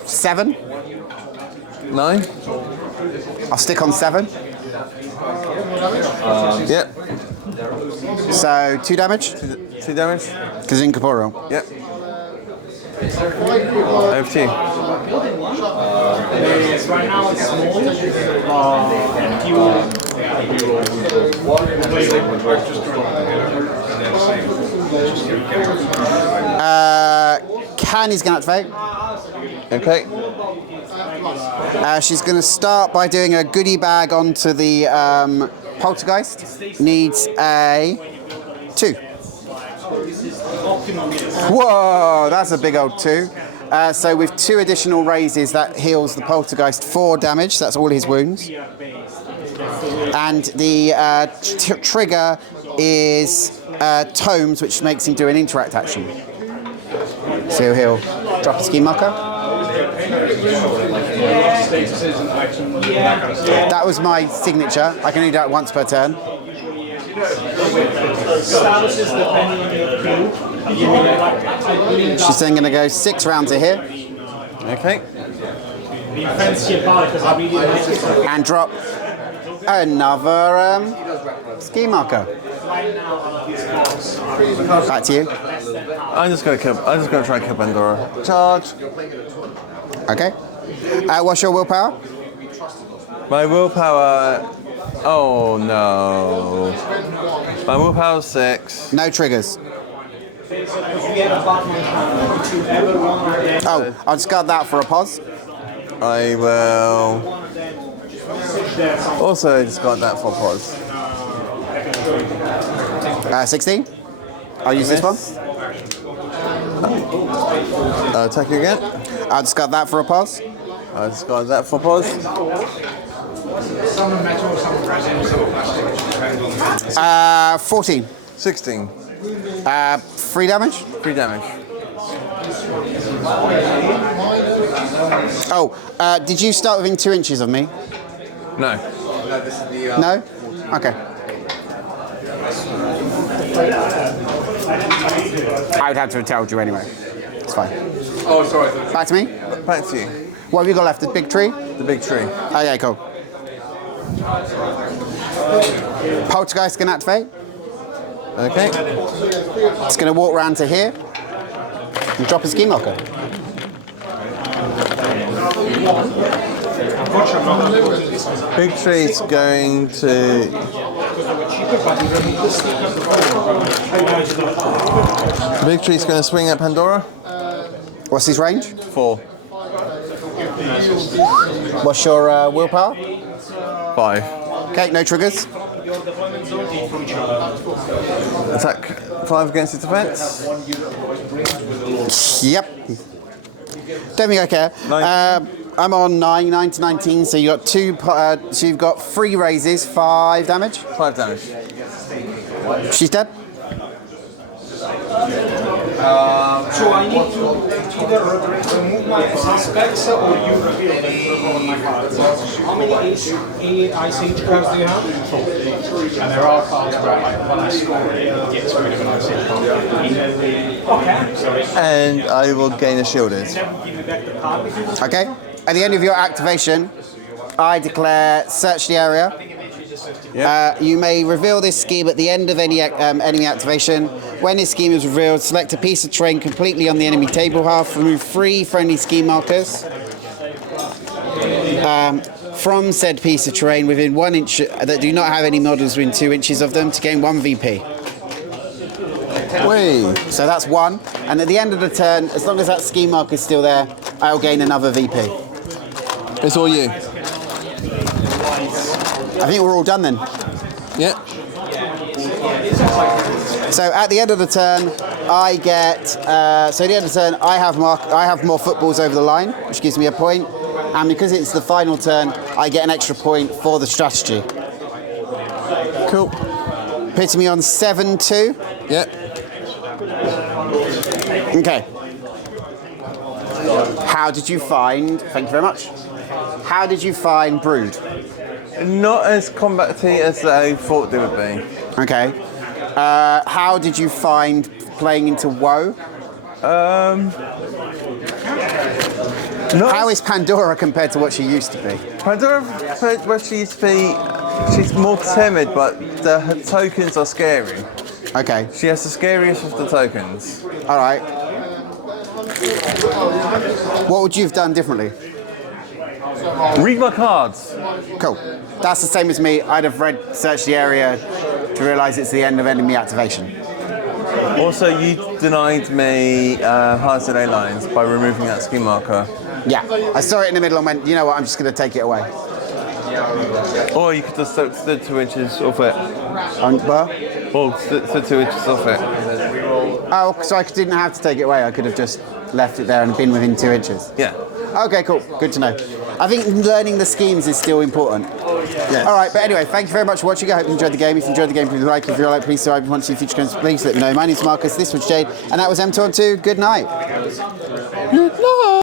7. 9. I'll stick on 7. Yep. So 2 damage. 2 damage. Because incorporeal. Yep. Over to you. Right now it's small. Can is going to activate. Okay. She's going to start by doing a goodie bag onto the poltergeist. Needs a 2. Whoa, that's a big old 2. So with 2 additional raises, that heals the poltergeist 4 damage. That's all his wounds. And the trigger is tomes, which makes him do an interact action. So he'll drop a ski marker. That was my signature. I can only do that once per turn. Statuses depending on your crew. She's then going to go 6 rounds of here Okay. and drop another ski marker. Back to you. I'm just gonna try and kill Pandora. Charge. Okay. What's your willpower? My willpower. Oh no. My willpower is 6. No triggers. Oh, I'll discard that for a pause. I will also discard that for pause. 16. I'll use this one. Attack you again. I'll discard that for a pause. I'll discard that for pause. Some metal, some resin, some plastic. 14. 16. 3 damage. 3 damage. Oh, did you start within 2 inches of me? No. No? Okay. I would have to have told you anyway. It's fine. Oh, sorry. Back to me. Back to you. What have you got left? The big tree? The big tree. Okay, cool. Poltergeist can activate. Okay. It's going to walk round to here and drop a ski marker. Big tree's going to. Big tree's going to swing at Pandora. What's his range? 4. What's your willpower? 5. Okay, no triggers. Attack 5 against its defense. Yep. Don't think I care. I'm on 9 to 19, so you got 2. So you've got 3 raises, 5 damage. 5 damage. She's dead. So I need to either remove my suspects or you reveal them on my cards. How many Ice Age cards do you have? And there are cards where when I score it, it gets rid of an Ice Age card. Okay. And I will gain a shielded. Give me back the card. Okay. At the end of your activation, I declare search the area. You may reveal this scheme at the end of any enemy activation. When this scheme is revealed, select a piece of terrain completely on the enemy table half. Remove 3 friendly scheme markers from said piece of terrain within 1 inch that do not have any models within 2 inches of them to gain 1 VP. Wait. So that's 1. And at the end of the turn, as long as that ski marker is still there, I'll gain another VP. It's all you. I think we're all done then. Yeah. So at the end of the turn, I get. So at the end of the turn, I have more footballs over the line, which gives me a point. And because it's the final turn, I get an extra point for the strategy. Cool. Putting me on 7-2. Yeah. Okay. How did you find? Thank you very much. How did you find Brood? Not as combaty as I thought they would be. Okay. How did you find playing into Woe? How is Pandora compared to what she used to be? Pandora, where she used to be, she's more timid, but her tokens are scary. Okay. She has the scariest of the tokens. All right. What would you have done differently? Read my cards. Cool. That's the same as me. I'd have searched the area to realise it's the end of enemy activation. Also, you denied me Hearts and A-lines by removing that ski marker. Yeah. I saw it in the middle and went, you know what, I'm just going to take it away. Or you could have stood 2 inches off it. Well, stood 2 inches off it. Oh, so I didn't have to take it away. I could have just left it there and been within 2 inches. Yeah. Okay, cool. Good to know. I think learning the schemes is still important. Yes. All right, but anyway, thank you very much for watching. I hope you enjoyed the game. If you enjoyed the game, please like. If you like, please subscribe. If you want to see future games, please let me know. My name's Marcus. This was Jade, and that was M2. Good night. Good night.